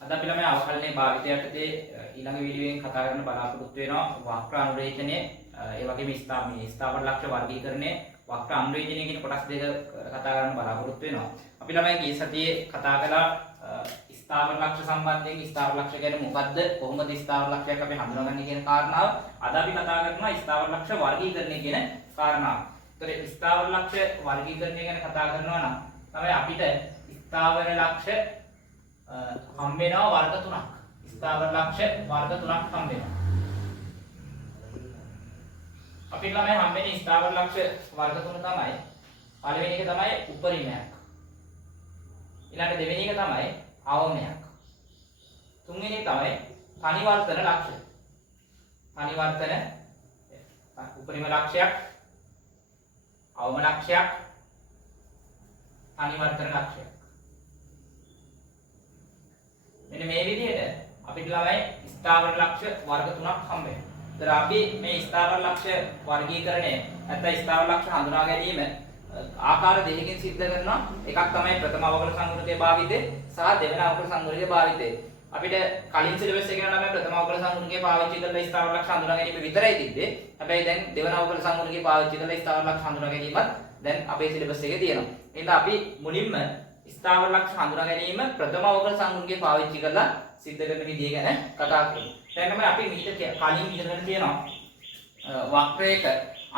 අද අපි ළමයි අවකලනයේ භාවිතය යටතේ ඊළඟ වීඩියෝෙන් කතා කරන්න බලාපොරොත්තු වෙනවා වක්‍ර අනුරේචනයේ ඒ වගේම ස්ථාවර ලක්ෂ වර්ගීකරණයේ වක්‍ර අනුරේචනයේ කියන කොටස් දෙක කතා කරන්න බලාපොරොත්තු වෙනවා. අපි ළමයි ගිය සතියේ කතා කළා ස්ථාවර ලක්ෂ සම්බන්ධයෙන් ස්ථාවර ලක්ෂ කියන්නේ මොකද්ද? කොහොමද ස්ථාවර ලක්ෂයක් අපි හඳුනාගන්නේ කියන කාරණාව. අද අපි කතා කරනවා ස්ථාවර ලක්ෂ වර්ගීකරණය කියන කාරණාව. ඒතර ස්ථාවර ලක්ෂ වර්ගීකරණය ගැන කතා කරනවා නම් තමයි අපිට ස්ථාවර ලක්ෂ හම්බ වෙනවා වර්ග තුනක්. ස්ථාවර ලක්ෂ වර්ග තුනක් හම්බ වෙනවා. අපිට ළමයි හම්බෙන්නේ ස්ථාවර ලක්ෂ වර්ග තුන තමයි. පළවෙනි එක තමයි උපරිමයක්. ඊළඟ දෙවෙනි එක තමයි අවමයක්. තුන්වෙනි එක තමයි පරිවර්තන ලක්ෂ. පරිවර්තන උපරිම ලක්ෂයක්, අවම ලක්ෂයක්, පරිවර්තන ලක්ෂයක්. මෙන්න මේ විදිහට අපිට ළමයි ස්ථාවර ලක්ෂ වර්ග තුනක් හම්බ වෙනවා. ඒතර අපි මේ ස්ථාවර ලක්ෂ වර්ගීකරණය නැත්නම් ස්ථාවර ලක්ෂ හඳුනා ගැනීම ආකාර දෙකකින් සිද්ධ කරනවා. එකක් තමයි ප්‍රථම අවකල සංගුණකයේ භාවිතය සහ දෙවන අවකල සංගුණකයේ භාවිතය. අපිට කලින් සිලබස් එකේ නම් ප්‍රථම අවකල සංගුණකයේ පාවිච්චි කරලා ස්ථාවර ලක්ෂ හඳුනා ගැනීම විතරයි තිබ්බේ. හැබැයි දැන් දෙවන අවකල සංගුණකයේ පාවිච්චි කරලා ස්ථාවර ලක්ෂ හඳුනා ගැනීමත් දැන් අපේ සිලබස් එකේ තියෙනවා. එහෙනම් අපි මුලින්ම ස්ථාවර ලක්ෂ හඳුනා ගැනීම ප්‍රථම අවකල සංගුණකයේ පාවිච්චි කරලා සිද්ධ කරන විදිය ගැන කතා කරමු. දැන් තමයි අපි මීට කලින් ඉගෙන තියෙනවා වක්‍රයක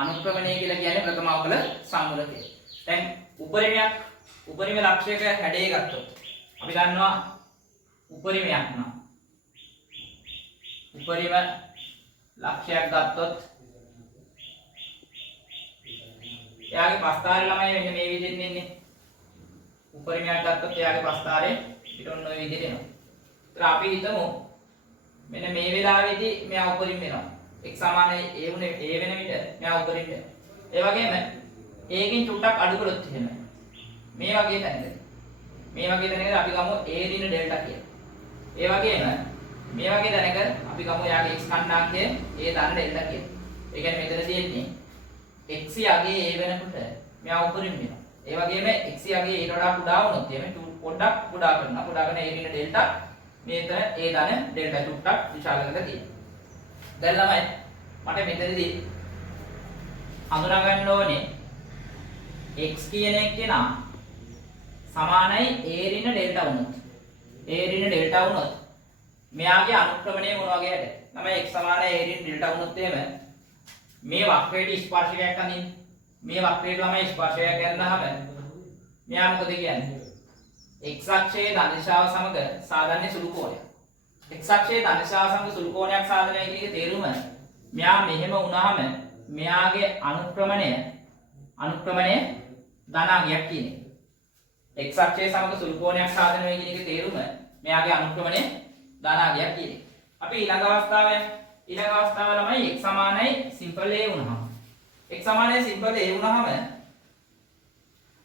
අනුක්‍රමණය කියලා කියන්නේ ප්‍රථම අවකල සංගුණකය. දැන් උපරිම ලක්ෂයක හැඩය ගත්තොත් අපි දන්නවා උපරිමයක් නම් උපරිම ලක්ෂයක් ගත්තොත් එයාගේ ප්‍රස්ථාරය ළමයි මෙන්න මේ විදිහෙන් එන්නේ. උපරිමයක් ගත්තොත් එයාගේ ප්‍රස්ථාරය පිට ඔන්න ඔය විදිහට එනවා. ඒත් අපි හිතමු මෙන්න මේ වෙලාවේදී මෙයා උපරිම වෙනවා. x සමානයි a වෙන විට මෙයා උපරිම වෙනවා. ඒ වගේම ඒකින් චුට්ටක් අඩු කළොත් එහෙම මේ වගේ තැනක අපි ගමු a ඍණ ඩෙල්ටා කියලා. ඒ වගේම මේ වගේ තැනක අපි ගමු යාගේ x කණ්ඩාංකය a ධන ඩෙල්ටා කියලා. ඒ කියන්නේ මෙතන තියෙන්නේ x යගේ a වෙනකොට මෙයා උපරිම වෙනවා. ඒ වගේම x යගේ a ට වඩා කුඩා වුණොත් එහෙම පොඩ්ඩක් කුඩා කරනවා. කුඩා කරන a ඍණ ඩෙල්ටා මේතන a ධන ඩෙල්ටා චුට්ටක් විශාල කරලා තියෙනවා. දැන් ළමයි මට මෙතනදී හඳුනා ගන්න ඕනේ x කියන එකේනා සමානයි a ඍණ ඩෙල්ටා වුණොත්. a ඍණ ඩෙල්ටා වුණොත් මෙයාගේ අනුක්‍රමණය මොන වගේ හැද? තමයි x සමානයි a ඍණ ඩෙල්ටා වුණොත් එහෙම මේ වක්‍රයට ස්පර්ශකයක් අඳින්න. මේ වක්‍රයට ළමයි ස්පර්ශකයක් ගන්නාම මෙයා මොකද කියන්නේ? x අක්ෂයේ ධන දිශාව සමග සාධනයේ සුළු කෝණයක්. x අක්ෂයේ ධන දිශාව සමග සුළු කෝණයක් සාධනය කියන එකේ තේරුම මෙයා මෙහෙම වුණාම මෙයාගේ අනුක්‍රමණය ධනාංගයක් කියන්නේ. x අක්ෂයේ සමග සුළු කෝණයක් සාධනය කියන එකේ තේරුම මෙයාගේ අනුක්‍රමණය ධනාංගයක් කියන්නේ. අපි ඊළඟ අවස්ථාව ළමයි x සමානයි සිම්පල් a වුණාම. x සමානයි සිම්පල් a වුණාම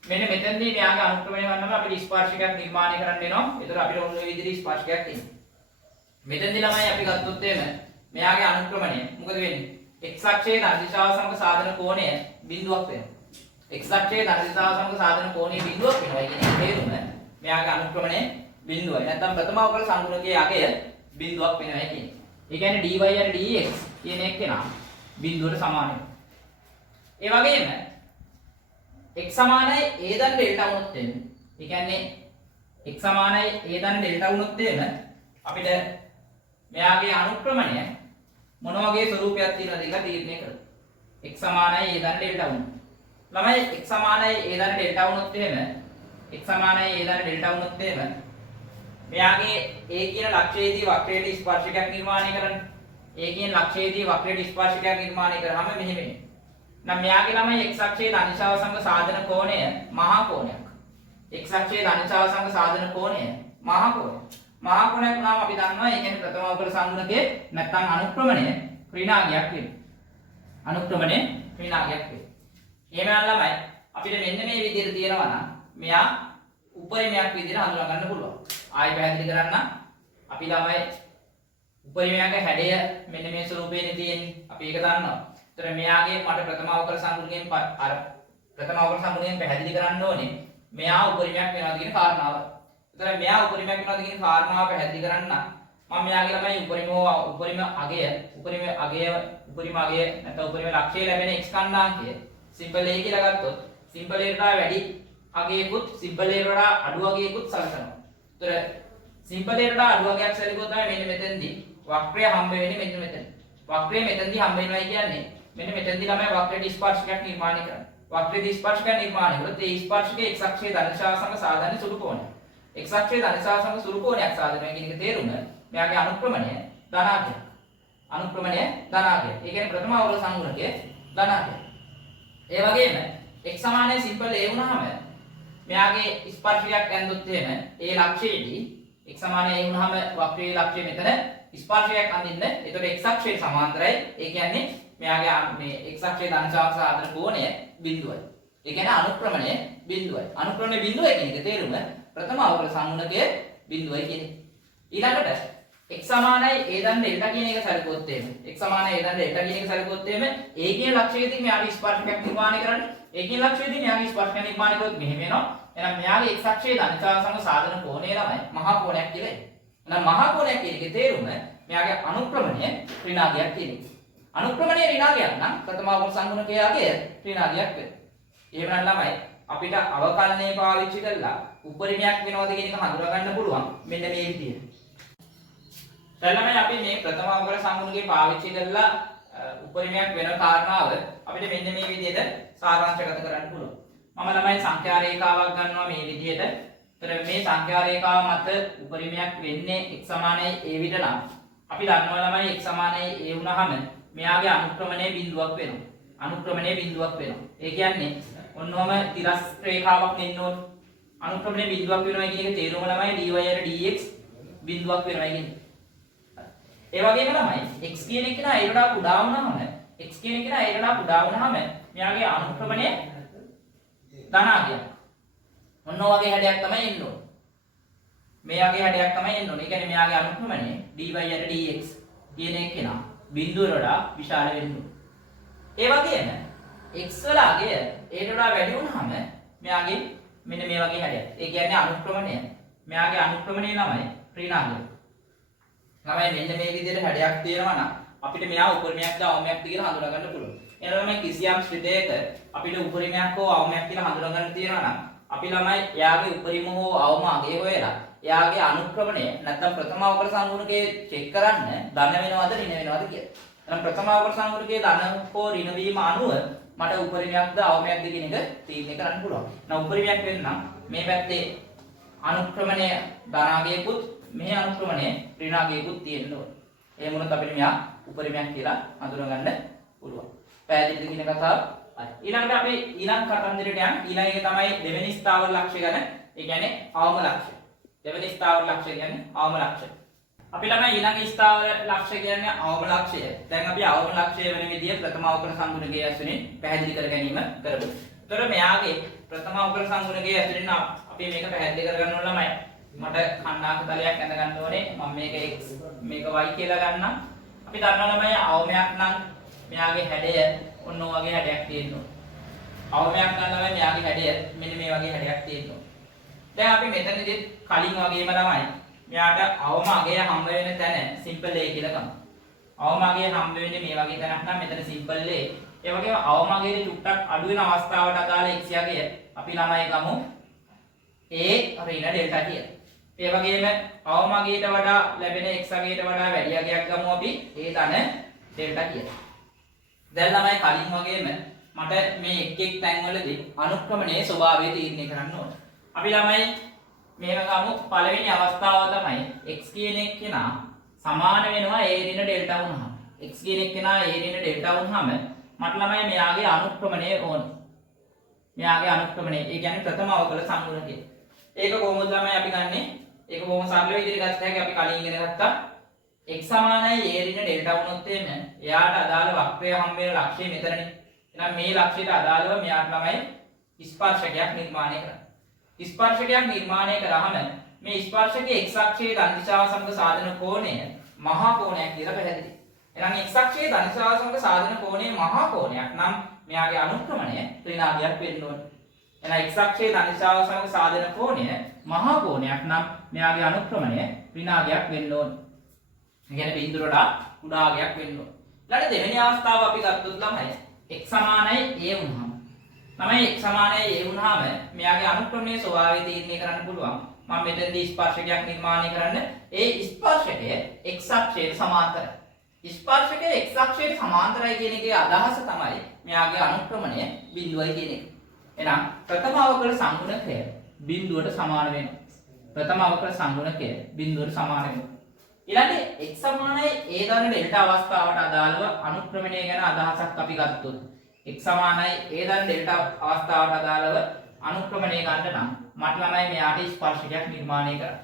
මෙන්න මෙතනදී මෙයාගේ අනුක්‍රමණය වන්නම අපිට ස්පර්ශකයක් නිර්මාණය කරන්න වෙනවා. ඒතර අපිට ඕන මේ විදිහට ස්පර්ශකයක් තියෙනවා. මෙතනදී ළමයි අපි ගත්තොත් එහෙම මෙයාගේ අනුක්‍රමණය මොකද වෙන්නේ? x අක්ෂයේ ධන දිශාව සමග සාධන කෝණය බිඳුවක් වෙනවා. x අක්ෂයේ ධන දිශාව සමග සාධන කෝණය බිඳුවක් වෙනවා. ඒ කියන්නේ තේරුම මෙයාගේ අනුක්‍රමණය බිඳුවයි. නැත්නම් ප්‍රථම අවකල සංගුණකයේ අගය බිඳුවක් වෙනවා කියන්නේ. ඒ කියන්නේ dy අර dx කියන එක කෙනා බිඳුවට සමාන වෙනවා. ඒ වගේම x සමානයි a ධන ඩෙල්ටා වුණොත් එන්නේ. ඒ කියන්නේ x සමානයි a ධන ඩෙල්ටා වුණොත් එන්න අපිට මෙයාගේ අනුක්‍රමණය මොන වගේ ස්වරූපයක් තියෙනවද කියලා තීරණය කරමු. x සමානයි a ධන ඩෙල්ටා වුණොත්. ළමයි x සමානයි a ධන ඩෙල්ටා වුණොත් එහෙම x සමානයි a ධන ඩෙල්ටා වුණොත් එහෙම මෙයාගේ a කියන ලක්ෂයේදී වක්‍රයට ස්පර්ශකයක් නිර්මාණය කරන්න. a කියන ලක්ෂයේදී වක්‍රයට ස්පර්ශකයක් නිර්මාණය කරාම මෙහෙම එන්නේ. නම් මෙයාගේ ළමයි x අක්ෂයේ ධන දිශාව සමග සාධන කෝණය මහා කෝණයක්. x අක්ෂයේ ධන දිශාව සමග සාධන කෝණය මහා කෝණයක්. මහා කෝණයක් නම් අපි දන්නවා ඒ කියන්නේ ප්‍රථම අවකල සංගුණකයේ නැත්නම් අනුක්‍රමණය ඍණාංගයක් වෙනවා. අනුක්‍රමණය ඍණාංගයක් වෙනවා. එහෙම නම් ළමයි අපිට මෙන්න මේ විදිහට තියෙනවා නම් මෙයා උපරිමයක් විදිහට හඳුනා ගන්න පුළුවන්. ආයෙ පැහැදිලි කරන්න අපි ළමයි උපරිමයක හැඩය මෙන්න මේ ස්වරූපයෙන් තියෙන්නේ. අපි ඒක දන්නවා. ඒතර මෙයාගේ මට ප්‍රථම අවකල සංගුණකයෙන් පැහැදිලි කරන්න ඕනේ මෙයා උපරිමයක් වෙනවා කියන කාරණාව. එතන මෙයා උපරිමයක් වෙනවද කියන කාරණාව පැහැදිලි කරන්න මම මෙයාගේ ළමයි උපරිම අගය නැත්නම් උපරිම ලක්ෂ්‍ය ලැබෙන x කණ්ඩාංකය සිම්පල් a කියලා ගත්තොත් සිම්පල් a වඩා වැඩි අගයකුත් සිම්පල් a වඩා අඩු අගයකුත් සලකනවා. ඒතර සිම්පල් a වඩා අඩු අගයක් සැලකුවොත් තමයි මෙන්න මෙතනදී වක්‍රය හම්බ වෙන්නේ මෙන්න මෙතන. වක්‍රය මෙතනදී හම්බ වෙනවා කියන්නේ මෙන්න මෙතනදී ළමයි වක්‍රයේ ස්පර්ශකයක් නිර්මාණය කරන්නේ. වක්‍රයේ ස්පර්ශකයක් නිර්මාණය කරොත් ඒ ස්පර්ශකයේ x අක්ෂයේ ධන දිශාව සමග සාධාරණ සුළු කෝණයක්. x අක්ෂයේ ධන දිශාව සමග සුළු කෝණයක් සාධනය කියන එක තේරුම මෙයාගේ අනුක්‍රමණය ධනාත්මක. අනුක්‍රමණය ධනාත්මක. ඒ කියන්නේ ප්‍රථම අවුල සංගුණකයේ ධනාත්මක. ඒ වගේම x සමානයි සිම්පල් a වුණාම මෙයාගේ ස්පර්ශකයක් ඇන්දොත් එහෙම ඒ ලක්ෂයේදී x සමානයි a වුණාම වක්‍රයේ ලක්ෂය මෙතන ස්පර්ශකයක් අඳින්න. එතකොට x අක්ෂයේ සමාන්තරයි. ඒ කියන්නේ මෙයාගේ මේ x අක්ෂයේ ධන දිශාව සාධන කෝණය බිඳුවයි. ඒ කියන්නේ අනුක්‍රමණය බිඳුවයි. අනුක්‍රමණය බිඳුවයි කියන එක තේරුම ප්‍රථම අවුල සංගුණකයේ බිඳුවයි කියන්නේ. ඊළඟට x සමානයි a දන් ඩෙල්ටා කියන එක සැලකුවොත් එහෙම x සමානයි a දන් ඩෙල්ටා කියන එක සැලකුවොත් එහෙම a කියන ලක්ෂයේදී මෙයාගේ ස්පර්ශකයක් නිර්මාණය කරන්නේ a කියන ලක්ෂයේදී මෙයාගේ ස්පර්ශකයක් නිර්මාණය කරොත් මෙහෙම වෙනවා. එහෙනම් මෙයාගේ x අක්ෂයේ ධන දිශාව සමග සාධන කෝණය ළමයි මහා කෝණයක් කියලා එන්නේ. එහෙනම් මහා කෝණයක් කියන එකේ තේරුම මෙයාගේ අනුක්‍රමණය ඍණාගයක් කියන එක. අනුක්‍රමණය ඍණාගයක් නම් ප්‍රථම අවුල සංගුණකයේ අගය ඍණාගයක් වෙනවා. එහෙමනම් ළමයි අපිට අවකලනය පාවිච්චි කරලා උපරිමයක් වෙනවද කියන එක හඳුනා ගන්න පුළුවන් මෙන්න මේ විදිහට. ළමයි අපි මේ ප්‍රථම අවකල සංගුණකේ පාවිච්චි කරලා උපරිමයක් වෙන කාරණාව අපිට මෙන්න මේ විදිහට සාරාංශගත කරන්න පුළුවන්. මම ළමයි සංඛ්‍යා රේඛාවක් ගන්නවා මේ විදිහට. ඒතර මේ සංඛ්‍යා රේඛාව මත උපරිමයක් වෙන්නේ x සමානයි a විතර නම් අපි දන්නවා ළමයි x සමානයි a වුණාම මෙයාගේ අනුක්‍රමණය බිඳුවක් වෙනවා. අනුක්‍රමණය බිඳුවක් වෙනවා. ඒ කියන්නේ ඔන්නෝම තිරස් රේඛාවක් නෙන්න ඕන. අනුක්‍රමණය බිඳුවක් වෙනවා කියන එක තේරුම ළමයි dy dx බිඳුවක් වෙනවා කියන්නේ. ඒ වගේම ළමයි x කියන එක නා a වඩා කුඩා වුණාම මෙයාගේ අනුක්‍රමණය ධනාගයක්. ඔන්න ඔය වගේ හැඩයක් තමයි එන්න ඕන. මෙයාගේ හැඩයක් තමයි එන්න ඕන. ඒ කියන්නේ මෙයාගේ අනුක්‍රමණය dy dx කියන එක නා බිඳුවට වඩා විශාල වෙන්න ඕන. ඒ වගේම x වල අගය a වඩා වැඩි වුණාම මෙයාගේ මෙන්න මේ වගේ හැඩයක්. ඒ කියන්නේ අනුක්‍රමණය මෙයාගේ අනුක්‍රමණය ළමයි ඍණාගය. ළමයි මෙන්න මේ විදිහට හැඩයක් තියෙනවා නම් අපිට මෙයා උපරිමයක්ද අවමයක්ද කියලා හඳුනා ගන්න පුළුවන්. එනවා මේ කිසියම් ශ්‍රිතයක අපිට උපරිමයක් හෝ අවමයක් කියලා හඳුනා ගන්න තියෙනවා නම් අපි ළමයි එයාගේ උපරිම හෝ අවම අගය හොයලා එයාගේ අනුක්‍රමණය නැත්නම් ප්‍රථම අවකල සංගුණකයේ චෙක් කරන්න ධන වෙනවද ඍණ වෙනවද කියලා. එහෙනම් ප්‍රථම අවකල සංගුණකයේ ධන හෝ ඍණ වීම අනුව මට උපරිමයක්ද අවමයක්ද කියන එක තීරණය කරන්න පුළුවන්. නම් උපරිමයක් වෙන්න මේ පැත්තේ අනුක්‍රමණය ධනාගයකුත් මේ අනුක්‍රමණය ඍණාගයකුත් තියෙන්න ඕන. ඒ මොනොත් අපිට මෙයා උපරිමයක් කියලා හඳුනා ගන්න පුළුවන්. පැහැදිලිද කියන කතාව? හරි. ඊළඟට අපි ඊළඟ කතන්දරයට යන්න. ඊළඟ එක තමයි දෙවෙනි ස්ථාවර ලක්ෂ්‍ය ගැන. ඒ කියන්නේ අවම ලක්ෂ්‍ය. දෙවෙනි ස්ථාවර ලක්ෂ්‍ය කියන්නේ අවම ලක්ෂ්‍ය. අපි ළමයි ඊළඟ ස්ථාවර ලක්ෂ්‍ය කියන්නේ අවම ලක්ෂ්‍ය. දැන් අපි අවම ලක්ෂ්‍ය වෙන විදිය ප්‍රථම අවකල සංගුණකයේ ඇසුරින් පැහැදිලි කර ගැනීම කරමු. ඒතර මෙයාගේ ප්‍රථම අවකල සංගුණකයේ ඇසුරින් අපි මේක පැහැදිලි කරගන්න ඕන ළමයි. මට කණ්ඩායම තලයක් ඇඳ ගන්න ඕනේ. මම මේක x මේක y කියලා ගන්නම්. අපි දන්නවා ළමයි අවමයක් නම් මෙයාගේ හැඩය ඔන්න ඔය වගේ හැඩයක් තියෙනවා. අවමයක් නම් ළමයි මෙයාගේ හැඩය මෙන්න මේ වගේ හැඩයක් තියෙනවා. දැන් අපි මෙතනදී කලින් වගේම ළමයි මෙයාට අවම අගය හම්බ වෙන තැන සිම්පල් a කියලා ගමු. අවම අගය හම්බ වෙන්නේ මේ වගේ තැනක් නම් මෙතන සිම්පල් a. ඒ වගේම අවම අගයේ චුට්ටක් අඩු වෙන අවස්ථාවට අදාළ x අගය අපි ළමයි ගමු a ඍණ ඩෙල්ටා කියලා. ඒ වගේම අවම අගයට වඩා ලැබෙන x අගයට වඩා වැඩි අගයක් ගමු අපි a ධන ඩෙල්ටා කියලා. දැන් ළමයි කලින් වගේම මට මේ එක් තැන්වලදී අනුක්‍රමණයේ ස්වභාවය තීරණය කරන්න ඕනේ. අපි ළමයි මේව ගමු පළවෙනි අවස්ථාව තමයි x කියන එක කෙනා සමාන වෙනවා a ඍණ ඩෙල්ටා වුණාම. x කියන එක කෙනා a ඍණ ඩෙල්ටා වුණාම මට ළමයි මෙයාගේ අනුක්‍රමණය ඕනේ. මෙයාගේ අනුක්‍රමණය ඒ කියන්නේ ප්‍රථම අවකල සංගුණකය. ඒක කොහොමද ළමයි අපි ගන්නෙ? ඒක බොහොම සරල විදිහට ගත්ත හැකි අපි කලින් ඉගෙන ගත්තා. x සමානයි a ඍණ ඩෙල්ටා වුණොත් එන්න එයාට අදාළ වක්‍රය හම්බ වෙන ලක්ෂ්‍යය මෙතනනේ. එහෙනම් මේ ලක්ෂ්‍යයට අදාළව මෙයාට ළමයි ස්පර්ශකයක් නිර්මාණය කරන්න. ස්පර්ශකයක් නිර්මාණය කරාම මේ ස්පර්ශකයේ x අක්ෂයේ ධන දිශාව සමග සාධන කෝණය මහා කෝණයක් කියලා පැහැදිලි. එහෙනම් x අක්ෂයේ ධන දිශාව සමග සාධන කෝණය මහා කෝණයක් නම් මෙයාගේ අනුක්‍රමණය ඍණාගයක් වෙන්න ඕනේ. එහෙනම් x අක්ෂයේ ධන දිශාව සමග සාධන කෝණය මහා කෝණයක් නම් මෙයාගේ අනුක්‍රමණය ඍණාගයක් වෙන්න ඕනේ. ඒ කියන්නේ බිඳුවට කුඩාගයක් වෙන්න ඕනේ. ඊළඟ දෙවෙනි අවස්ථාව අපි ගත්තොත් ළමයි x සමානයි a වුණාම. ළමයි x සමානයි a වුණාම මෙයාගේ අනුක්‍රමණයේ ස්වභාවය තීරණය කරන්න පුළුවන්. මම මෙතනදී ස්පර්ශකයක් නිර්මාණය කරන්න. ඒ ස්පර්ශකය x අක්ෂයට සමාන්තරයි. ස්පර්ශකය x අක්ෂයට සමාන්තරයි කියන එකේ අදහස තමයි මෙයාගේ අනුක්‍රමණය බිඳුවයි කියන එක. එහෙනම් ප්‍රථම අවකල සංගුණකය බිඳුවට සමාන වෙනවා. ප්‍රථම අවකල සංගුණකය බිඳුවට සමාන වෙනවා. ඊළඟට x සමානයි a ධන ඩෙල්ටා අවස්ථාවට අදාළව අනුක්‍රමණය ගැන අදහසක් අපි ගත්තොත් x සමානයි a ධන ඩෙල්ටා අවස්ථාවට අදාළව අනුක්‍රමණය ගන්න නම් මට ළමයි මෙයාට ස්පර්ශකයක් නිර්මාණය කරන්න.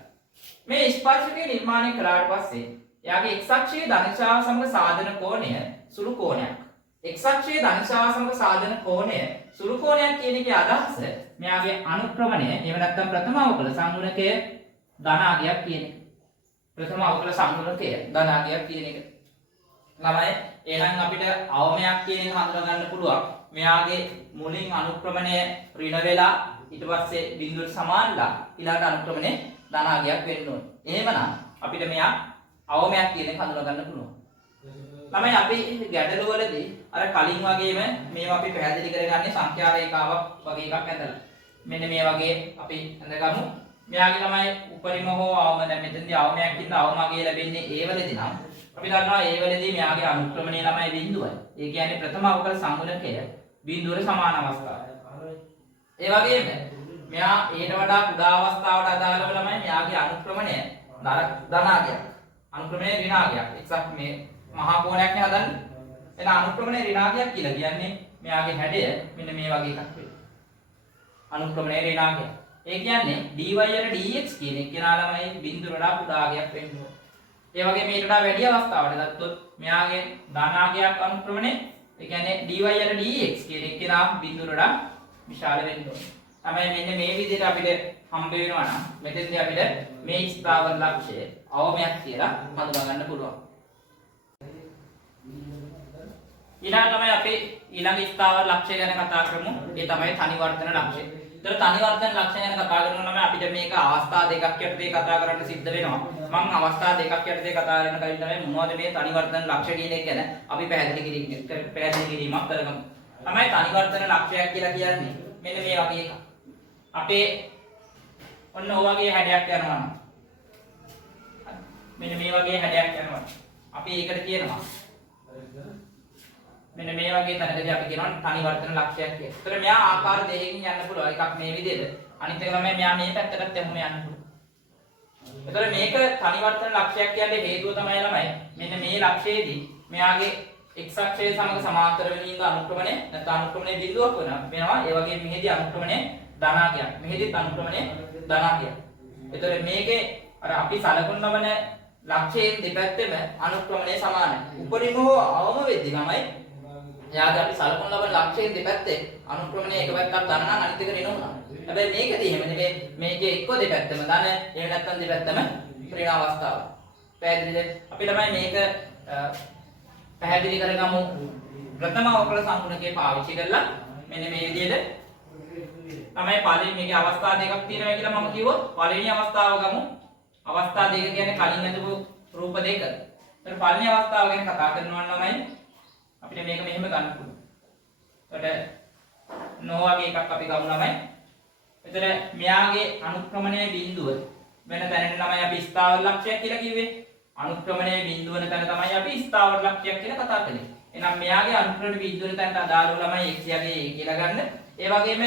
මේ ස්පර්ශකය නිර්මාණය කළාට පස්සේ එයාගේ x අක්ෂයේ ධන දිශාව සමග සාධන කෝණය සුළු කෝණයක්. x අක්ෂයේ ධන දිශාව සමග සාධන කෝණය සුළු කෝණයක් කියන එකේ අදහස මෙයාගේ අනුක්‍රමණය එහෙම නැත්නම් ප්‍රථම අවකල සංගුණකය ධනාගයක් කියන එක. ප්‍රථම අවකල සංගුණකය ධනාගයක් කියන එක. ළමයි එහෙනම් අපිට අවමයක් කියන එක හඳුනා ගන්න පුළුවන්. මෙයාගේ මුලින් අනුක්‍රමණය ඍණ වෙලා ඊට පස්සේ බිඳුවට සමානලා ඊළඟ අනුක්‍රමණය ධනාගයක් වෙන්න ඕනේ. එහෙමනම් අපිට මෙයා අවමයක් කියන එක හඳුනා ගන්න පුළුවන්. ළමයි අපි ගැටළු වලදී අර කලින් වගේම මේවා අපි පැහැදිලි කරගන්නේ සංඛ්‍යා රේඛාවක් වගේ එකක් ඇඳලා. මෙන්න මේ වගේ අපි ඇඳගමු. මෙයාගේ ළමයි උපරිම හෝ අවම දැන් මෙතනදී අවමයක් ඉඳලා අවමගේ ලැබෙන්නේ ඒ වලදී නම් අපි දන්නවා ඒ වලදී මෙයාගේ අනුක්‍රමණය ළමයි බිඳුවයි. ඒ කියන්නේ ප්‍රථම අවකල සංගුණකය බිඳුවට සමාන අවස්ථාව. ඒ වගේම මෙයා ඊට වඩා කුඩා අවස්ථාවට අදාළව ළමයි මෙයාගේ අනුක්‍රමණය ධනාගයක්. අනුක්‍රමණය ඍණාගයක්. එක්සත් මේ මහා කෝණයක් නේ හදන්නේ. එහෙනම් අනුක්‍රමණය ඍණාගයක් කියලා කියන්නේ මෙයාගේ හැඩය මෙන්න මේ වගේ එකක් වෙනවා. අනුක්‍රමණය ඍණාගයක්. ඒ කියන්නේ dy අර dx කියන එක කෙනා ළමයි බිඳුව වඩා කුඩාගයක් වෙන්න ඕනේ. ඒ වගේ මේකට වඩා වැඩි අවස්ථාවට ගත්තොත් මෙයාගේ ධනාගයක් අනුක්‍රමණය ඒ කියන්නේ dy අර dx කියන එක කෙනා බිඳුව වඩා විශාල වෙන්න ඕනේ. තමයි මෙන්න මේ විදිහට අපිට හම්බ වෙනවා නම් මෙතෙන්දී අපිට මේ ස්ථාවර ලක්ෂය අවමයක් කියලා හඳුනා ගන්න පුළුවන්. ඊළඟ තමයි අපි ඊළඟ ස්ථාවර ලක්ෂය ගැන කතා කරමු. ඒ තමයි තනි වර්ධන ලක්ෂය. ඒතර තනි වර්ධන ලක්ෂය ගැන කතා කරනවා නම් අපිට මේක අවස්ථා දෙකක් යටතේ කතා කරන්න සිද්ධ වෙනවා. මම අවස්ථා දෙකක් යටතේ කතා කරන කලින් තමයි මොනවද මේ තනි වර්ධන ලක්ෂය කියන එක ගැන අපි පැහැදිලි කිරීමක් කරගමු. තමයි තනි වර්ධන ලක්ෂයක් කියලා කියන්නේ මෙන්න මේ වගේ එකක්. අපේ ඔන්න ඔය වගේ හැඩයක් යනවා නම් මෙන්න මේ වගේ හැඩයක් යනවා. අපි ඒකට කියනවා මෙන්න මේ වගේ තැනකදී අපි කියනවා තනි වර්ධන ලක්ෂයක් කියලා. ඒතර මෙයා ආකාර දෙකකින් යන්න පුළුවන්. එකක් මේ විදිහට. අනිත් එක තමයි මෙයා මේ පැත්තටත් යන්න පුළුවන්. ඒතර මේක තනි වර්ධන ලක්ෂයක් කියන්නේ හේතුව තමයි ළමයි. මෙන්න මේ ලක්ෂයේදී මෙයාගේ x අක්ෂයේ සමග සමාන්තර වෙමින් ඉන්න අනුක්‍රමණය නැත්නම් අනුක්‍රමණය බිඳුවක් වෙනවා. ඒ වගේම මෙහිදී අනුක්‍රමණය ධනාගයක්. මෙහිදීත් අනුක්‍රමණය ධනාගයක්. ඒතර මේකේ අර අපි සලකුණු ලබන ලක්ෂයෙන් දෙපැත්තෙම අනුක්‍රමණය සමානයි. උපරිම හෝ අවම වෙද්දී තමයි එයාගේ අපි සලකුණු ලබන ලක්ෂයෙන් දෙපැත්තේ අනුක්‍රමණය එක පැත්තක් ධන නම් අනිත් එක ඍණ වුණා. හැබැයි මේකදී එහෙම නෙමෙයි. මේකේ එක්ක දෙපැත්තම ධන එහෙම නැත්නම් දෙපැත්තම ඍණ අවස්ථාව. පැහැදිලිද? අපි ළමයි මේක පැහැදිලි කරගමු. ප්‍රථම අවකල සංගුණකේ පාවිච්චි කරලා මෙන්න මේ විදිහට තමයි පළවෙනි මේකේ අවස්ථා දෙකක් තියෙනවා කියලා මම කිව්වොත් පළවෙනි අවස්ථාව ගමු. අවස්ථා දෙක කියන්නේ කලින් ඇඳපු රූප දෙක. ඒතර පළවෙනි අවස්ථාව ගැන කතා කරනවා නම් අපිට මේක මෙහෙම ගන්න පුළුවන්. එතකොට නෝ වගේ එකක් අපි ගමු ළමයි. එතන මෙයාගේ අනුක්‍රමණයේ බිඳුව වෙන තැනට ළමයි අපි ස්ථාවර ලක්ෂයක් කියලා කිව්වේ. අනුක්‍රමණයේ බිඳුව වෙන තැන තමයි අපි ස්ථාවර ලක්ෂයක් කියලා කතා කරන්නේ. එහෙනම් මෙයාගේ අනුක්‍රමණ බිඳුව වෙන තැනට අදාළව ළමයි x යගේ a කියලා ගන්න. ඒ වගේම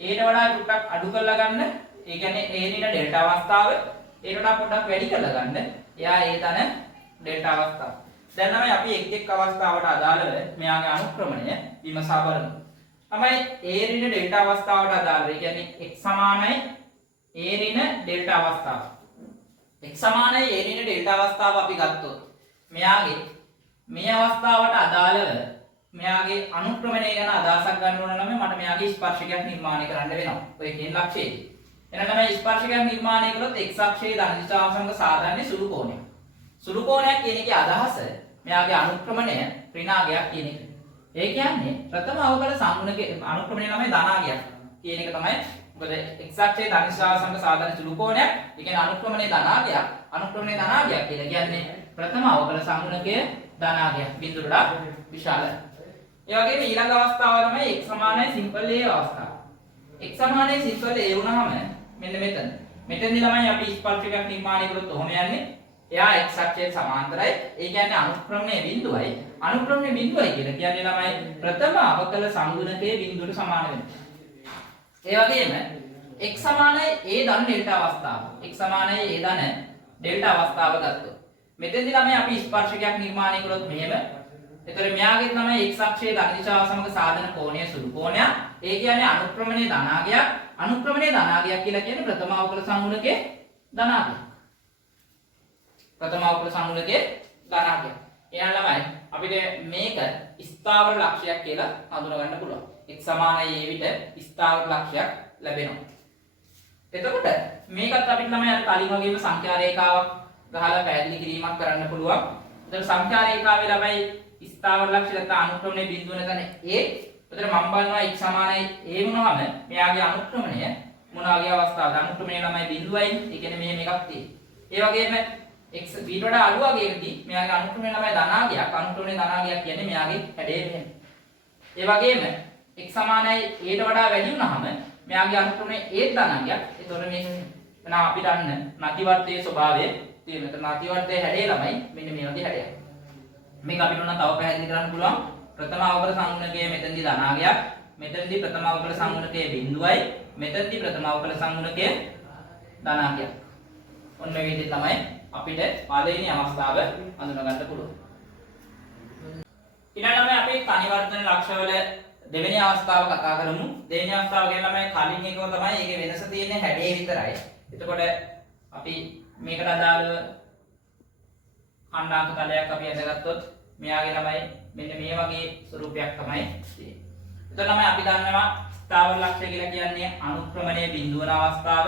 ඊට වඩා ටිකක් අඩු කරලා ගන්න. ඒ කියන්නේ a රින ඩෙල්ටා අවස්ථාව ඊට වඩා පොඩ්ඩක් වැඩි කරලා ගන්න. එයා ඒ තන ඩෙල්ටා අවස්ථාව. දැන් තමයි අපි එක් අවස්ථාවට අදාළව මෙයාගේ අනුක්‍රමණය විමසා බලමු. තමයි a ඍණ ඩෙල්ටා අවස්ථාවට අදාළව. ඒ කියන්නේ x සමානයි a ඍණ ඩෙල්ටා අවස්ථාව. x සමානයි a ඍණ ඩෙල්ටා අවස්ථාව අපි ගත්තොත් මෙයාගේ මේ අවස්ථාවට අදාළව මෙයාගේ අනුක්‍රමණය ගැන අදහසක් ගන්න ඕන නම් මට මෙයාගේ ස්පර්ශකයක් නිර්මාණය කරන්න වෙනවා. ඔය කියන ලක්ෂයේදී. එහෙනම් තමයි ස්පර්ශකයක් නිර්මාණය කළොත් x අක්ෂයේ ධන දිශාව සමග සාධන්නේ සුළු කෝණයක්. සුළු කෝණයක් කියන එකේ අදහස මෙයාගේ අනුක්‍රමණය ඍණාගයක් කියන එක. ඒ කියන්නේ ප්‍රථම අවකල සංගුණකේ අනුක්‍රමණය ළමයි ධනාගයක්. කියන එක තමයි. මොකද x අක්ෂයේ ධන දිශාව සමග සාධාරණ සුළු කෝණයක්. ඒ කියන්නේ අනුක්‍රමණයේ ධනාගයක්. අනුක්‍රමණයේ ධනාගයක් කියලා කියන්නේ ප්‍රථම අවකල සංගුණකයේ ධනාගයක්. බිඳුවට විශාලයි. ඒ වගේම ඊළඟ අවස්ථාව තමයි x සමානයි සිම්පල් a අවස්ථාව. x සමානයි සිම්පල් a වුණාම මෙන්න මෙතන. මෙතනදී ළමයි අපි ස්පර්ශකයක් නිර්මාණය කරොත් කොහොම යන්නේ? එයා x අක්ෂයට සමාන්තරයි. ඒ කියන්නේ අනුක්‍රමණයේ බිඳුවයි. අනුක්‍රමණයේ බිඳුවයි කියලා කියන්නේ ළමයි ප්‍රථම අවකල සංගුණකයේ බිඳුවට සමාන වෙනවා. ඒ වගේම x සමානයි a ධන ඩෙල්ටා අවස්ථාව. x සමානයි a ධන ඩෙල්ටා අවස්ථාව ගත්තොත් මෙතෙන්දී ළමයි අපි ස්පර්ශකයක් නිර්මාණය කළොත් මෙහෙම. එතකොට මෙයාගේ තමයි x අක්ෂයේ ධන දිශාව සමග සාධන කෝණය සුළු කෝණයක්. ඒ කියන්නේ අනුක්‍රමණයේ ධනාගයක්. අනුක්‍රමණයේ ධනාගයක් කියලා කියන්නේ ප්‍රථම අවකල සංගුණකයේ ධනාගයක්. ප්‍රථම අවකල සංගුණකයේ ධනාගයක්. එහෙනම් ළමයි අපිට මේක ස්ථාවර ලක්ෂයක් කියලා හඳුනා ගන්න පුළුවන්. x සමානයි a විට ස්ථාවර ලක්ෂයක් ලැබෙනවා. එතකොට මේකත් අපිට ළමයි අර කලින් වගේම සංඛ්‍යා රේඛාවක් ගහලා පැහැදිලි කිරීමක් කරන්න පුළුවන්. එතකොට සංඛ්‍යා රේඛාවේ ළමයි ස්ථාවර ලක්ෂය නැත්නම් අනුක්‍රමණයේ බිඳුව නැතන a. එතකොට මම බලනවා x සමානයි a වුණාම මෙයාගේ අනුක්‍රමණය මොන වගේ අවස්ථාවද? අනුක්‍රමණය ළමයි බිඳුවයි. ඒ කියන්නේ මෙහෙම එකක් තියෙනවා. ඒ වගේම x ඊට වඩා අඩු වගේකදී මෙයාගේ අනුක්‍රමණය ළමයි ධනාගයක්. අනුක්‍රමණය ධනාගයක් කියන්නේ මෙයාගේ හැඩය මෙහෙම. ඒ වගේම x සමානයි a ට වඩා වැඩි වුණාම මෙයාගේ අනුක්‍රමණය a ධනාගයක්. ඒතකොට මේක නම් අපි දන්න නැතිවර්තයේ ස්වභාවය තියෙන. ඒතර නැතිවර්තයේ හැඩය ළමයි මෙන්න මේ වගේ හැඩයක්. මේක අපිට උන තව පැහැදිලි කරන්න පුළුවන්. ප්‍රථම අවකල සංගුණකයේ මෙතනදී ධනාගයක්. මෙතනදී ප්‍රථම අවකල සංගුණකයේ බිඳුවයි. මෙතනදී ප්‍රථම අවකල සංගුණකයේ ධනාගයක්. ඔන්න මේ විදිහට තමයි අපිට පළවෙනි අවස්ථාව හඳුනා ගන්න පුළුවන්. ඊළඟට අපි තනිවර්තන ලක්ෂවල දෙවෙනි අවස්ථාව කතා කරමු. දෙවෙනි අවස්ථාව කියන්නේ කලින් එකව තමයි ඒකේ වෙනස තියෙන්නේ හැඩේ විතරයි. එතකොට අපි මේකට අදාළව අන්නාක තලයක් අපි අදගත්තොත් මෙයාගේ ළමයි මෙන්න මේ වගේ ස්වරූපයක් තමයි තියෙන්නේ. එතකොට ළමයි අපි දන්නවා ස්ථාවර ලක්ෂය කියලා කියන්නේ අනුක්‍රමණයේ බිඳුවන අවස්ථාව.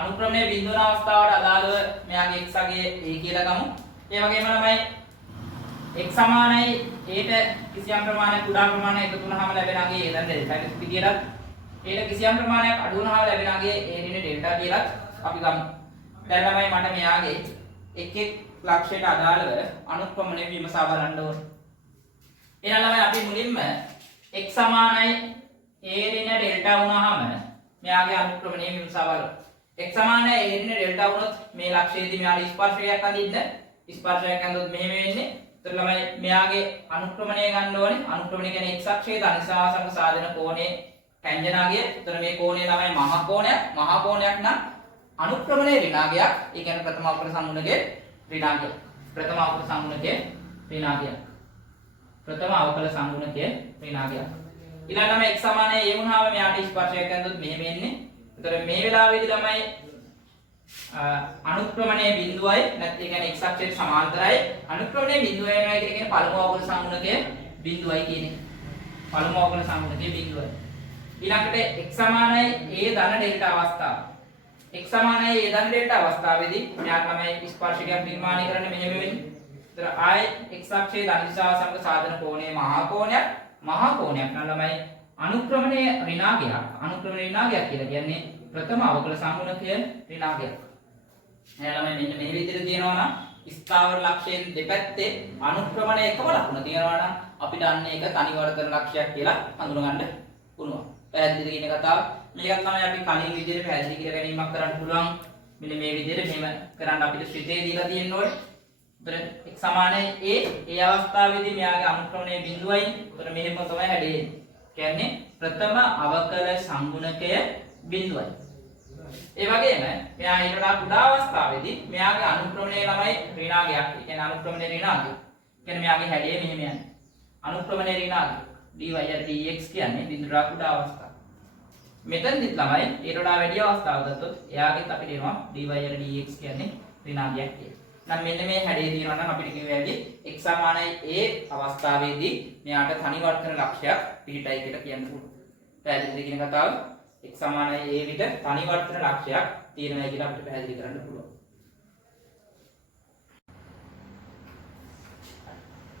අනුක්‍රමණයේ බිඳුවන අවස්ථාවට අදාළව මෙයාගේ x අගය a කියලා ගමු. ඒ වගේම ළමයි x සමානයි a ට කිසියම් ප්‍රමාණයක් කුඩා ප්‍රමාණයක් එකතු වුණාම ලැබෙන අගය a දැන් ඩෙල්ටා කියලා. a ට කිසියම් ප්‍රමාණයක් අඩු වුණාම ලැබෙන අගය a ඍණ ඩෙල්ටා කියලා අපි ගමු. දැන් ළමයි මට මෙයාගේ එක් ලක්ෂයට අදාළව අනුක්‍රමණය විමසා බලන්න ඕනේ. එහෙනම් ළමයි අපි මුලින්ම x සමානයි a ඍණ ඩෙල්ටා වුණාම මෙයාගේ අනුක්‍රමණය විමසා බලමු. x සමානයි a ඍණ ඩෙල්ටා වුණොත් මේ ලක්ෂයේදී මෙයාට ස්පර්ශයක් අඳින්න. ස්පර්ශයක් අඳුනොත් මෙහෙම වෙන්නේ. ඒතර ළමයි මෙයාගේ අනුක්‍රමණය ගන්න ඕනේ. අනුක්‍රමණය කියන්නේ x අක්ෂයේ ධන දිශාව සමග සාධන කෝණයේ ටැන්ජනාගය. ඒතර මේ කෝණය ළමයි මහා කෝණයක්. මහා කෝණයක් නම් අනුක්‍රමණයේ ඍණාගයක්. ඒ කියන්නේ ප්‍රථම අවකල සංගුණකයේ ඍණාගයක්. ප්‍රථම අවකල සංගුණකයේ ඍණාගයක්. ප්‍රථම අවකල සංගුණකයේ ඍණාගයක්. ඊළඟටම x සමානයි a වුණාම මෙයාට ස්පර්ශයක් ඇඳුනොත් මෙහෙම එන්නේ. ඒතර මේ වෙලාවේදී ළමයි අනුක්‍රමණයේ බිඳුවයි නැත්නම් ඒ කියන්නේ x අක්ෂයට සමාන්තරයි. අනුක්‍රමණයේ බිඳුව වෙනවා කියන්නේ පළමු අවකල සංගුණකයේ බිඳුවයි කියන්නේ. පළමු අවකල සංගුණකයේ බිඳුවයි. ඊළඟට x සමානයි a ධන ඩෙල්ටා අවස්ථාව. x සමානයි a ධන ඩෙල්ටා අවස්ථාවේදී මෙයාට ළමයි ස්පර්ශකයක් නිර්මාණය කරන්න මෙහෙම වෙන්නේ. ඒතර ආයේ x අක්ෂයේ ධන දිශාව සමග සාධන කෝණය මහා කෝණයක්. මහා කෝණයක් නම් ළමයි අනුක්‍රමණයේ ඍණාගයක්. අනුක්‍රමණයේ ඍණාගයක් කියලා කියන්නේ ප්‍රථම අවකල සංගුණකයේ ඍණාගයක්. එහෙනම් ළමයි මෙන්න මේ විදිහට තියෙනවා නම් ස්ථාවර ලක්ෂයෙන් දෙපැත්තේ අනුක්‍රමණය එකම ලකුණ තියෙනවා නම් අපි දන්නේ ඒක තනිවර්තන ලක්ෂයක් කියලා හඳුනා ගන්න පුළුවන්. පැහැදිලිද කියන කතාව? මේකත් තමයි අපි කලින් විදිහට පැහැදිලි කර ගැනීමක් කරන්න පුළුවන්. මෙන්න මේ විදිහට මෙහෙම කරන්න අපිට ශ්‍රිතේ දීලා තියෙන්න ඕනේ. එතන x සමානයි a. ඒ අවස්ථාවේදී මෙයාගේ අනුක්‍රමණයේ බිඳුවයි. එතන මෙහෙම තමයි හැදෙන්නේ. කියන්නේ ප්‍රථම අවකල සංගුණකය බිඳුවයි. ඒ වගේම මෙයා ඊට වඩා කුඩා අවස්ථාවේදී මෙයාගේ අනුක්‍රමණය ළමයි ඍණාගයක්. ඒ කියන්නේ අනුක්‍රමණය ඍණාගය. කියන්නේ මෙයාගේ හැඩය මෙහෙම යන්නේ. අනුක්‍රමණය ඍණාගය. dy dx කියන්නේ බිඳුරා කුඩා අවස්ථාව. මෙතනදිත් ළමයි ඊට වඩා වැඩි අවස්ථාවක් ගත්තොත් එයාගෙත් අපිට එනවා dy dx කියන්නේ ඍණාගයක් කියලා. නම් මෙන්න මේ හැඩය තියෙනවා නම් අපිට කියුවේදී x සමානයි a අවස්ථාවේදී මෙයාට තනිවර්තන ලක්ෂයක් පිහිටයි කියලා කියන්න පුළුවන්. පැහැදිලිද කියන කතාව? x සමානයි a විට තනිවර්තන ලක්ෂයක් තියෙනවා කියලා අපිට පැහැදිලි කරන්න පුළුවන්.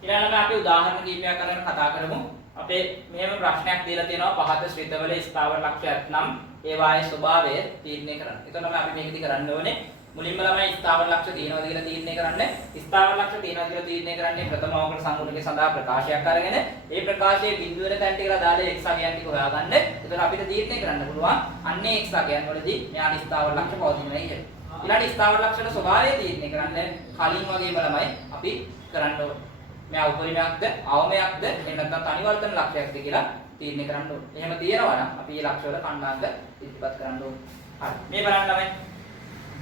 ඊළඟට අපි උදාහරණ කිහිපයක් අරගෙන කතා කරමු. අපේ මෙහෙම ප්‍රශ්නයක් දීලා තියෙනවා පහත ශ්‍රිතවල ස්ථාවර ලක්ෂයක් නම් ඒ වායේ ස්වභාවය තීරණය කරන්න. එතකොට අපි මේකදී කරන්න ඕනේ මුලින්ම ළමයි ස්ථාවර ලක්ෂ තියෙනවද කියලා තීරණය කරන්න. ස්ථාවර ලක්ෂ තියෙනවද කියලා තීරණය කරන්නේ ප්‍රථම අවකල සංගුණකේ සඳහා ප්‍රකාශයක් අරගෙන ඒ ප්‍රකාශයේ බිඳුව වෙන තැනට කියලා දාලා x අගයන් ටික හොයාගන්න. එතකොට අපිට තීරණය කරන්න පුළුවන් අන්නේ x අගයන් වලදී මෙයාට ස්ථාවර ලක්ෂ පවතිනවා කියලා. ඊළඟ ස්ථාවර ලක්ෂණ ස්වභාවය තීරණය කරන්න කලින් වගේම ළමයි අපි කරන්න ඕනේ. මෙයා උපරිමයක්ද අවමයක්ද එහෙම නැත්නම් තනි වර්තන ලක්ෂයක්ද කියලා තීරණය කරන්න ඕනේ. එහෙම තියෙනවා නම් අපි මේ ලක්ෂ වල කණ්ඩාංග ඉදිරිපත් කරන්න ඕනේ. හරි. මේ බලන්න ළමයි.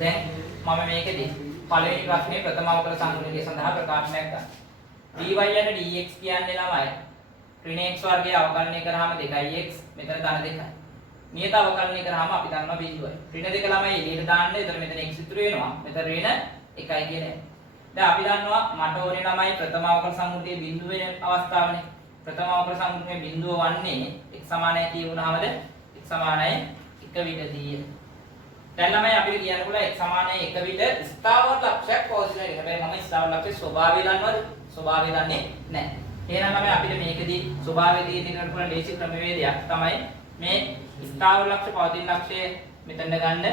දැන් මම මේකදී පළවෙනි ප්‍රශ්නේ ප්‍රථම අවකල සංගුණකයේ සඳහා ප්‍රකාශනයක් ගන්නවා. dy and dx කියන්නේ ළමයි ඍණ x වර්ගයේ අවකලනය කරාම 2x මෙතන ධන 2යි. නියත අවකලනය කරාම අපි දන්නවා බිඳුවයි. ඍණ 2 ළමයි එළියට දාන්න. එතන මෙතන x ඉතුරු වෙනවා. මෙතන ඍණ 1යි කියන්නේ. දැන් අපි දන්නවා මට ඕනේ ළමයි ප්‍රථම අවකල සංගුණකයේ බිඳුව වෙන අවස්ථාවනේ. ප්‍රථම අවකල සංගුණකයේ බිඳුව වන්නේ x සමානයි කියුණාමද x සමානයි 1 විටදී. දැන් ළමයි අපිට කියන්න පුළුවන් x සමානයි 1 විට ස්ථාවර ලක්ෂයක් පවතිනවා කියලා. හැබැයි මම ස්ථාවර ලක්ෂයේ ස්වභාවය දන්නවද? ස්වභාවය දන්නේ නැහැ. එහෙනම් ළමයි අපිට මේකදී ස්වභාවය තීරණය කරන්න පුළුවන් ලේසි ක්‍රමවේදයක් තමයි මේ ස්ථාවර ලක්ෂ පවතින ලක්ෂය මෙතන ගන්න.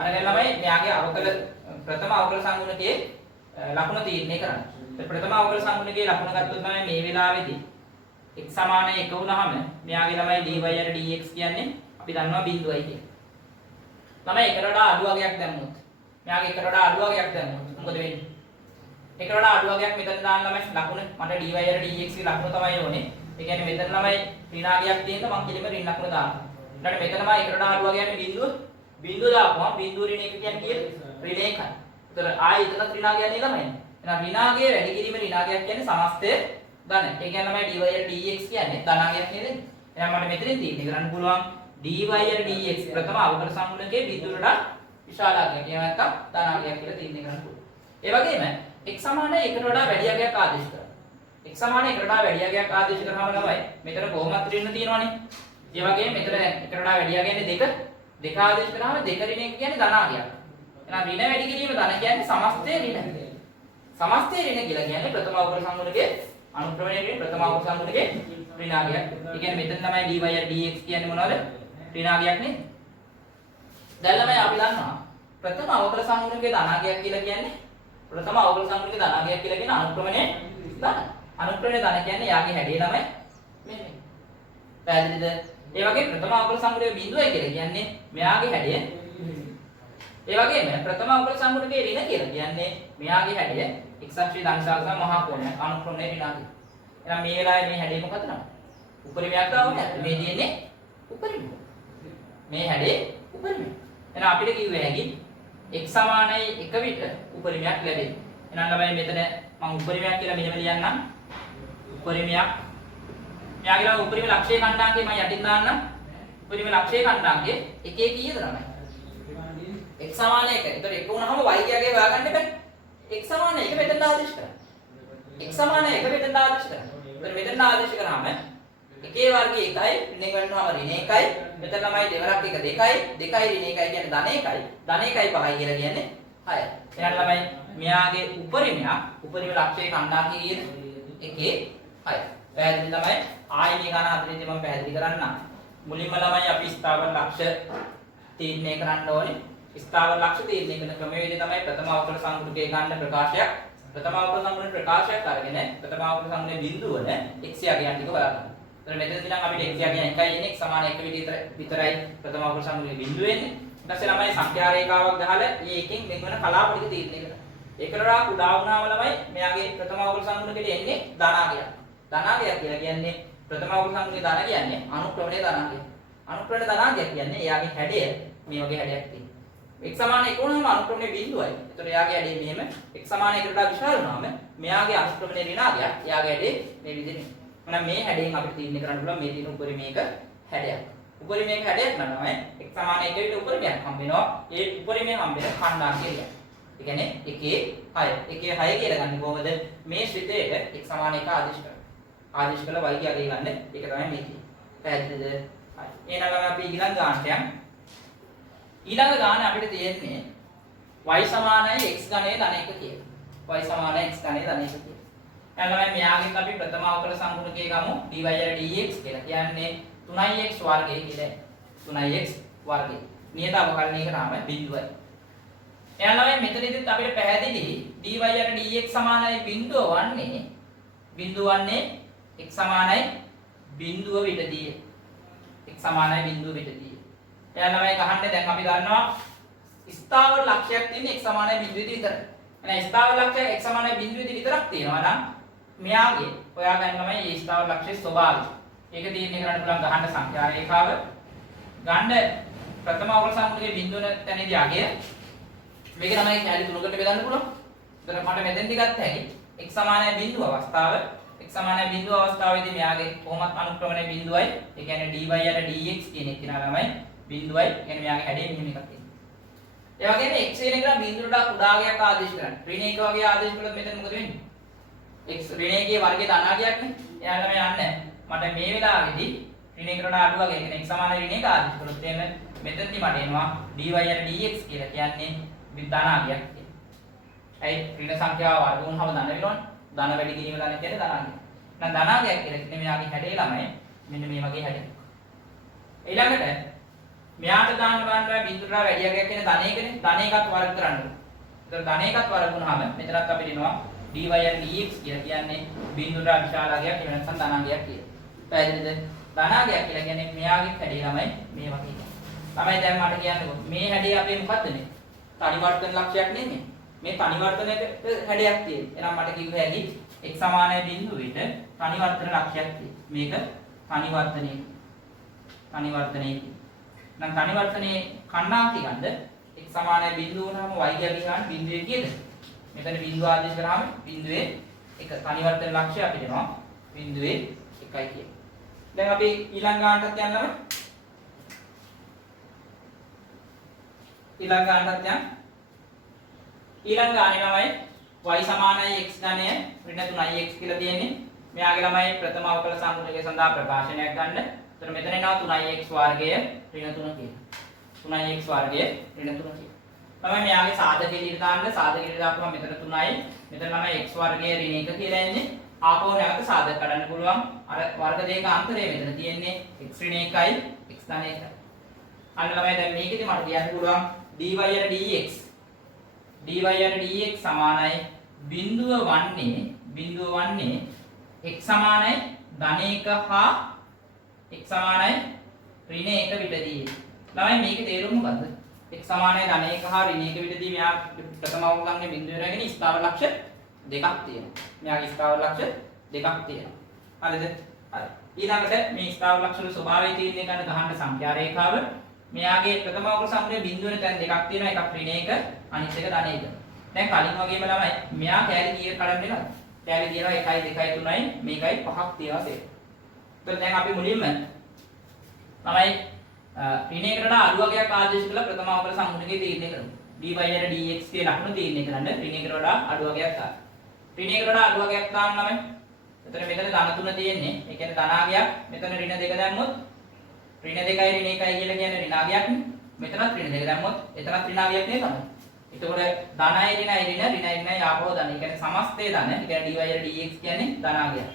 අරගෙන ළමයි මෙයාගේ අවකල ප්‍රථම අවකල සංගුණකයේ ලකුණ තීරණය කරන්න. ප්‍රථම අවකල සංගුණකයේ ලකුණ ගත්තොත් තමයි මේ වෙලාවේදී x සමානයි 1 වුණාම මෙයාගේ ළමයි dy and dx කියන්නේ අපි දන්නවා බිඳුවයි කියලා. ළමයි එකට වඩා අඩු වගයක් දැම්මොත් මෙයාගේ එකට වඩා අඩු වගයක් දැම්මොත් මොකද වෙන්නේ? එකට වඩා අඩු වගයක් මෙතන දාන්න ළමයි ලකුණ මට dy and dx ගේ ලකුණ තමයි ඕනේ. ඒ කියන්නේ මෙතන ළමයි ඍණාගයක් තියෙන මම කිලිම ඍණ ලකුණ දානවා. ඊළඟට මෙතන තමයි එකට වඩා අඩු වගයක් බිඳුව දාපුවම බිඳුව ඍණ 1 කියන්නේ කීයද? ඍණ 1යි. ඒතර ආයෙ එතන ඍණාගයක් නේ ළමයි. එහෙනම් ඍණාගයේ වැඩි කිරීම ඍණාගයක් කියන්නේ සමස්තය ධන. ඒ කියන්නේ ළමයි dy and dx කියන්නේ ධනාගයක් නේද? එහෙනම් මට මෙතනින් තීරණය කරන්න පුළුවන් dy and dx ප්‍රථම අවකල සංගුණකයේ බිඳුවට විශාලාගයක්. එහෙම නැත්නම් ධනාගයක් කියලා තීරණය කරන්න පුළුවන්. ඒ වගේම x සමානයි 1කට වඩා වැඩි අගයක් ආදේශ කරනවා. x සමානයි 1කට වඩා වැඩි අගයක් ආදේශ කරාම ළමයි මෙතන කොහොමද ඍණ තියෙනවනේ. ඒ වගේම මෙතන 1කට වඩා වැඩි අග කියන්නේ 2 ආදේශ කරාම 2 ඍණ 1 කියන්නේ ධනාගයක්. එහෙනම් ඍණ වැඩි කිරීම ධන කියන්නේ සමස්තය ඍණ. සමස්තය ඍණ කියලා කියන්නේ ප්‍රථම අවකල සංගුණකයේ අනුක්‍රමණය කිරීම ප්‍රථම අවකල සංගුණකයේ ඍණාගයක්. ඒ කියන්නේ මෙතන තමයි dy and dx කියන්නේ මොනවද? ඍණාගයක් නේ. දැන් ළමයි අපි දන්නවා ප්‍රථම අවකල සංගුණකයේ ධනාගයක් කියලා කියන්නේ ප්‍රථම අවකල සංගුණකයේ ධනාගයක් කියලා කියන අනුක්‍රමණය ධන. අනුක්‍රමණය ධන කියන්නේ යාගේ හැඩය ළමයි මෙන්න. පැහැදිලිද? ඒ වගේ ප්‍රථම අවකල සංගුණකයේ බිඳුවයි කියලා කියන්නේ මෙයාගේ හැඩය. ඒ වගේම ප්‍රථම අවකල සංගුණකයේ ඍණ කියලා කියන්නේ මෙයාගේ හැඩය x අක්ෂයේ ධනසාර සහ මහා කෝණයක් අනුක්‍රමණය ඍණාගය. එහෙනම් මේ වෙලාවේ මේ හැඩය මොකද නම්? උපරිමයක් දාවුනේ. මේ තියෙන්නේ උපරිම. මේ හැඩේ උපරිමය. එහෙනම් අපිට කිව්වේ හැකි x සමානයි 1 විට උපරිමයක් ලැබෙයි. එහෙනම් ළමයි මෙතන මම උපරිමයක් කියලා මෙහෙම ලියන්නම්. උපරිමයක්. මෙයාගේ ළමයි උපරිම ලක්ෂයේ කණ්ඩාංකය මම යටින් දාන්නම්. උපරිම ලක්ෂයේ කණ්ඩාංකය එකේ කීයද ළමයි? x සමානයි 1. ඒතකොට 1 වුණාම y කියගේ හොයාගන්න බෑ. x සමානයි 1 මෙතන ආදේශ කරා. x සමානයි 1 මෙතන ආදේශ කරා. ඒතකොට මෙතන ආදේශ කරාම එකේ වර්ගය 1යි ඍණ ගන්නවා ඍණ 1යි මෙතන ළමයි දෙවරක් 1 2යි 2යි ඍණ 1යි කියන්නේ ධන 1යි ධන 1යි 5යි කියලා කියන්නේ 6යි. එහෙනම් ළමයි මෙයාගේ උපරිම ලක්ෂයේ කණ්ඩාංකය කීයද? එකේ 6යි. පැහැදිලි තමයි. ආයෙ මේ ගණන හතරේදී මම පැහැදිලි කරන්නම්. මුලින්ම ළමයි අපි ස්ථාවර ලක්ෂ තීරණය කරන්න ඕනේ. ස්ථාවර ලක්ෂ තීරණය කරන ක්‍රමවේදය තමයි ප්‍රථම අවකල සංගුණකයේ ගන්න ප්‍රකාශයක්. ප්‍රථම අවකල සංගුණකේ ප්‍රකාශයක් අරගෙන ප්‍රථම අවකල සංගුණයේ බිඳුවන x යගයන් ටික හොයාගන්න. එතන මෙතනදී නම් අපිට x යගයන් 1යි එන්නේ x සමාන 1 විතරයි ප්‍රථම අවකල සංගුණකයේ බිඳුව එන්නේ. ඊට පස්සේ ළමයි සංඛ්‍යා රේඛාවක් ගහලා මේ එකෙන් මෙන්න කලාප ටික තීරණය කරනවා. ඒකතරා කුඩා වුණාම ළමයි මෙයාගේ ප්‍රථම අවකල සංගුණකයට එන්නේ ධනාගයක්. ධනාගයක් කියලා කියන්නේ ප්‍රථම අවකල සංගුණකේ ධන කියන්නේ අනුක්‍රමණයේ ධනාගය. අනුක්‍රමණයේ ධනාගය කියන්නේ එයාගේ හැඩය මේ වගේ හැඩයක් තියෙනවා. x සමාන 1 වුණාම අනුක්‍රමණයේ බිඳුවයි. ඒතකොට එයාගේ හැඩය මෙහෙම x සමාන 1කට වඩා විශාල වුණාම මෙයාගේ අනුක්‍රමණයේ ඍණාගය එයාගේ හැඩේ මේ විදිහට. එහෙනම් මේ හැඩයෙන් අපිට තීරණය කරන්න පුළුවන් මේ තියෙන උපරිමයක හැඩයක්. උපරිමයක හැඩයක් නනවයි x සමාන 1 විතර උපරිමයක් හම්බ වෙනවා. ඒ උපරිමය හම්බ වෙන කණ්ඩාංකය කියන්නේ. ඒ කියන්නේ 1 6 කියලා ගන්න කොහොමද? මේ ශ්‍රිතයට x සමාන 1 ආදේශ කරනවා. ආදේශ කළා y කියලා ගන්න. ඒක තමයි මේ කියන්නේ. පැහැදිලිද? හරි. එහෙනම් අපි ඊළඟ ගානට යමු. ඊළඟ ගාන අපිට තියෙන්නේ y සමානයි x ඝනය ධන 1 කියලා. y සමානයි x ඝනය ධන 1 කියලා. එහෙනම් ළමයි මෙයාගෙත් අපි ප්‍රථම අවකල සංගුණකයේ ගමු dy dx කියලා. කියන්නේ 3x වර්ගය කියලා. 3x වර්ගය. නියත අවකලනයක නාම බිඳුවයි. එහෙනම් ළමයි මෙතනදිත් අපිට පැහැදිලි dy dx සමානයි බිඳුව වන්නේ x සමානයි බිඳුව විටදී. x සමානයි බිඳුව විටදී. එහෙනම් ළමයි ගහන්නේ දැන් අපි දන්නවා ස්ථාවර ලක්ෂයක් තියෙන්නේ x සමානයි බිඳුවේදී විතරයි. එහෙනම් ස්ථාවර ලක්ෂය x සමානයි බිඳුවේදී විතරක් තියෙනවා නම් මෙයාගේ හොයාගන්න තමයි මේ ස්ථාවර ලක්ෂයේ ස්වභාවය. ඒක තීරණය කරන්න පුළුවන් ගහන්න සංඛ්‍යා රේඛාව. ගන්න ප්‍රථම අවකල සංගුණකයේ බිඳුවන තැනදී අගය මේක තමයි කැලි තුනකට බෙදන්න පුළුවන්. ඒතර මට මෙතෙන්දි ගත්ත හැකි x සමානයි බිඳුව අවස්ථාව. x සමානයි බිඳුව අවස්ථාවේදී මෙයාගේ කොහොමත් අනුක්‍රමණය බිඳුවයි. ඒ කියන්නේ dy dx කියන එක නා තමයි බිඳුවයි. ඒ කියන්නේ මෙයාගේ හැඩය මෙහෙම එකක් තියෙනවා. ඒ වගේම x කියන එක බිඳුවට උදාගයක් ආදේශ කරන්න. ඍණ එක වගේ ආදේශ කළොත් මෙතන මොකද වෙන්නේ? x ඍණ එකේ වර්ගයේ ධනාගයක් නේ. එයාලම යන්නේ. මට මේ වෙලාවේදී ඍණ එකට අඩු වගේ කියන්නේ x සමාන ඍණ එක ආදේශ කළොත් එන්න මෙතනදී මට එනවා dy dx කියලා කියන්නේ ධනාගයක් කියලා. ඇයි ඍණ සංඛ්‍යාව වර්ග වුණාම ධන වෙනවනේ. ධන වැඩි කිරීම ධන කියන්නේ ධනාගයක්. එහෙනම් ධනාගයක් කියලා කියන්නේ මෙයාගේ හැඩේ ළමයි මෙන්න මේ වගේ හැඩයක්. ඊළඟට මෙයාට දාන්න බලන්න බිඳුවට වැඩියක් කියන ධනයකනේ. ධනයකත් වර්ග කරන්න ඕනේ. ඒතර ධනයකත් වර්ග වුණාම මෙතනත් අපිට එනවා dy dx කියලා කියන්නේ බිඳුවට විශාලාගයක් එහෙම නැත්නම් ධනාගයක් කියලා. පැහැදිලිද? ධනාගයක් කියලා කියන්නේ මෙයාගේ හැඩේ ළමයි මේ වගේ. ළමයි දැන් මට කියන්නකෝ මේ හැඩේ අපේ මොකද්දනේ? පරිවර්තන ලක්ෂයක් නෙමෙයි. මේ පරිවර්තනයේ හැඩයක් තියෙනවා. එහෙනම් මට කිව්ව හැකි x සමානයි බිඳුවට පරිවර්තන ලක්ෂයක් තියෙනවා. මේක පරිවර්තනයේ. නම් පරිවර්තනයේ කණ්ණාති ගන්න x සමානයි බිඳුව වුණාම y කියලා ගන්න බිඳුවේ කීයද? මෙතන බිඳුව ආදේශ කරාම බිඳුවේ එක පරිවර්තන ලක්ෂය අපිට එනවා. බිඳුවේ 1යි කියන්නේ. දැන් අපි ඊළඟ ගානටත් යන්නම ඊළඟ ගානටත් ඊළඟ ගානේ ළමයි y සමානයි x ධනය ඍණ 3x කියලා තියෙන්නේ. මෙයාගේ ළමයි ප්‍රථම අවකල සංගුණකයේ සඳහා ප්‍රකාශනයක් ගන්න. එතන මෙතන එනවා 3x වර්ගය ඍණ 3 කියලා. 3x වර්ගය ඍණ 3 කියලා. තමයි මෙයාගේ සාධක එළියට දාන්න. සාධක එළියට දාපුවම මෙතන 3යි. මෙතන ළමයි x වර්ගය ඍණ 1 කියලා එන්නේ. ආපහු නැවත සාධක කඩන්න පුළුවන්. අර වර්ග දෙක අන්තරය මෙතන තියෙන්නේ x ඍණ 1යි x ධන 1යි. අන්න ළමයි දැන් මේකෙදි මට කියන්න පුළුවන් dy dx dx සමානයි බිඳුව වන්නේ x සමානයි ධන 1 හා x සමානයි ඍණ 1 විටදී. ළමයි මේකේ තේරුම මොකද්ද? x සමානයි ධන 1 හා ඍණ 1 විටදී මෙයා ප්‍රථම අවකලනයේ බිඳුව රැගෙන ස්ථාවර ලක්ෂ දෙකක් තියෙනවා. මෙයාගේ ස්ථාවර ලක්ෂ දෙකක් තියෙනවා. හරිද? හරි. ඊළඟට මේ ස්ථාවර ලක්ෂ වල ස්වභාවය තීරණය කරන ගහන්න සංඛ්‍යා රේඛාව. මෙයාගේ ප්‍රථම අවකල සංග්‍රහයේ බිඳුවන තැන් දෙකක් තියෙනවා. එකක් ඍණ 1 අනිත් එක ධන 1. දැන් කලින් වගේම ළමයි මෙයා කැලි කීයක කඩන්න වෙනවද? කැලි කියනවා 1යි 2යි 3යි මේකයි 5ක් තියනවා තේ. ඒතකොට දැන් අපි මුලින්ම තමයි ඍණ 1කට අඩු වගයක් ආදේශ කළ ප්‍රථම අවකල සංගුණකයේ තීරණය කරමු. dy dx කියන ලක්ෂණ තීරණය කරන්න ඍණ 1කට වඩා අඩු වගයක් ගන්න. ඍණ 1කට වඩා අඩු වගයක් ගන්න ළමයි. එතන මෙතන ධන 3 තියෙන්නේ. ඒ කියන්නේ ධනාගයක්. මෙතන ඍණ 2 දැම්මොත් ඍණ 2යි ඍණ 1යි කියලා කියන්නේ ඍණාගයක් නේ. මෙතනත් ඍණ 2 දැම්මොත් එතනත් ඍණාගයක් නේ තමයි. එතකොට ධනයි ඍණයි ආපහු ධන. ඒ කියන්නේ සමස්තය ධන. ඒ කියන්නේ dy dx කියන්නේ ධනාගයක්.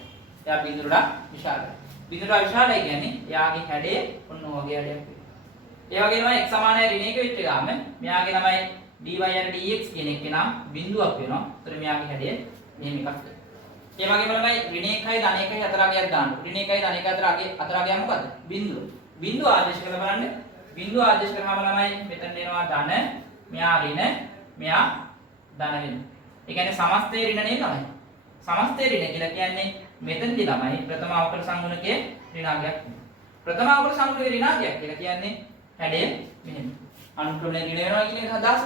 එයා බිඳුරට විශාලයි. බිඳුරට විශාලයි කියන්නේ එයාගේ හැඩය ඔන්න ඔයගේ හැඩයක් වෙනවා. ඒ වගේම x සමානයි ඍණ 1 වෙච්ච ගාම මෙයාගේ ළමයි dy dx කියන එක නම් බිඳුවක් වෙනවා. ඒතර මෙයාගේ හැඩය මෙහෙම එකක් වෙනවා. ඒ වගේම ළමයි ඍණ 1යි ධන 1යි අතරාගයක් දාන්න. ඍණ 1යි ධන 1යි අතරාගයක් මොකද්ද? බිඳුව. බිඳුව ආදේශ කරලා බලන්න. බිඳුව ආදේශ කරාම ළමයි මෙතන එනවා ධන, මෙයා ඍණ, මෙයා ධන වෙනවා. ඒ කියන්නේ සමස්තය ඍණ නේ ළමයි. සමස්තය ඍණ කියලා කියන්නේ මෙතනදී ළමයි ප්‍රථම අවකල සංගුණකයේ ඍණාගයක්. ප්‍රථම අවකල සංගුණකයේ ඍණාගයක් කියලා කියන්නේ හැඩය මෙහෙම. අනුක්‍රමණය ඍණ වෙනවා කියන එක අදහස.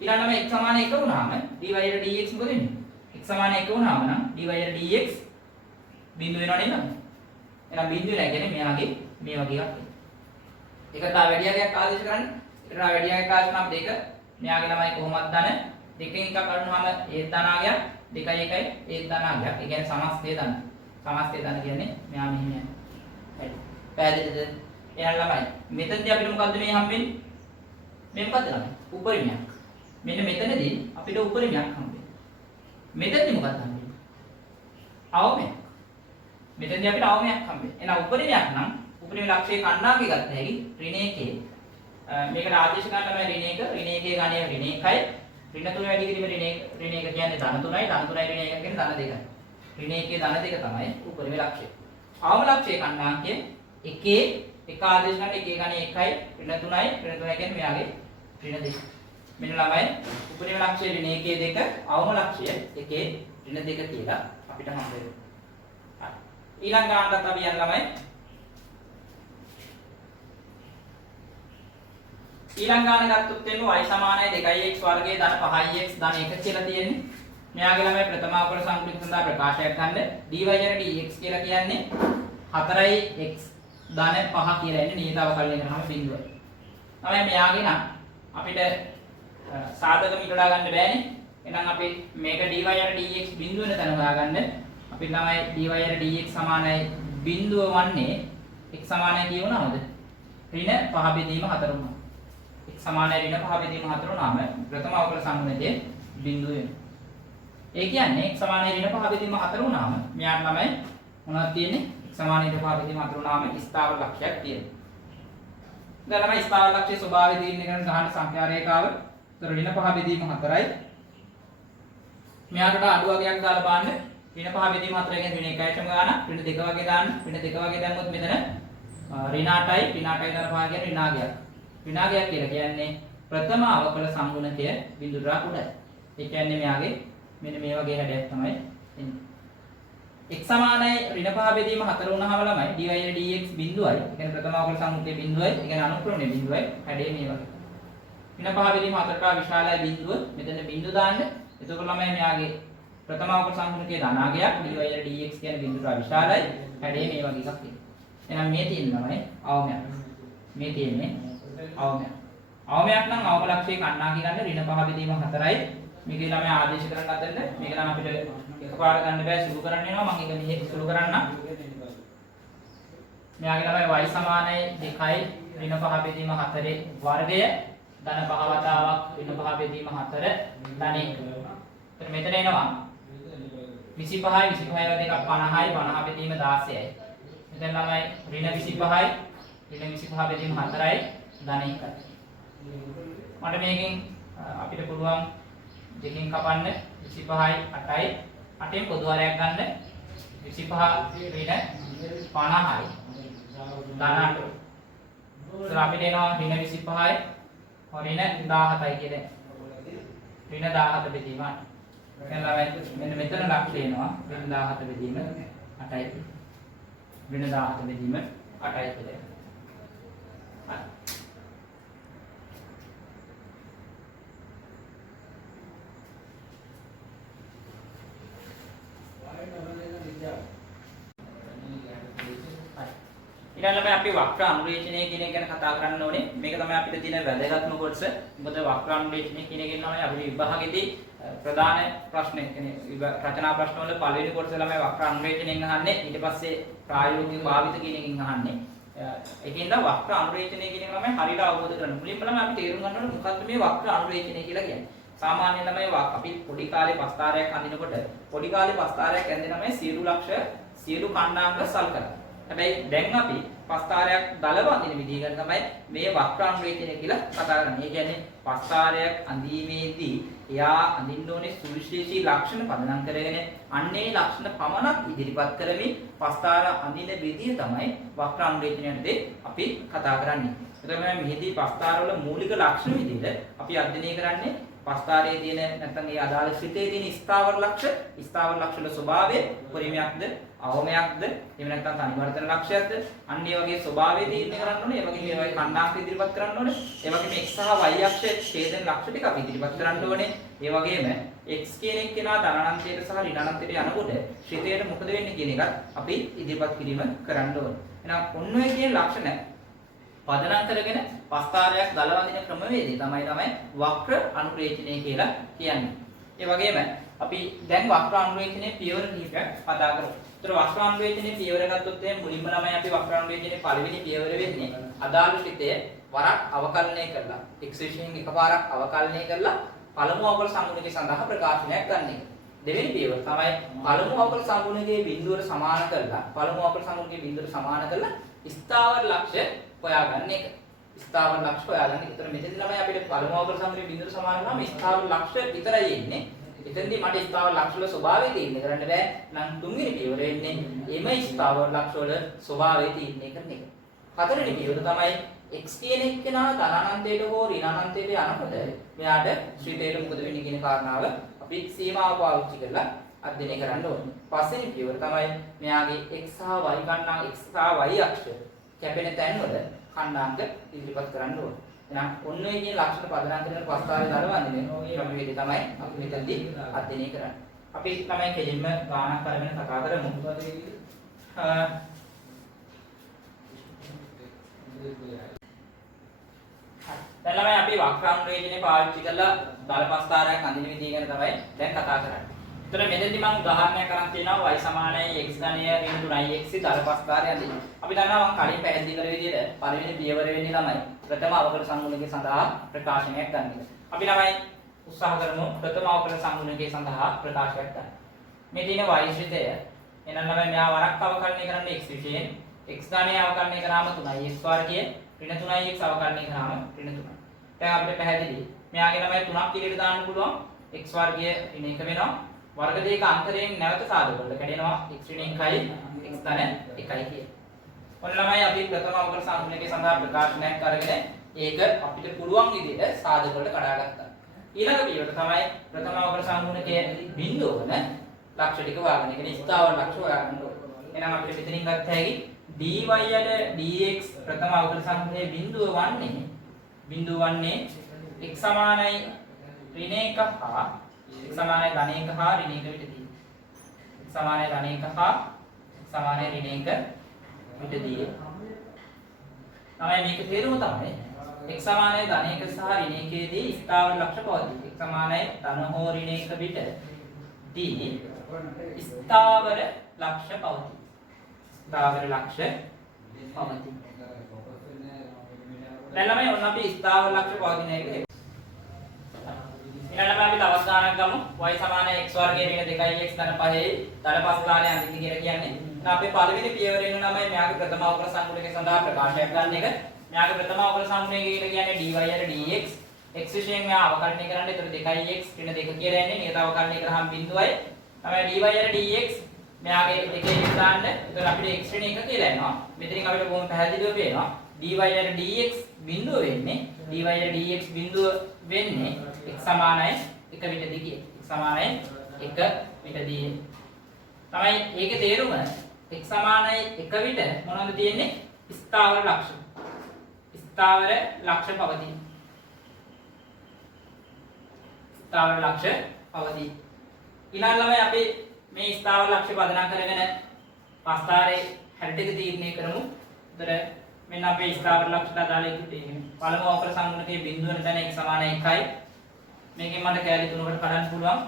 ඊළඟම x සමාන 1 වුණාම dy dx මොකද වෙන්නේ? x සමාන 1 වුණාම නම් dy dx බිඳුව වෙනව නේද? එහෙනම් බිඳුව නැහැ කියන්නේ මෙයාගේ මේ වගේ එකක්. එකට වැඩියයක් ආදේශ කරන්න. එකට වැඩියයක් ආදේශ නම් දෙක. මෙයාගේ ළමයි කොහොමද ධන? දෙකෙන් එකක් අරනවාම ඒ ධනාගයක් 2යි 1යි ඒ ධනාගයක්. ඒ කියන්නේ සමස්තය ධන. සමස්තය ධන කියන්නේ මෙයා මෙහෙම යනවා. හරි. පැහැදිලිද? එහෙනම් ළමයි මෙතනදී අපිට මොකද්ද මේ හම්බෙන්නේ? මේ මොකද්ද ළමයි? උපරිමයක්. මෙන්න මෙතනදී අපිට උපරිමයක් හම්බෙන්නේ. මෙතනදී මොකක්ද හම්බෙන්නේ? අවමයක්. මෙතනදී අපිට අවමයක් හම්බෙන්නේ. එහෙනම් උපරිමයක් නම් උපරිම ලක්ෂයේ කණ්ඩායමක ගත්ත හැකි ඍණ 1. මේකට ආදේශ ගන්න තමයි ඍණ 1. ඍණ 1 ගානේ ඍණ 1යි. ඍණ 3 වැඩි කිරීම ඍණ 1 කියන්නේ ධන 3යි. ධන 3යි ඍණ 1 කියන්නේ ධන 2යි. ඍණ 1 ධන 2 තමයි උපරිම ලක්ෂය. අවම ලක්ෂයේ කණ්ඩායමකයේ 1 එක ආදේශ ගන්න 1 ගානේ 1යි. ඍණ 3යි. ඍණ 3 කියන්නේ මෙයාගේ ඍණ 2. මෙන්න ළමයි උපරිම ලක්ෂය ඍණ 1 2 අවම ලක්ෂය 1 ඍණ 2 කියලා අපිට හම්බ වෙනවා. හරි. ඊළඟ ගානකට අපි යන්න ළමයි. ඊළඟ ගාන ගත්තොත් එimhe y සමානයි 2x වර්ගයේ ධන 5x ධන 1 කියලා තියෙන්නේ. මෙයාගේ ළමයි ප්‍රථම අවකල සංකෘතික සඳහා ප්‍රකාශයක් ගන්න dy dx කියලා කියන්නේ 4x ධන 5 කියලා එන්නේ නියත අවකලනය කරාම බිඳුවයි. තමයි මෙයාගේ නම් අපිට සාධක මිටලා ගන්න බෑනේ. එහෙනම් අපි මේක dy dx බිඳුව වෙන තැන හොයාගන්න. අපි ළමයි dy dx සමානයි බිඳුව වන්නේ x සමානයි කියවනවද? ඍණ 5 බෙදීම 4 වුණා. x සමානයි ඍණ 5 බෙදීම 4 වුණාම ප්‍රථම අවකල සංගුණකයේ බිඳුව වෙනවා. ඒ කියන්නේ x සමානයි ඍණ 5 බෙදීම 4 වුණාම මෙයාට ළමයි මොනවද තියෙන්නේ? x සමානයි ඍණ 5 බෙදීම 4 වුණාම ස්ථාවර ලක්ෂයක් තියෙනවා. දැන් ළමයි ස්ථාවර ලක්ෂයේ ස්වභාවය තීරණය කරන ගහන සංඛ්‍යා රේඛාව. ඒතර ඍණ 5 බෙදීම 4යි. මෙයාට අඩු වගයක් දාලා බලන්න. ඍණ 5 බෙදීම 4 කියන්නේ ඍණ 1යිටම ගන්න. ඍණ 2 වගේ දාන්න. ඍණ 2 වගේ දැම්මොත් මෙතන ඍණ 8යි දාලා 5 කියන්නේ ඍණාගයක්. ඍණාගයක් කියලා කියන්නේ ප්‍රථම අවකල සංගුණකය බිඳුරා උඩයි. ඒ කියන්නේ මෙයාගේ මෙන්න මේ වගේ හැඩයක් තමයි එන්නේ. x සමානයි ඍණ 5 බෙදීම 4 වුණාම ළමයි dy dx බිඳුවයි. ඒ කියන්නේ ප්‍රථම අවකල සංගුණකයේ බිඳුවයි. ඒ කියන්නේ අනුක්‍රමණයේ බිඳුවයි. හැඩේ මේ වගේ. ඍණ 5 බෙදීම 4ට විශාලයි බිඳුව. මෙතන බිඳුව දාන්න. එතකොට ළමයි මෙයාගේ ප්‍රථම අවකල සංගුණකයේ ධනාගයක් dy dx කියන්නේ බිඳුවට විශාලයි. හැඩේ මේ වගේ එකක් තියෙනවා. එහෙනම් මේ තියෙන ළමයි අවමයක්. මේ තියෙන්නේ අවමයක්. අවමයක් නම් අවම ලක්ෂයේ කණ්ණාකි ගන්න ඍණ 5 බෙදීම 4යි. මේකේ ළමයි ආදේශ කරන්න හදන්න. මේක නම් අපිට එකපාර ගන්න බෑ සුළු කරන්න වෙනවා. මම ඒක මෙහෙ සුළු කරන්න. මෙයාගේ ළමයි y සමානයි 2යි ඍණ 5 බෙදීම 4 වර්ගය ධන 5 වතාවක් ඍණ 5 බෙදීම 4 ධන 1. එතන මෙතන එනවා 25යි 25යි දෙකක් 50යි 50 බෙදීම 16යි. මෙතන ළමයි ඍණ 25යි ඍණ 25 බෙදීම 4යි ධන 1යි. මට මේකෙන් අපිට පුළුවන් දෙකෙන් කපන්න 25යි 8යි 8න් පොදු හරයක් ගන්න 25 ඍණ 50යි ධන 8. ඒතර අපිට එනවා ඍණ 25යි ඍණ 17යි කියන්නේ. ඍණ 17 බෙදීම 8. මෙන්න මෙතන ලක්ෂය එනවා ඍණ 17 බෙදීම 8යි. ඍණ 17 බෙදීම 8යි කියලා. හරි. ඊළඟට අපි වක්‍ර අනුරේචනය කියන එක ගැන කතා කරන්න ඕනේ. මේක තමයි අපිට තියෙන වැදගත්ම කොටස. මොකද වක්‍ර අනුරේචනය කියන එකෙන් තමයි අපිට විභාගෙදී ප්‍රධාන ප්‍රශ්නේ කියන්නේ රචනා ප්‍රශ්න වල පළවෙනි කොටස ළමයි වක්‍ර අනුරේචනයෙන් අහන්නේ. ඊට පස්සේ ප්‍රායෝගික භාවිත කියන එකෙන් අහන්නේ. ඒකින්ද වක්‍ර අනුරේචනය කියන එක ළමයි හරියට අවබෝධ කරගන්න. මුලින්ම ළමයි අපි තේරුම් ගන්න ඕනේ මොකක්ද මේ වක්‍ර අනුරේචනය කියලා කියන්නේ. සාමාන්‍ය ළමයි අපි පොඩි කාලේ පස්තාරයක් අඳිනකොට පොඩි කාලේ පස්තාරයක් ඇඳෙන ළමයි සියලු ලක්ෂ සියලු කණ්ඩායම් සල්කලා. හැබැයි දැන් අපි පස්තාරයක් දල වඳින විදිහ ගැන තමයි මේ වක්‍ර අනුරේචනය කියලා කතා කරන්නේ. ඒ කියන්නේ පස්තාරයක් අඳීමේදී එයා අඳින්න ඕනේ සුවිශේෂී ලක්ෂණ පදනම් කරගෙන අන්නේ ලක්ෂණ පමණක් ඉදිරිපත් කරමින් පස්තාර අඳින විදිහ තමයි වක්‍ර අනුරේචනයේදී අපි කතා කරන්නේ. එතකොට මෙහිදී පස්තාරවල මූලික ලක්ෂණ විදිහට අපි අධ්‍යයනය කරන්නේ පස්තාරයේ තියෙන නැත්නම් ඒ අදාළ ශ්‍රිතයේ තියෙන ස්ථාවර ලක්ෂ වල ස්වභාවය පරිමයක්ද අවමයක්ද එහෙම නැත්නම් තනිවර්තන ලක්ෂයක්ද අන්න ඒ වගේ ස්වභාවය තීරණය කරන්න ඕනේ. ඒ වගේ මේවායි කණ්ඩායම් ඉදිරිපත් කරන්න ඕනේ. ඒ වගේම x සහ y අක්ෂයේ ඡේදන ලක්ෂ ටික අපි ඉදිරිපත් කරන්න ඕනේ. ඒ වගේම x කියන එක්කෙනා ධනානන්තයට සහ ඍණානන්තයට යනකොට ශ්‍රිතයට මොකද වෙන්නේ කියන එකත් අපි ඉදිරිපත් කිරීම කරන්න ඕනේ. එහෙනම් ඔන්න ඔය කියන ලක්ෂණ පදනම් කරගෙන පස්තාරයක් දල වඳින ක්‍රමවේදය තමයි වක්‍ර අනුරේචනය කියලා කියන්නේ. ඒ වගේම අපි දැන් වක්‍ර අනුරේචනයේ පියවර කිහිපයක් කතා කරමු. ඒතර වක්‍ර අනුරේචනයේ පියවර ගත්තොත් එහෙනම් මුලින්ම ළමයි අපි වක්‍ර අනුරේචනයේ පළවෙනි පියවර වෙන්නේ අදාළ ශ්‍රිතය වරක් අවකලනය කරලා x විශේෂයෙන් එකපාරක් අවකලනය කරලා පළමු අවකල සංගුණකේ සඳහා ප්‍රකාශනයක් ගන්න එක. දෙවෙනි පියවර තමයි පළමු අවකල සංගුණකයේ බිඳුවට සමාන කරලා පළමු අවකල සංගුණකයේ බිඳුවට සමාන කරලා ස්ථාවර ලක්ෂ්‍ය හොයාගන්න එක. ස්ථාවර ලක්ෂ්‍ය හොයාගන්න. ඒතර මෙතනදී ළමයි අපිට පළමු අවකල සංගුණකයේ බිඳුවට සමාන වුණාම ස්ථාවර ලක්ෂ්‍ය විතරයි එන්නේ. එතෙන්දී මට ස්ථාවර ලක්ෂ්‍ය වල ස්වභාවය තීරණය කරන්න බෑ. නම් තුන්වෙනි පියවර එන්නේ එම ස්ථාවර ලක්ෂ්‍ය වල ස්වභාවය තීරණය කරන එක. හතරවෙනි පියවර තමයි x කියන එක්කෙනා ධනානන්තයට හෝ ඍණානන්තයට යනකොට මෙයාට ශ්‍රිතයට මොකද වෙන්නේ කියන කාරණාව අපි සීමාව පාවිච්චි කරලා අධ්‍යයනය කරන්න ඕනේ. පස්වෙනි පියවර තමයි මෙයාගේ x සහ y ගණනාංක x සහ y අක්ෂ කැපෙන තැන්වල khණ්ඩාංක ඉදිරිපත් කරන්න ඕනේ. එහෙනම් ඔන්න ඔය කියන ලක්ෂණ පදනම් කරන ප්‍රස්තාවය දරවන්නේ ක්‍රමවේදය තමයි අපි මෙතනදී අධ්‍යයනය කරන්නේ. අපි තමයි කෙලින්ම ගානක් අරගෙන කතා කරමු. දැන් ළමයි අපි වක්‍රානුරේචනය පාවිච්චි කරලා දල ප්‍රස්ථාරයක් අඳින විදිය ගැන තමයි දැන් කතා කරන්නේ. ඒතර මෙතෙන්දී මම උදාහරණයක් අරන් තියෙනවා y = x ධනය ඍණ 3x දල ප්‍රස්ථාරය අඳින්න. අපි දන්නවා මම කලින් පැහැදිලි කළ විදිහට පළවෙනි පියවර වෙන්නේ තමයි ප්‍රථම අවකල සංගුණකය සඳහා ප්‍රකාශනයක් ගන්න එක. අපි ළමයි උත්සාහ කරමු ප්‍රථම අවකල සංගුණකය සඳහා ප්‍රකාශයක් ගන්න. මේ තියෙන y ශ්‍රිතය එහෙනම් ළමයි මෙයා වරක් අවකලනය කරන්නේ x විශේෂයෙන් x ධනය අවකලනය කරාම 3x වර්ගය ඍණ 3x අවකලනය කරාම ඍණ 3. දැන් අපිට පැහැදිලි මෙයාගේ ළමයි 3ක් ඉදිරියට දාන්න පුළුවන් x වර්ගය ඍණ 1 වෙනවා වර්ග දෙක අන්තරයෙන් නැවත සාදු කරලා කැඩෙනවා x ඍණ 1යි x ධන 1යි කිය. ඔන්න ළමයි අපි ප්‍රථම අවකල සංගුණකය සඳහා ප්‍රකාශනයක් අරගෙන ඒක අපිට පුළුවන් විදිහට සාදු කරලා කඩාගත්තා. ඊළඟ පියවර තමයි ප්‍රථම අවකල සංගුණකයේ බිඳුව වන ලක්ෂ්‍ය ටික හොයාගන්න. ඒ කියන්නේ ස්ථාවර ලක්ෂ්‍ය හොයාගන්න ඕනේ. එහෙනම් අපිට මෙතනින් ගත්ත හැකි dy යට dx ප්‍රථම අවකල සංගුණකයේ බිඳුව වන්නේ x සමානයි ඍණ 1 හා x සමානයි ධන 1 හා ඍණ 1 විටදී. x සමානයි ධන 1 හා x සමානයි ඍණ 1 විටදී. තමයි මේක තේරුම තමයි x සමානයි ධන 1 සහ ඍණ 1 දී ස්ථාවර ලක්ෂ්‍ය පවතී. x සමානයි ධන හෝ ඍණ 1 විටදී ස්ථාවර ලක්ෂ්‍ය පවතී. ස්ථාවර ලක්ෂ්‍ය පවතී. දැන් ළමයි ඔන්න අපි ස්ථාවර ලක්ෂ්‍ය පවතින එක ඊළඟට අපි තවත් ගානක් ගමු y = x වර්ගය ඍණ 2x ධන 5යි දල ප්‍රස්ථාරය අඳින්න කියලා කියන්නේ. දැන් අපේ පළවෙනි පියවර වෙන ළමයි මෙයාගේ ප්‍රථම අවකල සංගුණකය සඳහා ප්‍රකාශයක් ගන්න එක. මෙයාගේ ප්‍රථම අවකල සංගුණකය කියලා කියන්නේ dy යට dx x විශේෂයෙන් මෙයා අවකලනය කරන්නේ. ඒතර 2x ඍණ 2 කියලා එන්නේ. නියත අවකලනය කරාම බිඳුවයි. තමයි dy යට dx මෙයාගේ එකේ x දාන්න. ඒතර අපිට x ඍණ 1 කියලා එනවා. මෙතනින් අපිට බොහොම පැහැදිලිව පේනවා dy යට dx බිඳුව වෙන්නේ dy යට dx බිඳුව වෙන්නේ x සමානයි 1 විටදී කිය. x සමානයි 1 විටදී. තමයි ඒකේ තේරුම x සමානයි 1 විට මොනවද තියෙන්නේ? ස්ථාවර ලක්ෂ්‍ය. ස්ථාවර ලක්ෂ්‍ය පවතී. ස්ථාවර ලක්ෂ්‍ය පවතී. ඊළඟ ළමයි අපි මේ ස්ථාවර ලක්ෂ්‍ය පදනම් කරගෙන ප්‍රස්ථාරයේ හැඩ ටික තීරණය කරමු. උතර මෙන්න අපේ ස්ථාවර ලක්ෂ්‍ය අදාළ එක තියෙන්නේ. පළමු අවකල සංගුණකයේ බිඳුව වෙන තැන x සමානයි 1යි. මේකෙන් මට කැලි තුනකට කඩන්න පුළුවන්.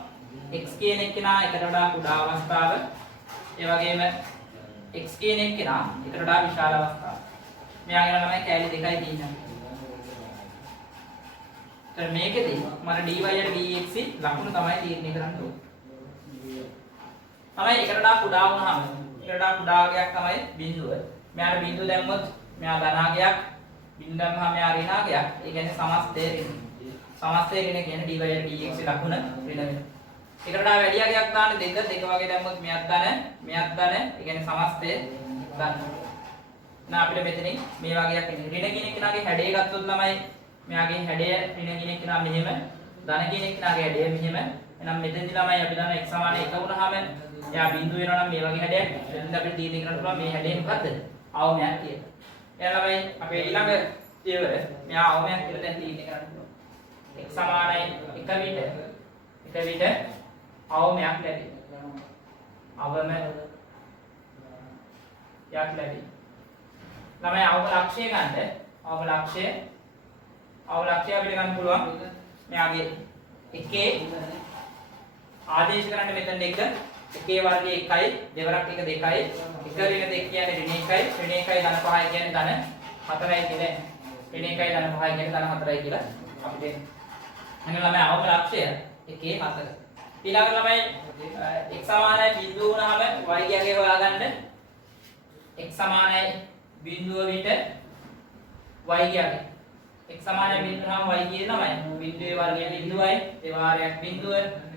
x කියන එක්කෙනා එකට වඩා කුඩා අවස්ථාව. ඒ වගේම x කියන එක්කෙනා එකට වඩා විශාල අවස්ථාව. මෙයාගෙන තමයි කැලි දෙකයි තියෙන්නේ. ඒතර මේකෙදී මම dy යට dx ලකුණු තමයි තීරණය කරන්න ඕනේ. තමයි එකට වඩා කුඩා වුණාම එකට වඩා කුඩා වර්ගයක් තමයි බිඳුව. මෙයාට බිඳුව දැම්මොත් මෙයා ධනාගයක් බිඳුව දැම්මම මෙයා ඍණාගයක්. ඒ කියන්නේ සමස්තය ඍණ. සමස්තය කියන්නේ dy යට dx ලකුණ ඍණ වෙනවා. එකට වඩා වැඩි අගයක් දාන්න දෙක වගේ දැම්මොත් මෙයක් ධන මෙයක් ධන. ඒ කියන්නේ සමස්තය ධන. නා අපිට මෙතනින් මේ වගේක් එන්නේ. ඍණ කියන කෙනාගේ හැඩය ගත්තොත් ළමයි මෙයාගේ හැඩය ඍණ කියන කෙනා මෙහෙම ධන කියන කෙනාගේ හැඩය මෙහෙම. එහෙනම් මෙතෙන්දී ළමයි අපි දන්නවා x සමාන 1 වුණාම එයා බිඳුව වෙනවා නම් මේ වගේ හැඩයක්. එතෙන්ද අපිට තීරණය කරන්න පුළුවන් මේ හැඩය මොකද්ද? අවමයක් කියලා. එහෙනම් ළමයි අපේ ඊළඟ පියවර මෙයා අවමයක් කියලා දැන් තීරණය කරන්න පුළුවන්. x සමානයි 1 විට අවමයක් ලැබේ. අවමයක් ලැබේ. ළමයි අවම ලක්ෂ්‍ය ගන්න. අවම ලක්ෂ්‍ය අපිට ගන්න පුළුවන්. මෙයාගේ එකේ ආදේශ කරන්න මෙතන එක එකේ වර්ගය 1යි දෙවරක් 1 2යි 1 ඍණ 2 කියන්නේ ඍණ 1යි ඍණ 1යි ධන 5යි කියන්නේ ධන 4යි කියලා. ඍණ 1යි ධන 5යි කියන්නේ ධන 4යි කියලා අපිට. එහෙනම් ළමයි අවම ලක්ෂ්‍ය එකේ 4. ඊළඟ ළමයි x සමානයි බිඳුව වුණාම y කියගේ හොයාගන්න x සමානයි බිඳුව විට y කියගේ x සමානයි බිඳුව නම් y කියන ළමයි බිඳුවේ වර්ගය බිඳුවයි දෙවාරයක් බිඳුව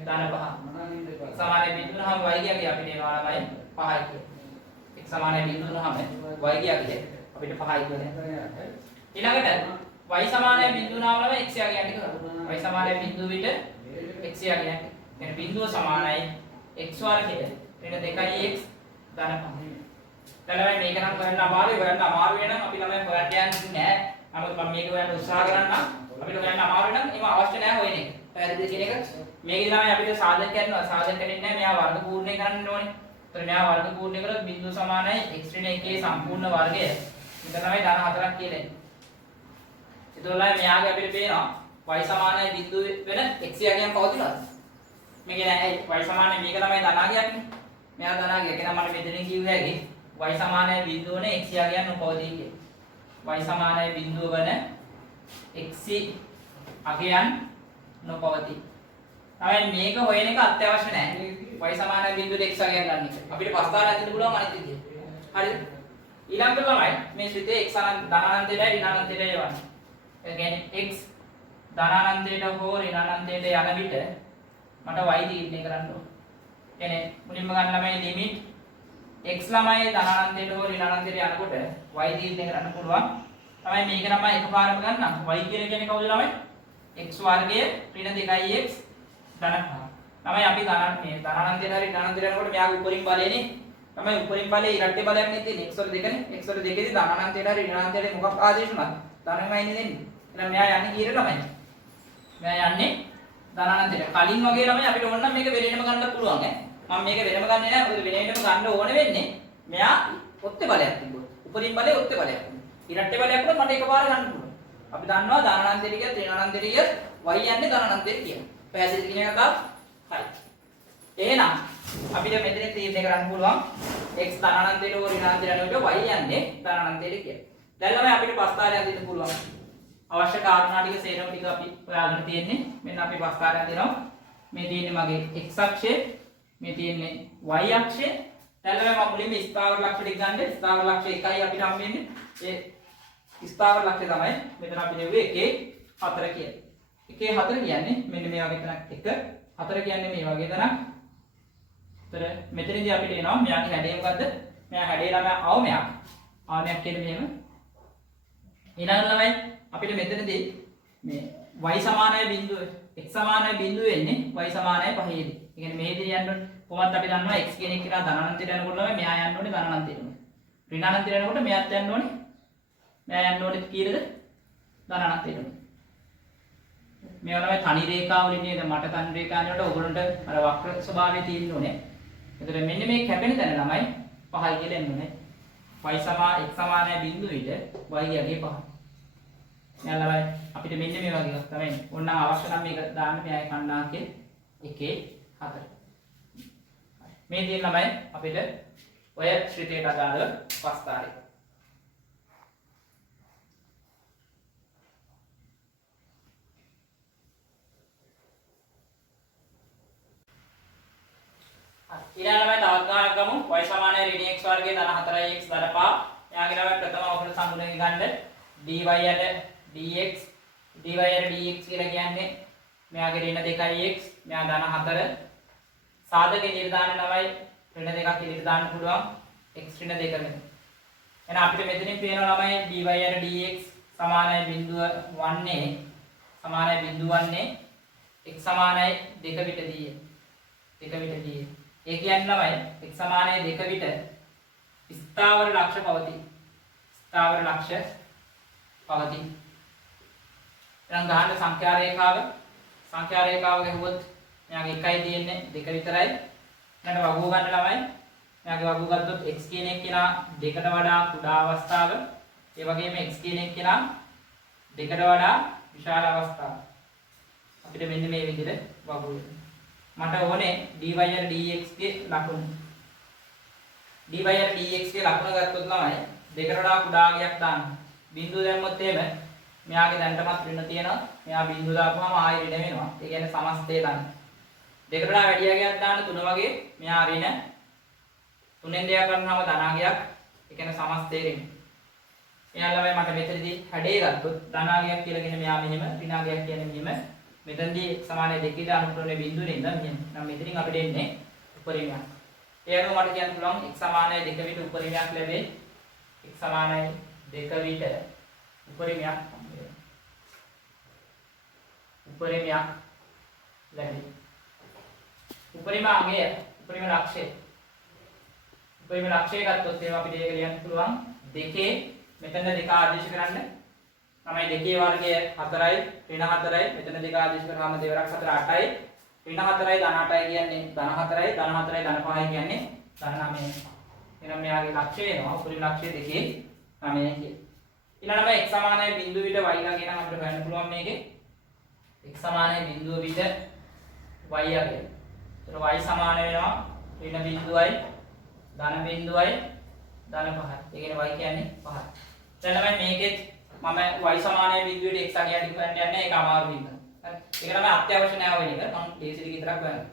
ධන 5 x සමානයි බිඳුව නම් y කියගේ අපිට එනවා ළමයි 5යි කියන්නේ x සමානයි බිඳුව නම් y කියගේ අපිට 5යි කියන්නේ ඊළඟට y සමානයි බිඳුව නම් ළමයි x යගේ යන්නේ කරා y සමානයි බිඳුව විට x යගේ යන්නේ එන බිඳුව සමානයි x වර්ගයට ඍණ 2x ධන 5. දැන් මේක නම් කරන්න අමාරුයි අමාරු වෙන අපි ළමයි හොයන්න යන්නේ නැහැ. නමුත් මම මේක හොයන්න උත්සාහ කරන්නම්. අපිට හොයන්න අමාරු නම් ඒව අවශ්‍ය නැහැ හොයන එක. පැහැදිලිද කියන එක? මේකේ ළමයි අපිට සාධක කරනවා. සාධක කරන්නේ නැහැ. මෙයා වර්ග පූර්ණය කරන්න ඕනේ. ඒතර මෙයා වර්ග පූර්ණය කරොත් බිඳුව සමානයි x ඍණ 1 සම්පූර්ණ වර්ගය. මෙතන තමයි ධන 4ක් කියලා එන්නේ. ඒතකොට මෙයාගේ අපිට පේනවා y සමානයි බිඳුව වෙන x යකින් පවතිනවාද? මේක නෑ y සමානයි මේක තමයි ධනාගයක් නේ. මෙයා ධනාගය. ඒක නම් මට මෙතනින් කිව්ව හැකි y සමානයි බිඳුවනේ x යකින් නොපවතී කියලා. y සමානයි බිඳුව වන x අගයන් නොපවතී. තමයි මේක හොයන එක අත්‍යවශ්‍ය නෑ. y සමානයි බිඳුවට x අගයන් ගන්න එක. අපිට පස්තාරයක් දෙන්න පුළුවන් අනිත් විදිය. හරිද? ඊළඟට තමයි මේ ශ්‍රිතේ x ධනානන්තයටයි ඍණානන්තයටයි යවන්නේ. ඒ කියන්නේ x ධනානන්තයට හෝ ඍණානන්තයට යන විට මට y තීරණය කරන්න ඕන. එනේ මුලින්ම ගන්න ළමයි ලිමිට් x ළමයි ධනානන්තයට හෝ ඍණානන්තයට යනකොට y තීරණය කරන්න පුළුවන්. තමයි මේක නම් මම එකපාරම ගන්නම්. y කියන්නේ කවුද ළමයි? x වර්ගය ඍණ 2x ධන 5. තමයි අපි ධනානන්තයට හරි ඍණානන්තයට යනකොට මෙයාගේ උපරිම බලයනේ. තමයි උපරිම බලයේ ඉරට්ටේ බලයක් නේ තියෙන්නේ. x වල දෙකනේ. x වල දෙකේදී ධනානන්තයට හරි ඍණානන්තයට මොකක් ආදේශ උනත් ධනමයිනේ දෙන්නේ. එහෙනම් මෙයා යන්නේ කීයට ළමයි? මෙයා යන්නේ ධනානන්තයට. කලින් වගේ ළමයි අපිට ඕන නම් මේක වෙලෙන්නම ගන්නත් පුළුවන් ඈ. මම මේක වෙනම ගන්නෙ නෑ. මොකද වෙලෙන්නම ගන්න ඕන වෙන්නේ මෙයා ඔත්තේ බලයක් තිබ්බොත්. උපරිම බලයේ ඔත්තේ බලයක්. ඉරට්ටේ බලයක් වුණොත් මට එකපාර ගන්න පුළුවන්. අපි දන්නවා ධනානන්තයට ගියත් ඍණානන්තයට ගියත් y යන්නේ ධනානන්තයට කියලා. පැහැදිලිද කියන එක තාම? හරි. එහෙනම් අපිට මෙතන තීරණය කරන්න පුළුවන් x ධනානන්තයට හෝ ඍණානන්තයට යනකොට y යන්නේ ධනානන්තයට කියලා. දැන් ළමයි අපිට පස්තාරයක් දෙන්න පුළුවන්. අවශ්‍ය කාරණා ටික සේරම ටික අපි හොයාගෙන තියෙන්නේ. මෙන්න අපි පස්තාරයක් දෙනවා. මේ තියෙන්නේ මගේ x අක්ෂය, මේ තියෙන්නේ y අක්ෂය. දැන් ළමයි මම මුලින්ම ස්ථාවර ලක්ෂ්‍ය ටික ගන්න. ස්ථාවර ලක්ෂ්‍ය 1යි අපිට හම් වෙන්නේ. ඒ ස්ථාවර ලක්ෂ්‍ය තමයි මෙතන අපි නෙවෙයි 1 4 කියන්නේ. 1 4 කියන්නේ මෙන්න මේ වගේ තැනක් 1 4 කියන්නේ මේ වගේ තැනක්. ඒතර මෙතනදී අපිට එනවා මෙයාගේ හැඩය මොකද්ද? මෙයා හැඩේ ළමයි අවමයක්. අවමයක් කියන්නේ මෙහෙම. ඊළඟ ළමයි අපිට මෙතනදී මේ y සමානයි බිඳුව x සමානයි බිඳුව වෙන්නේ y සමානයි 5 දී. ඒ කියන්නේ මෙහෙදී යන්න ඕනේ. කොහොමද අපි දන්නවා x කියන එක කියලා ධනානන්තයට යනකොට ළමයි මෙයා යන්න ඕනේ ධනානන්තයට. ඍණානන්තයට යනකොට මෙයාත් යන්න ඕනේ. මෙයා යන්න ඕනේ කීයද? ධනානන්තයට. මේවා ළමයි තනි රේඛා වලින් නේද මට තනි රේඛා වලට ඔයගොල්ලන්ට අර වක්‍ර ස්වභාවය තියෙන්න ඕනේ. එතකොට මෙන්න මේ කැපෙන තැන ළමයි 5යි කියලා එන්න ඕනේ. y x සමානයි බිඳුව විට y යගේ 5. යාළුවා අපිට මෙන්න මේ වගේ එකක් තමයි. ඕනනම් අවශ්‍ය නම් මේක දාන්න මෙයාගේ කණ්ඩායමේ 1 4. මේ තියෙන ළමයි අපිට ඔය ශ්‍රිතයට අදාළ පස්තාරේ. ඊළඟ ළමයි තවත් ගානක් ගමු. y සමානයි ඍණ x වර්ගයේ ධන 4x ධන 5. එයාගේ ළමයි ප්‍රථම අවුල සංගුණයෙන් ගන්න dy යට dx dy යට dx කියලා කියන්නේ මෙයාගේ ඍණ 2x මෙයා ධන 4 සාධක නිර්දාන ළමයි ඍණ 2ක් ඉදිරියට දාන්න පුළුවන් x ඍණ 2 වෙන. එහෙනම් අපිට මෙතනින් පේනවා ළමයි dy යට dx සමානයි බිඳුව 1a සමානයි බිඳුව 1a x සමානයි 2 විට dy 2 විට dy. ඒ කියන්නේ ළමයි x සමානයි 2 විට ස්ථාවර ලක්ෂ්‍ය පවතී. ස්ථාවර ලක්ෂ්‍ය පවතී. දැන් ගහන්න සංඛ්‍යා රේඛාව ගහුවොත් මෙයාගේ 1යි තියෙන්නේ 2 විතරයි. ඊළඟට වගුව ගන්න ළමයි මෙයාගේ වගුව ගත්තොත් x කියන එක කෙනා 2කට වඩා කුඩා අවස්ථාව. ඒ වගේම x කියන එක කෙනා 2කට වඩා විශාල අවස්ථාව. අපිට මෙන්න මේ විදිහට වගුව මට ඕනේ dy යට dx ගේ ලකුණු. dy යට dx ගේ ලකුණ ගත්තොත් ළමයි 2කට වඩා කුඩා ගයක් දාන්න. බිංදුව දැම්මොත් එහෙම මෙයාගේ දැන්ටමත් ඍණ තියෙනවා. මෙයා බිංදුව දාපුවම ආයෙ ඍණ වෙනවා. ඒ කියන්නේ සමස්තය ගන්න. දෙකට වඩා වැඩි අගයක් දාන්න 3 වගේ මෙහා ඍණ 3ෙන් දෙයක් කරනවාම ධනාගයක් ඒ කියන්නේ සමස්තේරෙන්නේ. එයාලා මට මෙතනදී හැඩේ ගත්තොත් ධනාගයක් කියලා කියන මෙයා මෙහෙම ඍණාගයක් කියන්නේ මෙහෙම මෙතනදී සමානයි 2 ද අනුක්‍රමයේ බිඳුවේ ඉඳන් මෙහෙම. නම් මෙතනින් අපිට එන්නේ උපරිමයක්. ඒ අනුව මට කියන්න පුළුවන් x සමානයි 2 විට උපරිමයක් ලැබේ. x සමානයි 2 විට උපරිමයක් ලැබේ. උපරිම අගය උපරිම ලක්ෂය ගත්තොත් එහෙනම් අපිට ඒක ලියන්න පුළුවන් 2 මෙතන 2 ආදේශ කරන්න තමයි 2 වර්ගය 4යි ඍණ 4යි මෙතන 2 ආදේශ කරාම දෙවරක් 4 8යි ඍණ 4යි ධන 8යි කියන්නේ ධන 4යි ධන 4යි ධන 5යි කියන්නේ ධන 9යි. එහෙනම් මෙයාගේ ලක්ෂය එනවා උපරිම ලක්ෂය 2 9යි කියන්නේ. ඊළඟට x සමානයි බිඳුව විට y වගේ නම් අපිට හොයන්න පුළුවන් මේකේ x සමානයි බිඳුව විට y වගේ. ඒතර y සමාන වෙනවා ඍණ බිඳුවයි ධන බිඳුවයි ධන 5යි. ඒ කියන්නේ y කියන්නේ 5යි. දැන් තමයි මේකෙත් මම y සමානයි බිඳුවට x අගය අඩු කරන්න යන්නේ ඒක අමාරු බිඳුව. හරි. ඒක තමයි අත්‍යවශ්‍ය නැහැ වෙන එක. මම ලේසිලි විතරක් බලන්න.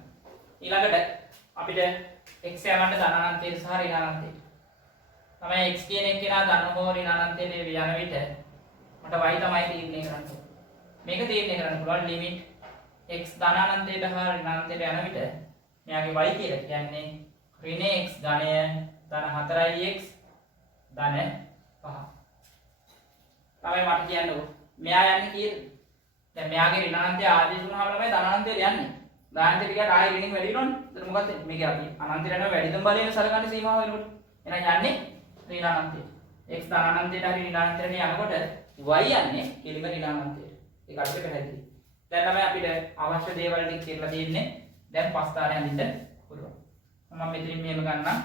ඊළඟට අපිට x යවන්න ධන අනන්තයට සහ ඍණ අනන්තයට. තමයි x කියන එක කෙනා ධන හෝ ඍණ අනන්තයට යන විට මට y තමයි තීරණය කරන්න ඕනේ. මේක තීරණය කරන්න පුළුවන් ලිමිට් x ධන අනන්තයට හා ඍණ අනන්තයට යන විට මෙයාගේ y කියලා කියන්නේ ඍණ x ධනය ධන 4x ධන 5. තමයි මට කියන්නකො මෙයා යන්නේ කීයද? දැන් මෙයාගේ ඍණ අනන්තය ආදේශ වුණාම තමයි ධන අනන්තයට යන්නේ. ධනාන්තයට ගියාට ආයෙ ඍණින් වැඩි වෙනවනේ. එතන මොකක්ද? මේක අපි අනන්තයට යනවා වැඩිදම බලයෙන් සලකන්නේ සීමාව වෙනකොට. එහෙනම් යන්නේ ඍණ අනන්තයට. x ධන අනන්තයට හරි ඍණ අනන්තයට යනකොට y යන්නේ කෙලිම ඍණ අනන්තයට. ඒක අපිට පැහැදිලි. දැන් තමයි අපිට අවශ්‍ය දේවල් ටික කියලා තියෙන්නේ. දැන් පස් තාරේ අඳින්න පුළුවන්. මම මෙතනින් මෙහෙම ගන්නම්.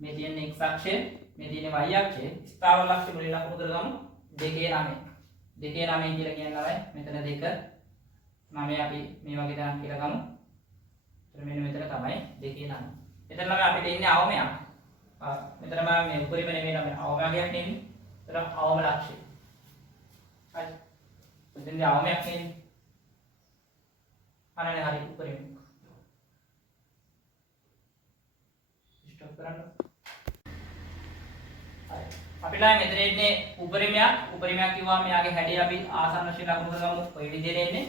මේ තියෙන්නේ x අක්ෂය, මේ තියෙන්නේ y අක්ෂය. ස්ථාවර ලක්ෂ්‍ය මුලින් ලකුණු කරගමු 2 9 කියලා කියන්නේ මෙතන 2 9 අපි මේ වගේ දාන්න කියලා ගමු. එතන මෙන්න මෙතන තමයි 2 9. එතන ළමයි අපිට ඉන්නේ අවමයක්. මෙතන මම මේ උපරිම නෙමෙයි ළමයි අවමයක් නෙමෙයි. එතන අවම ලක්ෂ්‍ය. හරි. මෙතනදී අවමයක් නෙමෙයි. අනනේ හරි උපරිම. ස්ටොප් කරන්න. හරි. අපිට මෙතන ඉන්නේ උපරිමයක් කිව්වම මෙයාගේ හැඩය අපි ආසන්න වශයෙන් ලකුණු කරගමු. ඔය විදිහට එන්නේ.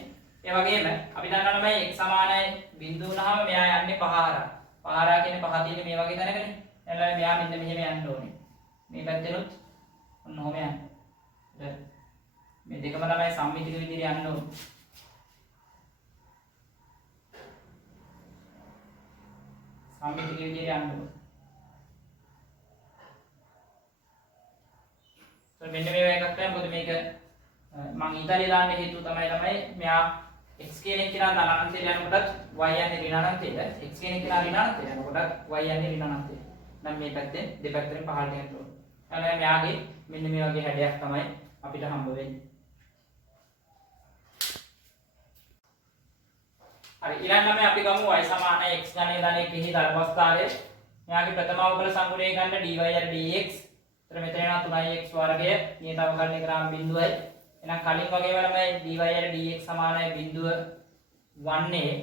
ඒ වගේම අපි දන්නවා නම් x සමානයි බිඳුව වුණාම මෙයා යන්නේ පහ හරහා. පහ හරහා කියන්නේ පහ තියෙන්නේ මේ වගේ තැනකනේ. එතකොට මෙයා මෙන්න මෙහෙම යන්න ඕනේ. මේ පැත්තෙනුත් ඔන්න ඔහොම යන්න. මේ දෙකම තමයි සම්මිතික විදිහට යන්න ඕනේ. සම්මිතික විදිහට යන්න ඕනේ. මෙන්න මේ එකක් තමයි මොකද මේක මම ඊතලිය දාන්න හේතුව තමයි මෙයා x කියන එක කියලා ධන අනන්තයට යනකොටත් y යන්නේ ඍණ අනන්තයට x කියන එක කියලා ඍණ අනන්තයට යනකොටත් y යන්නේ ඍණ අනන්තයට. නම් මේ පැත්තෙන් දෙපැත්තෙන් පහළට යන්න ඕනේ. එහෙනම් මෙයාගේ මෙන්න මේ වගේ හැඩයක් තමයි අපිට හම්බ වෙන්නේ. හරි ඊළඟට අපි ගමු y සමාන x ඝනය ධන 1 හි ධර්මස්ථාරය. මෙයාගේ ප්‍රථම අවකල සංගුණය ගන්න dy dx. එතන මෙතන එනවා 3x වර්ගය නියත අවකලනය කරාම බිඳුවයි. එහෙනම් කලින් වගේම ළමයි dy dx සමානයි බිඳුව වන්නේ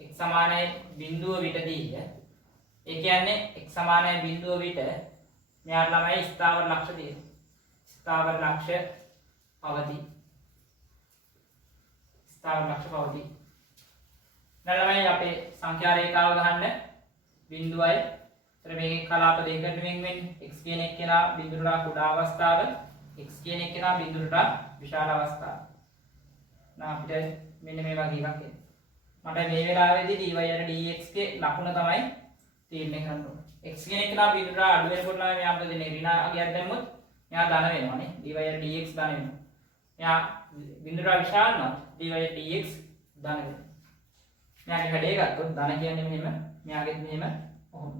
x සමානයි බිඳුව විටදී. ඒ කියන්නේ x සමානයි බිඳුව විට මෙයාට ළමයි ස්ථාවර ලක්ෂ්‍ය තියෙනවා. ස්ථාවර ලක්ෂ්‍ය පවතී. දැන් ළමයි අපේ සංඛ්‍යා රේඛාව ගහන්න බිඳුවයි. එතන මේකේ කලාප දෙකකට වෙන් වෙන්නේ x කියන එක කෙනා බිඳුවට කුඩා අවස්ථාව x කියන එක කෙනා බිඳුවට විශාල අවස්ථාව. now අපිට මෙන්න මේ වගේ එකක් එන්නේ. මට මේ වෙලාවේදී dy dx ගේ ලකුණ තමයි තීරණය කරන්න ඕනේ. x කියන එක කෙනා බිඳුවට අඩු වෙනකොට නම් මෙයා අපිට දෙන්නේ ඍණ අගයක් දැම්මොත් මෙයා ධන වෙනවානේ. dy dx ධන වෙනවා. මෙයා බිඳුවට විශාල නම් dy dx ධන වෙනවා. මෙයාගේ හැඩය ගත්තොත් ධන කියන්නේ මෙහෙම මෙයාගෙත් මෙහෙම ඔහොම.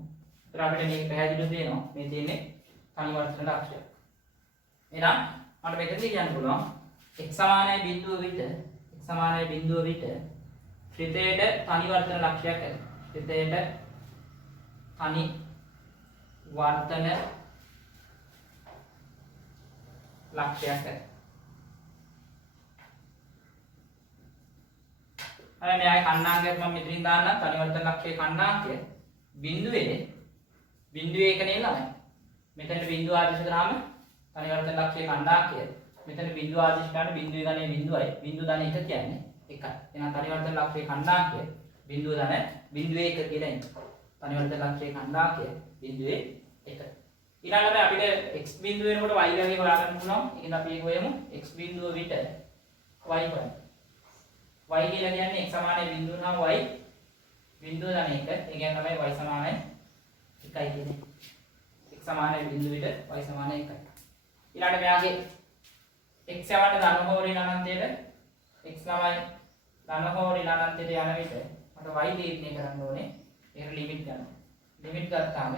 ඒතර අපිට මේක පැහැදිලිව දෙනවා මේ තියෙන්නේ තනි වර්තන ලක්ෂ්‍යයක්. එහෙනම් මට මෙතනදී කියන්න පුළුවන් x සමානයි බිඳුව විට ත්‍රිතේට තනි වර්තන ලක්ෂ්‍යයක් ඇති. ත්‍රිතේට තනි වර්තන ලක්ෂ්‍යයක් ඇති. අර මෙයාගේ කණ්ණාංකයත් මම මෙතනින් දාන්නම් පරිවර්තන ලක්ෂයේ කණ්ණාංකය බිඳුවේ එක නේ ළමයි. මෙතන බිඳුව ආදේශ කරාම පරිවර්තන ලක්ෂයේ කණ්ණාංකය මෙතන බිඳුව ආදේශ කරන බිඳුවේ ධනෙ බිඳුවයි. බිඳුව ධන 1 කියන්නේ 1යි. එහෙනම් පරිවර්තන ලක්ෂයේ කණ්ණාංකය බිඳුව ධන බිඳුවේ 1 කියලා එන්නේ. පරිවර්තන ලක්ෂයේ කණ්ණාංකය බිඳුවේ 1. ඊළඟට අපිට x බිඳුව වෙනකොට y වගේ හොයාගන්න පුළුවන්. ඒකෙන් අපි ඒක හොයමු. x බිඳුව විට y හොයන්න. y කියලා කියන්නේ x සමානයි බිඳුව නම් y බිඳුව ධන 1. ඒ කියන්නේ තමයි y සමානයි 1යි කියන්නේ. x සමානයි බිඳුව විට y සමානයි 1යි. ඊළඟට මෙයාගේ x යවන්න ධන හෝ ඍණ අනන්තයට x ළමයි ධන හෝ ඍණ අනන්තයට යන විට මට y තීරණය කරන්න ඕනේ. ඒක ලිමිට් ගන්න. ලිමිට් ගත්තාම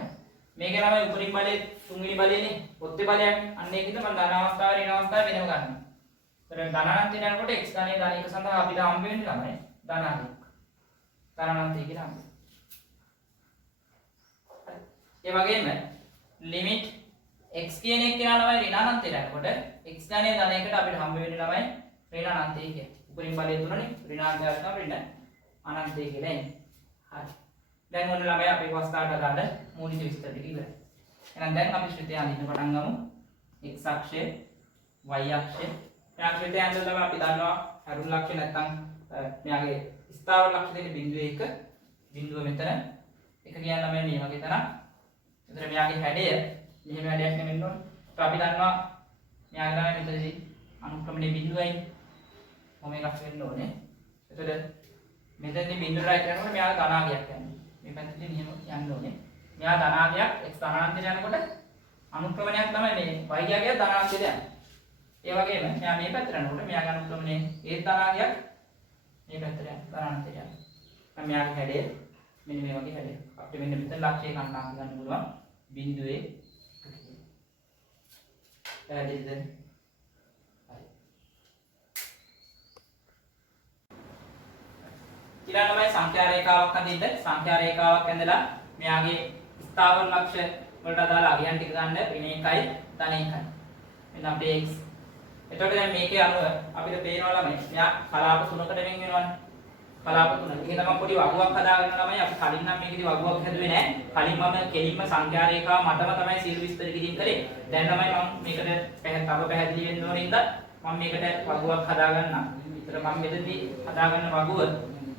මේක ළමයි උපරිම බලයේ තුන්වෙනි බලයේනේ ඔත්තේ බලයක්. අන්න ඒකද මම ධන අවස්ථාව ඍණ අවස්ථාව වෙනම ගන්නවා. ඒතර ධන අනන්තයට යනකොට x ධනයේ ධන 1 සඳහා අපිට හම්බ වෙන්නේ ළමයි ධනාංකය. ධනාංකය කියලා හම්බ. ඒ වගේම ලිමිට් x කියන එක කියලා ළමයි ඍණ අනන්තයට යනකොට x ධනයේ ධන 1ට අපිට හම්බ වෙන්නේ ළමයි ඍණ අනන්තය කියන්නේ. උපරිම බලය තුනනේ ඍණාංකයක් තමයි ඍණ අනන්තය කියලා එන්නේ. හරි. දැන් ඔන්න ළමයි අපි අවස්ථාවට ගන්න මූලික විස්තර ටික ඉවරයි. එහෙනම් දැන් අපි ශ්‍රිතය අඳින්න පටන් ගමු. x අක්ෂය y අක්ෂය. එහෙනම් ශ්‍රිතය අඳින්න ළමයි අපි දන්නවා අරුණ ලක්ෂය නැත්තම් මෙයාගේ ස්ථාවර ලක්ෂය දෙන්නේ බිඳුව 1. බිඳුව මෙතන. එක කියන්නේ ළමයි මේ වගේ තරම්. එතන මෙයාගේ හැඩය මෙහෙම හැඩයක් නෙමෙන්න ඕනේ. ඒක අපි දන්නවා මෙයාගේ ළමයි මෙතනදී අනුක්‍රමණයේ බිඳුවයි. මොම එකක් වෙන්න ඕනේ. එතකොට මෙතනදී බිඳුව රයි කරනකොට මෙයාගේ ධනාංකයක් යනවා. මේ පැත්තට මෙහෙම යන්න ඕනේ. මෙයා ධනාංකයක් x ධනාංකයට යනකොට අනුක්‍රමණයක් තමයි මේ y ගියා ධනාංකයට යන්නේ. ඒ වගේම මෙයා මේ පැත්තට යනකොට මෙයාගේ අනුක්‍රමණය ඒ ධනාංකයක් මේ පැත්තට යන ධනාංකයට යනවා. දැන් මෙයාගේ හැඩය මෙන්න මේ වගේ හැඩයක්. අපිට මෙන්න මෙතන ලක්ෂයේ කණ්ණාංක ගන්න පුළුවන් බිඳුවේ පැහැදිලිද? හරි. ඊළඟ තමයි සංඛ්‍යා රේඛාවක් අඳින්න. සංඛ්‍යා රේඛාවක් ඇඳලා මෙයාගේ ස්ථාවර ලක්ෂ වලට අදාළ අගයන් ටික ගන්න ඍණ 1යි ධන 1යි. මෙන්න අපේ x. එතකොට දැන් මේකේ අනුව අපිට පේනවා ළමයි මෙයා කලාප තුනකට වෙන් වෙනවනේ. කලාප තුන. ඒක තමයි පොඩි වගුවක් හදාගන්න ළමයි. අපි කලින් නම් මේකේදී වගුවක් හැදුවේ නැහැ. කලින් මම කෙලින්ම සංඛ්‍යා රේඛාව මතම තමයි සියලු විස්තර කිරීම කරේ. දැන් තමයි මම මේකට තව පැහැදිලි වෙන්න ඕන ඉඳලා මම මේකට වගුවක් හදාගන්නම්. ඒතර මම මෙතනදී හදාගන්න වගුව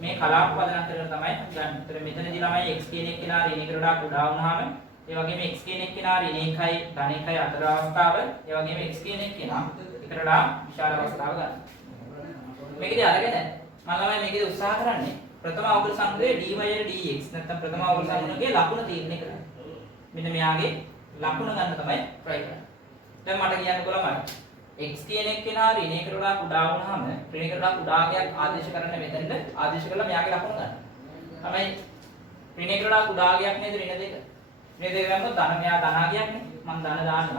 මේ කලාප පදනම් කරලා තමයි ගන්න. ඒතර මෙතනදී ළමයි x කියන එක කෙනා ඍණ එකට වඩා කුඩා වුණාම ඒ වගේම x කියන එක කෙනා ඍණ 1යි ධන 1යි අතර අවස්ථාව ඒ වගේම x කියන එක කෙනා එකට වඩා විශාල අවස්ථාව ගන්න. මේකදී අරගෙන මම ළමයි මේකදී උත්සාහ කරන්නේ ප්‍රථම අවකල සංග්‍රහයේ dy dx නැත්නම් ප්‍රථම අවකල සංග්‍රහයේ ලකුණ තීරණය කරන්න. මෙන්න මෙයාගේ ලකුණ ගන්න තමයි try කරන්නේ. දැන් මට කියන්න පුළුවන් x කියන එක කෙනා ඍණ එකට වඩා කුඩා වුණාම ඍණ එකට වඩා කුඩාකයක් ආදේශ කරන්න මෙතනට ආදේශ කරලා මෙයාගේ ලකුණ ගන්න. තමයි ඍණ එකට වඩා කුඩාකයක් නේද ඍණ දෙක. ඍණ දෙක ගන්නොත් ධන මෙයා ධනාකයක් නේ. මම ධන දාන්නම්.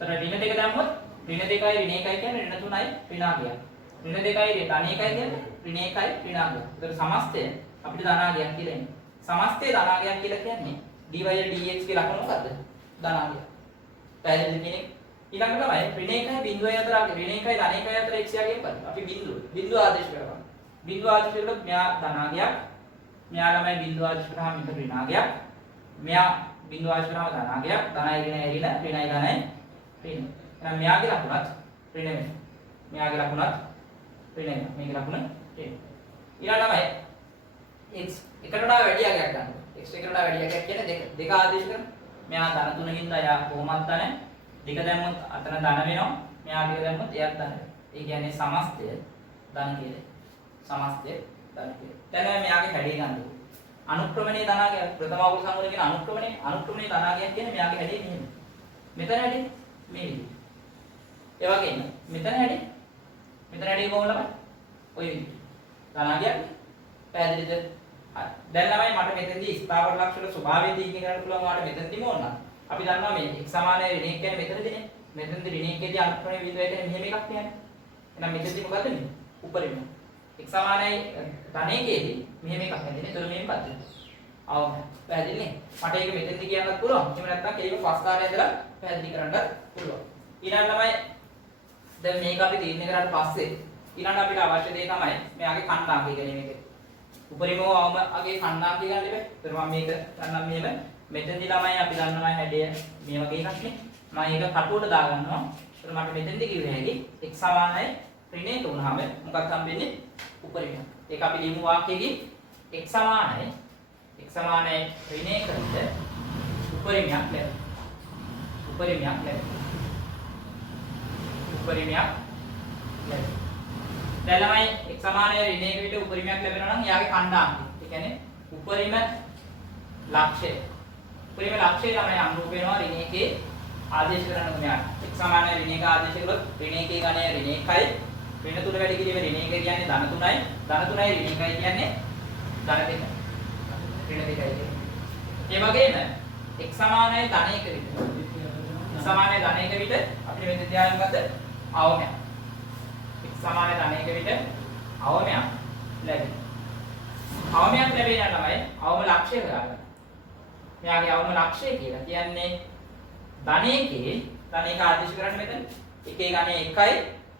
එතන ඍණ දෙක දැම්මොත් ඍණ 2යි ඍණ 1යි කියන්නේ ඍණ 3යි ඍණාකයක්. ඍණ 2යි ධන 1යි කියන්නේ ඍණ 1යි ඍණාකයක්. ඒතර සමස්තය අපිට ධනාකයක් කියලා එන්නේ. සමස්තය ධනාකයක් කියලා කියන්නේ dy dx කියලා ලකුණ මොකද්ද? ධනාකයක්. පැහැදිලිද කියන්නේ? ඊළඟට තමයි ඍණ 1යි බිඳුවයි අතර ඍණ 1යි ධන 1යි අතර x යකින් බලන්න. අපි බිඳුව ආදේශ කරනවා. බිඳුව ආදේශ කරලා මෙයා ධනාකයක්. මෙයා ළමයි බිඳුව ආදේශ කරාම මෙතන ඍණාකයක්. මෙයා බිඳුව ආදේශ කරාම ධනාකයක්. ධනයි ඍණයි ඍණයි ඍණයි ධනයි ඍණ. එහෙනම් මෙයාගේ ලකුණත් ඍණ වෙනවා. මෙයාගේ ලකුණත් ඍණ වෙනවා. මේකේ ලකුණ ඍණ. ඊළඟ තමයි x එකට වඩා වැඩි අගයක් ගන්න. x එකට වඩා වැඩි අගයක් කියන්නේ දෙක ආදේශ කරන. මෙයා ධන 3කින් යා කොහොමද ධන දෙක දැම්මොත් අතන ධන වෙනවා. මෙයා දෙක දැම්මොත් එයාත් ධන වෙනවා. ඒ කියන්නේ සමස්තය ධන කියලා. සමස්තය ධන කියලා. දැන් මෙයාගේ හැඩය ගන්න. අනුක්‍රමණීය ධනාගය ප්‍රථම අවුල් සංගුණ කියන අනුක්‍රමණීය ධනාගයක් කියන්නේ මෙයාගේ හැඩය මෙහෙම. මෙතන හැඩය මේ විදිහට. ඒ වගේම මෙතන හැඩය කොහොමද ළමයි? ඔය විදිහට. ධනාගයක් පැහැදිලිද? හරි. දැන් ළමයි මට මෙතනදී ස්ථාවර ලක්ෂණ ස්වභාවය තීරණය කරන්න පුළුවන් වාට මෙතනදීම ඕන. අපි දන්නවා මේ x සමානයි ඍණ 1 කියන්නේ මෙතනදීනේ. මෙතනදී ඍණ 1 දී අනුක්‍රමණීය බිඳුව කියන්නේ මෙහෙම එකක් නෑනේ. එහෙනම් මෙතනදී මොකද වෙන්නේ? උපරිම. x සමානයි ධන 1 දී මෙහෙම එකක් නැතිනේ. ඒතර මෙහෙම පද්ද. ආව පැහැදිලිනේ. මට ඒක මෙතනදී කියන්නත් පුළුවන්. එහෙම නැත්නම් කෙලිම පස්කාරය ඉඳලා පැහැදිලි කරන්නත් පුළුවන්. ඊළඟ තමයි දැන් මේක අපි තීරණය කරාට පස්සේ ඊළඟ අපිට අවශ්‍ය දේ තමයි මෙයාගේ කණ්ඩාංකය ගැනීම එක. උපරිමව අවම අගේ කණ්ඩාම් තියගන්න ඉබේ. ඒතර මම මේක ගන්නම් මෙහෙම. මෙතෙන්දි ළමයි අපි දන්නවා හැඩය මේ වගේ එකක් නේ. මම ඒක කටුවට දා ගන්නවා. ඒතර මට මෙතෙන්දි කිව්වේ හැකි x සමානයි ඍණයක වුණාම මොකක්ද හම්බෙන්නේ? උපරිමය. ඒක අපි ලියමු වාක්‍යයකින් x සමානයි ඍණයකට උපරිමයක් ලැබෙනවා. උපරිමයක් ලැබෙනවා. දැන් ළමයි x සමානයි ඍණයක විතර උපරිමයක් ලැබෙනවා නම් එයාගේ කණ්ඩායම. ඒ කියන්නේ උපරිම ලක්ෂ්‍යය. උපරිම ලක්ෂ්‍යය ළමයි අනුරූප වෙනවා ඍණයකේ ආදේශ කරන්න මෙයාට. x සමානයි ඍණයක ආදේශ කළොත් ඍණයකේ ගණය ඍණ 1යි. ඍණ 3 වැඩි කිරීම ඍණ 1 කියන්නේ ධන 3යි. ධන 3යි ඍණ 1යි කියන්නේ ධන 2යි. ඍණ 2යි කියන්නේ. ඒ වගේම x සමානයි ධනයක විතර. x සමානයි ධනයක විතර අපිට මෙතන ධ්‍යාන ගත අවමයක්. x සමානයි ධනයක විතර අවමයක් ලැබෙනවා. අවමයක් ලැබෙනා තමයි අවම ලක්ෂ්‍ය කරගන්න. මෙයාගේ අවම ලක්ෂ්‍යය කියලා කියන්නේ ධනයකේ ධනයක ආදේශ කරන්නේ මෙතන එකේ ගණය 1යි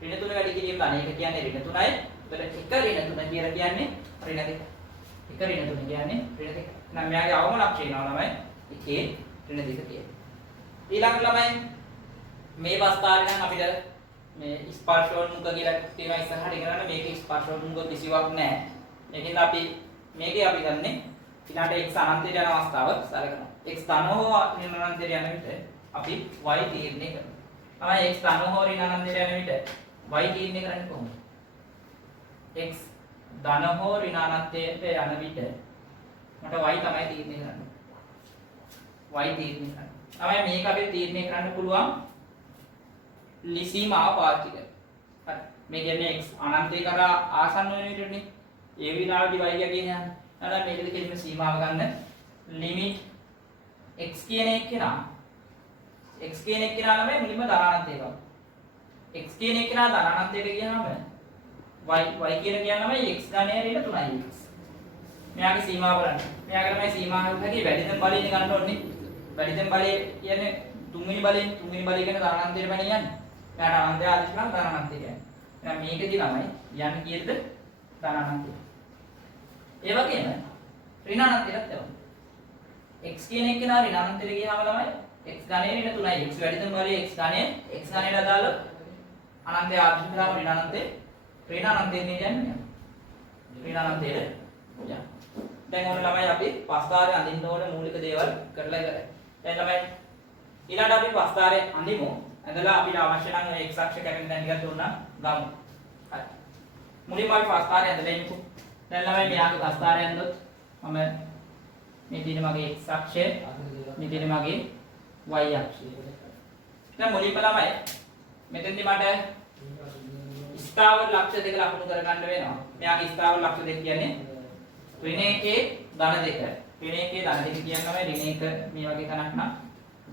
ඍණ 3 වැඩි කිරීම ධනයක කියන්නේ ඍණ 3යි. එතකොට 1 ඍණ 3 කියලා කියන්නේ ඍණ 2. 1 ඍණ 3 කියන්නේ ඍණ 2. නම් මෙයාගේ අවම ලක්ෂ්‍යය වෙනවා ළමයි එකේ ඍණ 2 කියන්නේ. ඊළඟ ළමයි මේ වස්තාවේ නම් අපිට මේ ස්පර්ශෝන්මුඛ කියලා තියෙනවා ඉස්සරහට ඉගෙන ගන්න. මේකේ ස්පර්ශෝන්මුඛ කිසිවක් නැහැ. ඒකින්ද අපි මේකේ අපි ගන්නෙ ඊළඟට x අනන්තයට යන අවස්ථාව සලකනවා. x ධන හෝ ඍණ අනන්තයට යන විට අපි y තීරණය කරනවා. තමයි x ධන හෝ ඍණ අනන්තයට යන විට y තීරණය කරන්නේ කොහොමද? x ධන හෝ ඍණ අනන්තයට යන විට මට y තමයි තීරණය කරන්න. y තීරණය කරන්න. තමයි මේක අපිට තීරණය කරන්න පුළුවන් ලිසීමාව පාවිච්චි කරලා. හරි. මේ කියන්නේ x අනන්තය කරා ආසන්න වෙන විදිහටනේ. ඒ විලාවේදී y කියන්නේ යන්නේ. නැත්නම් මේකද කෙලින්ම සීමාව ගන්න limit x කියන එක නා ළමයි මුලින්ම ධනානන්තය ගන්න. x කියන එක නා ධනානන්තයට ගියාම y කියන ළමයි x ධනය ඍණ 3යි x. මෙයාගේ සීමාව බලන්න. මෙයාගේ ළමයි සීමාව හැකි වැඩිදෙන් බලයෙන් ගන්න ඕනේ. වැඩිදෙන් බලය කියන්නේ තුන්වෙනි බලය කියන ධනානන්තයට බණ යන්නේ. එයාට අනන්තය ආදේශ කරන ධනානන්තය කියන්නේ. එහෙනම් මේකදී ළමයි යන්නේ කීයද? ධනානන්තය. ඒ වගේම ඍණ අනන්තයටත් යනවා. x කියන එක නා ඍණ අනන්තයට ගියාම ළමයි x ධනය ඍණ 3යි. x වැඩිදෙන් බලය x ධනය x ධනයට අදාළ අනන්තය ආදේශ කරාම ඍණ අනන්තය යන්නේ. ඍණ අනන්තයට යනවා. දැන් ඔන්න ළමයි අපි පස්කාරේ අඳින්න ඕන මූලික දේවල් කරලා ඉවරයි. දැන් ළමයි ඊළඟට අපි පස්කාරේ අඳිමු. ඇඳලා අපිට අවශ්‍ය නම් x අක්ෂ කැපෙන තැන ටිකක් දුන්නා ගමු. හරි. මුලින්ම අපි පස්කාරේ ඇඳලා ඉමුකෝ. දැන් ළමයි මෙයාගේ පස්කාරය ඇඳොත් මම මේ තියෙන මගේ x අක්ෂය, මේ තියෙන මගේ y අක්ෂය. දැන් මුලින්ම ළමයි මෙතෙන්දි මට ස්ථාවර ලක්ෂ දෙක ලකුණු කරගන්න වෙනවා. මෙයාගේ ස්ථාවර ලක්ෂ දෙක කියන්නේ ඍණ 1 ධන 2. ඍණ 1 ධන 2 කියන්නේ ළමයි ඍණ 1 මේ වගේ තැනක් නම්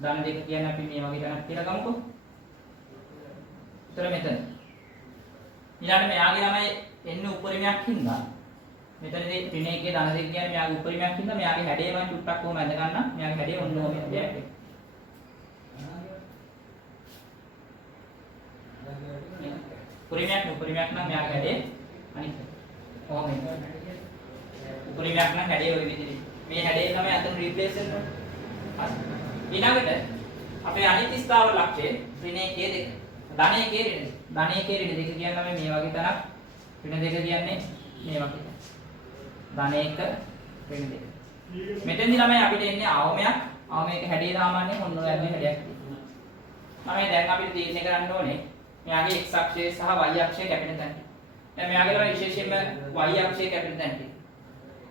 ධන 2 කියන්නේ අපි මේ වගේ තැනක් කියලා ගමුකෝ. උතර මෙතන. ඊළඟට මෙයාගේ ළමයි එන්නේ උපරිමයක් හින්දා මෙතනදී ඍණ 1 ධන 2 කියන්නේ මෙයාගේ උපරිමයක් හින්දා මෙයාගේ හැඩය මම චුට්ටක් කොහොම ඇඳ ගන්න. මෙයාගේ හැඩය ඔන්න ඔහොම යන්නේ. උපරිමයක් නම් මෙයාගේ හැඩය අනිත් කොහොම උපරිමයක් නම් හැඩය ඔය විදිහට. මේ හැඩය තමයි අතන රීප්ලේස් වෙනවා. හරි. ඊළඟට අපේ අනිත් ස්ථාවර ලක්ෂය ඍණ 1 2. ධන 1 ඍණ. ධන 1 ඍණ 2 කියන්නේ මේ වගේ තැනක්. ඍණ 2 කියන්නේ මේ වගේ. ධන 1 ඍණ 2. මෙතෙන්දී ළමයි අපිට එන්නේ අවමයක්. අවමයක හැඩය සාමාන්‍යයෙන් ඔන්න ඔය වගේ හැඩයක් තියෙනවා. ළමයි දැන් අපිට තීරණය කරන්න ඕනේ මෙයාගේ x අක්ෂය සහ y අක්ෂය කැපෙන තැන. දැන් මෙයාගේ ළමයි විශේෂයෙන්ම y අක්ෂය කැපෙන තැන.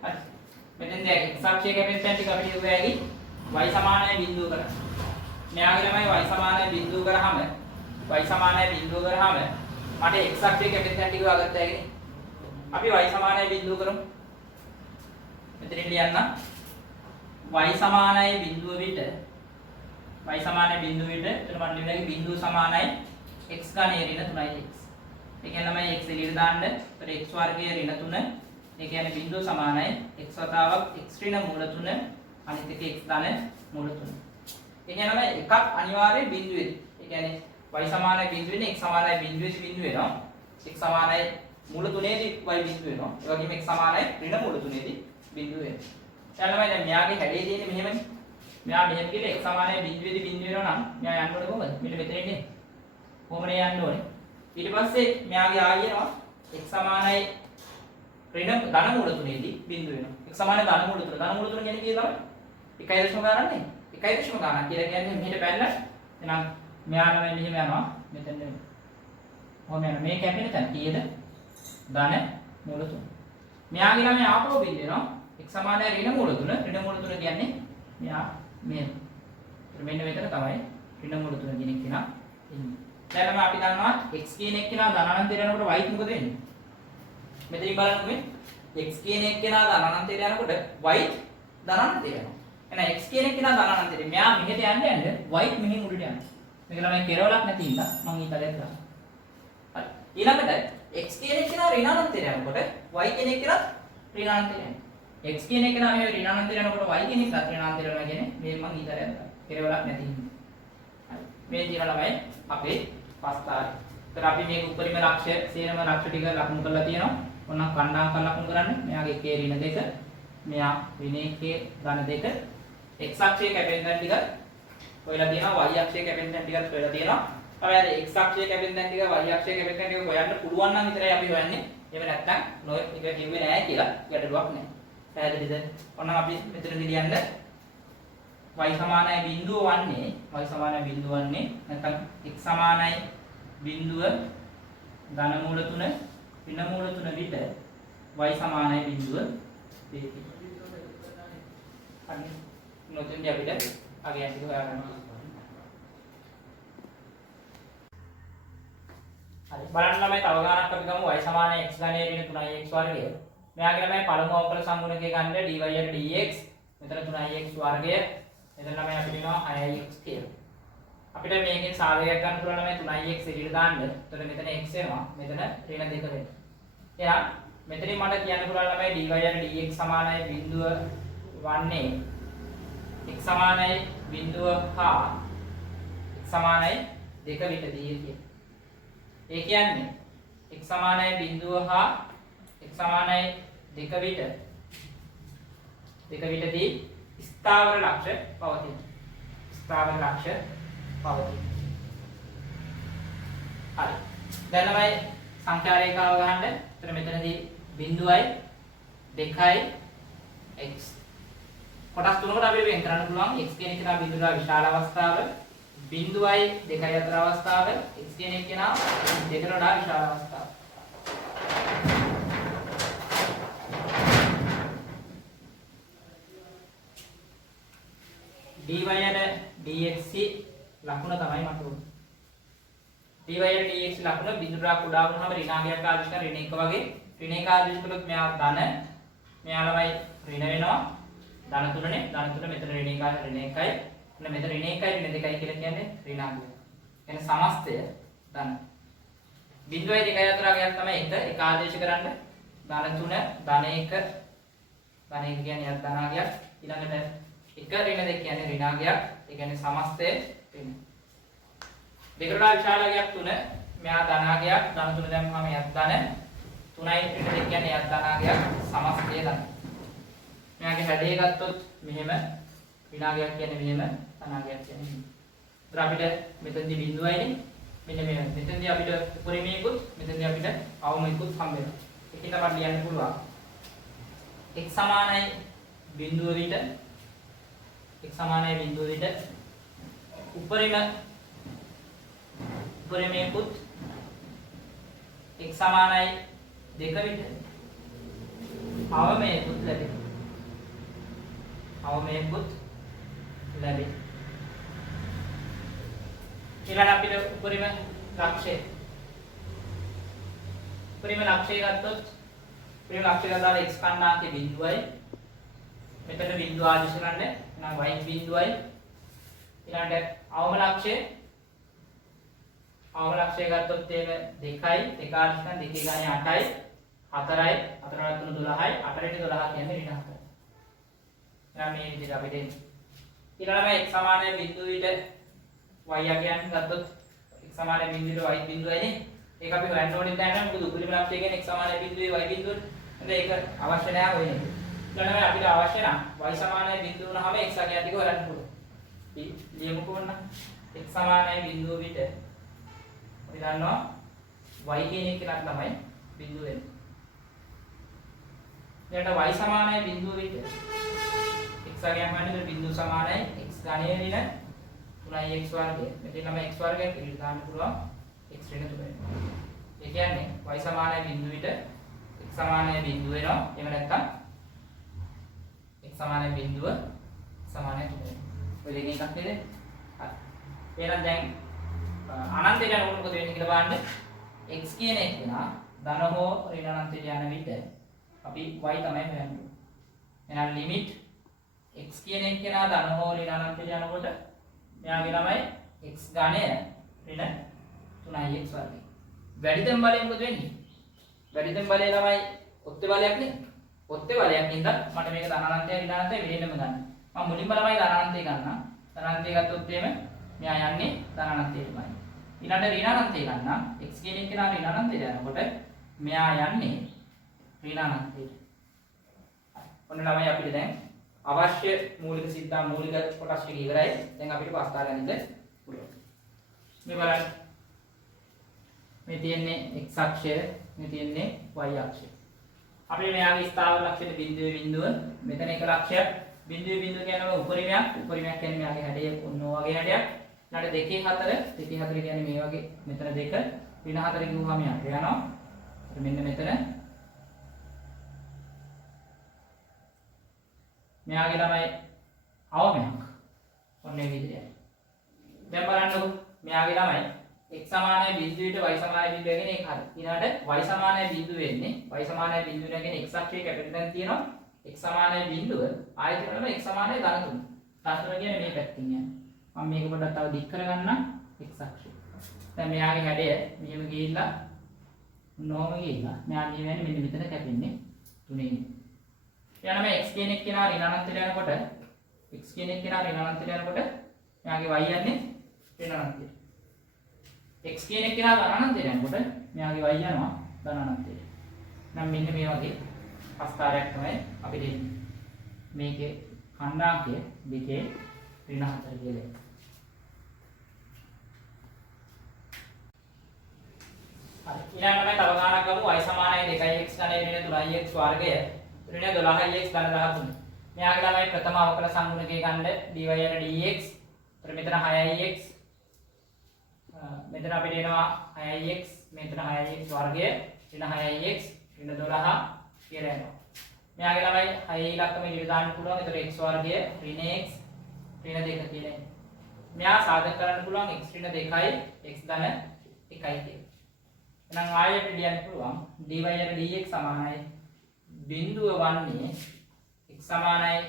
හරි. මෙතෙන් දැන් x අක්ෂය කැපෙන තැන ටික අපිට උගෑගි y සමානයි බිඳුව කරා. මෙයාගේ ළමයි y සමානයි බිඳුව කරාම මට x අක්ෂය කැපෙන තැන ටික වගත්තා ඇගිනේ. අපි y සමානයි බිඳුව කරමු. මෙතනින් ලියන්න y සමානයි බිඳුව විට එතන මට ලියන්නේ බිඳුව සමානයි x ගණය ඍණ 3යි x. ඒ කියන්නේ ළමයි x එළියට දාන්න. ඒතර x වර්ගය ඍණ 3. ඒ කියන්නේ බිඳුව සමානයි x වතාවක් x ඍණ මූල 3 අනිත් එක x ධන මූල 3. ඒ කියන්නේ ළමයි එකක් අනිවාර්යයෙන් බිඳුවේදී. ඒ කියන්නේ y සමානයි බිඳුවේදී x සමානයි බිඳුවේදී බිඳුව වෙනවා. x සමානයි මූල 3ේදී y බිඳුව වෙනවා. ඒ වගේම x සමානයි ඍණ මූල 3ේදී බිඳුව වෙනවා. දැන් ළමයි දැන් මෙයාගේ හැඩේ තියෙන්නේ මෙහෙමනේ. මෙයා මෙහෙම කියලා x සමානයි බිඳුවේදී බිඳුව වෙනවා නම් මෙයා යන්න ඕනේ කොහොමද? මෙන්න මෙතන ඉන්නේ. කොහොමද යන්න ඕනේ? ඊට පස්සේ මෙයාගේ ආයෙනවා x සමානයි ඍණ ධන මූල 3ේදී බිඳුව වෙනවා. x සමානයි ධන මූල 3. ධන මූල 3 කියන්නේ කීයද ළමයි? 1.0 ගානක් නේ. 1.0 ගානක් කියලා කියන්නේ මෙහෙට පැනලා එහෙනම් මෙයා ළමයි මෙහෙම යනවා. මෙතෙන් නෙමෙයි. කොහොම යනවා? මේ කැපෙන තැන කීයද? ධන මූල 3. මෙයාගේ ළමයි ආපහු බිඳ වෙනවා. x සමානයි ඍණ මූල 3. ඍණ මූල 3 කියන්නේ මෙයා මේ. මෙන්න මෙතන තමයි ඍණ මූල 3 කියන කෙනා ඉන්නේ. දැන් ළමයි අපි දන්නවා x කියන එක්කෙනා ධනානන්තයට යනකොට y මොකද වෙන්නේ? මෙතනින් බලන්නකෝ මේ x කියන එක්කෙනා ධනානන්තයට යනකොට y ධනානන්තයට යනවා. එහෙනම් x කියන එක්කෙනා ධනානන්තයට මෙයා මෙහෙට යන්න y මෙහෙන් උඩට යනවා. මේක ළමයි කෙරවලක් නැති ඉඳලා මම ඊතලයක් දානවා. හරි. ඊළඟට x කියන එක්කෙනා ඍණානන්තයට යනකොට y කියන එක්කෙනා ඍණානන්තයට යනවා. x කියන එක්කෙනා මේ ඍණානන්තයට යනකොට y කියන එක්කෙනා ඍණානන්තයට යනවා කියන්නේ මේ මම ඊතලයක් දානවා. කෙරවලක් නැති ඉඳලා. හරි. මේ තියෙන ළමයි අපේ පස්තාරේ. ඒතර අපි මේක උපරිම ලක්ෂ්‍ය සේනම ලක්ෂ්‍ය ටික ලකුණු කරලා තියෙනවා. ඔන්න කණ්ඩායම් කරලා ලකුණු කරන්න. මෙයාගේ k ඍණ 2, මෙයා ඍණ k ධන 2. x අක්ෂයේ කැපෙන තැන් ටික හොයලා තියෙනවා. y අක්ෂයේ කැපෙන තැන් ටිකත් හොයලා තියෙනවා. තමයි අර x අක්ෂයේ කැපෙන තැන් ටික y අක්ෂයේ කැපෙන තැන් ටික හොයන්න පුළුවන් නම් විතරයි අපි හොයන්නේ. එහෙම නැත්නම් නොයෙක් එක කිව්වේ නෑ කියලා ගැටලුවක් නෑ. පැහැදිලිද? ඔන්න අපි මෙතනදී ලියන්න y සමානයි බිඳුව වන්නේ නැත්නම් x සමානයි බිඳුව ධන මූල 3 ඍණ මූල 3 විට y සමානයි බිඳුව දෙකයි. හරි. නොදෙන්නේ අපිට අගයන් ටික හොයාගන්න. හරි. බලන්න ළමයි තව ගානක් අපි ගමු y සමානයි x ඝනය ඍණ 3x වර්ගය. මෙයාගේ ළමයි පළමු අවකල සම්ගුණකය ගන්න dy යට dx මෙතන 3x වර්ගය එතන ළමයි අපි ලියනවා 6x කියලා. අපිට මේකෙන් සාධකයක් ගන්න පුළුවන් ළමයි 3x එළියට දාන්න. එතකොට මෙතන x වෙනවා. මෙතන ඍණ 2 වෙනවා. එහෙනම් මෙතනින් මට කියන්න පුළුවන් ළමයි dy යට dx සමානයි බිඳුව වන්නේ x සමානයි බිඳුව හා x සමානයි 2 විටදී කියන. ඒ කියන්නේ x සමානයි බිඳුව හා x සමානයි 2 විටදී ස්ථාවර ලක්ෂ්‍ය පවතින. ස්ථාවර ලක්ෂ්‍ය පවතින. හරි. දැන් ළමයි සංඛ්‍යා රේඛාව ගහන්න. එතන මෙතනදී බිඳුවයි 2යි x. කොටස් තුනකට අපි වෙන් කරන්න පුළුවන්. x කියන එක බිඳුවයි විශාල අවස්ථාව, බිඳුවයි 2යි අතර අවස්ථාව, x කියන එක දෙකට වඩා විශාල අවස්ථාව. dy යට dx ලකුණ තමයි මට උනේ. dy යට dx ලකුණ බිඳුරා කුඩා වුණාම ඍණාගයක් ආදිශ කරන ඍණ 1 වගේ ඍණ 1 ආදිශ කළොත් මෙයා ධන මෙයා ළමයි ඍණ වෙනවා. ධන 3නේ. ධන 3 මෙතන ඍණ 1යි ඍණ 1යි. එන්න මෙතන ඍණ 1යි ඍණ 2යි කියලා කියන්නේ ඍණාගය. කියන්නේ සමස්තය ධන. බිඳුවයි 2යි අතර අගයක් තමයි 1 එක ආදේශ කරන්න. ධන 3 ධන 1 ධන 1 කියන්නේ යත් ධනාගයක්. ඊළඟට 1 ඍණ 2 කියන්නේ ඍණාගයක්. ඒ කියන්නේ සමස්තය ඍණ. දෙකට වඩා විශාල අගයක් 3 මෙයා ධනාගයක්. ධන 3 දැම්මම යත් ධන 3යි ඍණ 2 කියන්නේ යත් ධනාගයක්. සමස්තය ධන. මෙයාගේ හැඩය ගත්තොත් මෙහෙම ඍණාගයක් කියන්නේ මෙහෙම ධනාගයක් කියන්නේ මෙහෙම. ඒතර අපිට මෙතනදී බිඳුවයිනේ. මෙන්න මේ මෙතනදී අපිට උපරිමයකුත් මෙතනදී අපිට අවමයකුත් හම්බ වෙනවා. ඒකෙන් තමයි ලියන්න පුළුවන්. x සමානයි බිඳුව විට x සමානයි බිඳුව විට උපරිමයකුත් x සමානයි 2 විට අවමයකුත් ලැබේ. අවමයකුත් ලැබේ. ඊළඟ අපිට උපරිම ලක්ෂ්‍ය ගත්තොත් උපරිම ලක්ෂ්‍ය ගත්තාම x කණ්ඩායමේ බිඳුවයි මෙතන බිඳුව ආදිශ කරන්නේ එහෙනම් y බිඳුවයි ඊළඟට අවම ලක්ෂ්‍ය ගත්තොත් එහෙම 2යි 2 ආදිශ කරන 2 ගානේ 8යි 4යි 4 3 12යි 8 12 කියන්නේ ඍණ 4. එහෙනම් මේ විදිහට අපිට ඊළඟට x සමානයි බිඳුව විට y අගයන් ගත්තොත් x සමානයි බිඳුවට y බිඳුවයිනේ. ඒක අපි හොයන්න ඕනේ දැන් මොකද උපරිමලක්ෂය කියන්නේ x සමානයි බිඳුවේ y බිඳුවට. හරි ඒක අවශ්‍ය නැහැ වෙන්නේ. ඊළඟට අපිට අවශ්‍ය නම් y සමානයි බිඳුව වුණාම x අගය ටික හොයන්න පුළුවන්. අපි ලියමුකෝ ඔන්න. x සමානයි බිඳුව විට අපි දන්නවා y කියන එක නක් තමයි බිඳුව වෙන්නේ. ඊළඟට y සමානයි බිඳුව විට x අගයක් වන්නේ බිඳුව සමානයි x ඝනය ඍණ 3x වර්ගය. මෙතන නම් x වර්ගයක් කියලා දාන්න පුළුවන් x ඍණ 3. ඒ කියන්නේ y සමානයි බිඳුව විට x සමානයි බිඳුව වෙනවා. එහෙම නැත්නම් x සමානයි බිඳුව සමානයි 3. ඔය දෙකෙන් එකක් නේද? හරි. එහෙනම් දැන් අනන්තයට යනකොට මොකද වෙන්නේ කියලා බලන්න. x කියන එක නා ධන හෝ ඍණ අනන්තයට යන විට අපි y තමයි හොයන්නේ. එහෙනම් ලිමිට් x කියන එක නා ධන හෝ ඍණ අනන්තයට යනකොට මෙයාගේ ළමයි x ඝනය ඍණ 3x වර්ගය. වැඩිතම බලය මොකද වෙන්නේ? වැඩිතම බලය ළමයි ඔත්තේ බලයක් නේ. ඔත්තේ බලයක් ඉඳන් මට මේක ධන අනන්තය ඍණ අනන්තය වෙලෙන්නම ගන්න. මම මුලින්ම ළමයි ධන අනන්තය ගන්නම්. ධන අනන්තය ගත්තොත් එහෙම මෙයා යන්නේ ධන අනන්තයටමයි. ඊළඟට ඍණ අනන්තය ගන්නම්. x කියන එක නා ඍණ අනන්තයට යනකොට මෙයා යන්නේ ඍණ අනන්තයට. ඔන්න ළමයි අපිට දැන් අවශ්‍ය මූලික සිද්ධාන්ත මූලික කොටස් ටික ඉවරයි. දැන් අපිට පස්තා ගන්න පුළුවන්. මේ බලන්න. මේ තියෙන්නේ x අක්ෂය, මේ තියෙන්නේ y අක්ෂය. අපි මෙයාගේ ස්ථාවර ලක්ෂණ බිඳුවේ බිඳුව. මෙතන එක ලක්ෂයක්. බිඳුවේ බිඳුව කියන්නේ උපරිමයක්. උපරිමයක් කියන්නේ මෙයාගේ හැඩය ඔන්නෝ වගේ හැඩයක්. ඊළඟට 2 4 කියන්නේ මේ වගේ මෙතන 2 ඍණ 4 කිව්වම යට යනවා. මෙන්න මෙතන මෙයාගේ ළමයි අවමයක්. ඔන්න ඒ විදිහට. දැන් බලන්නකො මෙයාගේ ළමයි x සමානයි බිඳුවට y සමානයි බිඳුව කියන එක හරි. ඊළඟට y සමානයි බිඳුව වෙන්නේ y සමානයි බිඳුව නැගෙන x අක්ෂයේ කැපිටල් දැන් තියෙනවා. x සමානයි බිඳුව ආයතන වල x සමානයි ධන 3. ධන 3 කියන්නේ මේ පැත්තෙන් යන්නේ. මම මේක පොඩ්ඩක් තව දික් කරගන්නම් x අක්ෂය. දැන් මෙයාගේ හැඩය මෙහෙම ගිහිල්ලා නොම ගිහිල්ලා මෙයා නිවෙන්නේ මෙන්න මෙතන කැපෙන්නේ 3 නේ. එයාම x කියන එක කෙනා ඍණ අනන්තයට යනකොට x කියන එක කෙනා ඍණ අනන්තයට යනකොට මෙයාගේ y යන්නේ ඍණ අනන්තයට. x කියන එක කෙනා ධන අනන්තයට යනකොට මෙයාගේ y යනවා ධන අනන්තයට. නම් මෙන්න මේ වගේ පස්කාරයක් තමයි අපි දෙන්නේ. මේකේ ඛණ්ඩාංකය දෙකේ ඍණ 4 කියලා. හරි. ඊළඟට තව ගානක් ගමු y සමානයි 2x ඝනය ඍණ 3x වර්ගය ඍණ 12x ධන 13. මෙයාගේ ළමයි ප්‍රථම අවකල සංගුණකේ ගන්න dy යන dx. ඊට මෙතන 6x මෙතන අපිට එනවා 6x මෙතන 6x වර්ගය ඍණ 6x ඍණ 12 කියලා එනවා. මෙයාගේ ළමයි 6 ඉලක්කම ඉදිරියට දාන්න පුළුවන්. ඒතර x වර්ගය ඍණ x ඍණ 2 කියලා එනවා. මෙයා සාධක කරන්න පුළුවන් x ඍණ 2යි x ධන 1යි කියලා. එහෙනම් ආයෙත් ලියන්න පුළුවන් dy යන dx සමානයි බිඳුව වන්නේ x සමානයි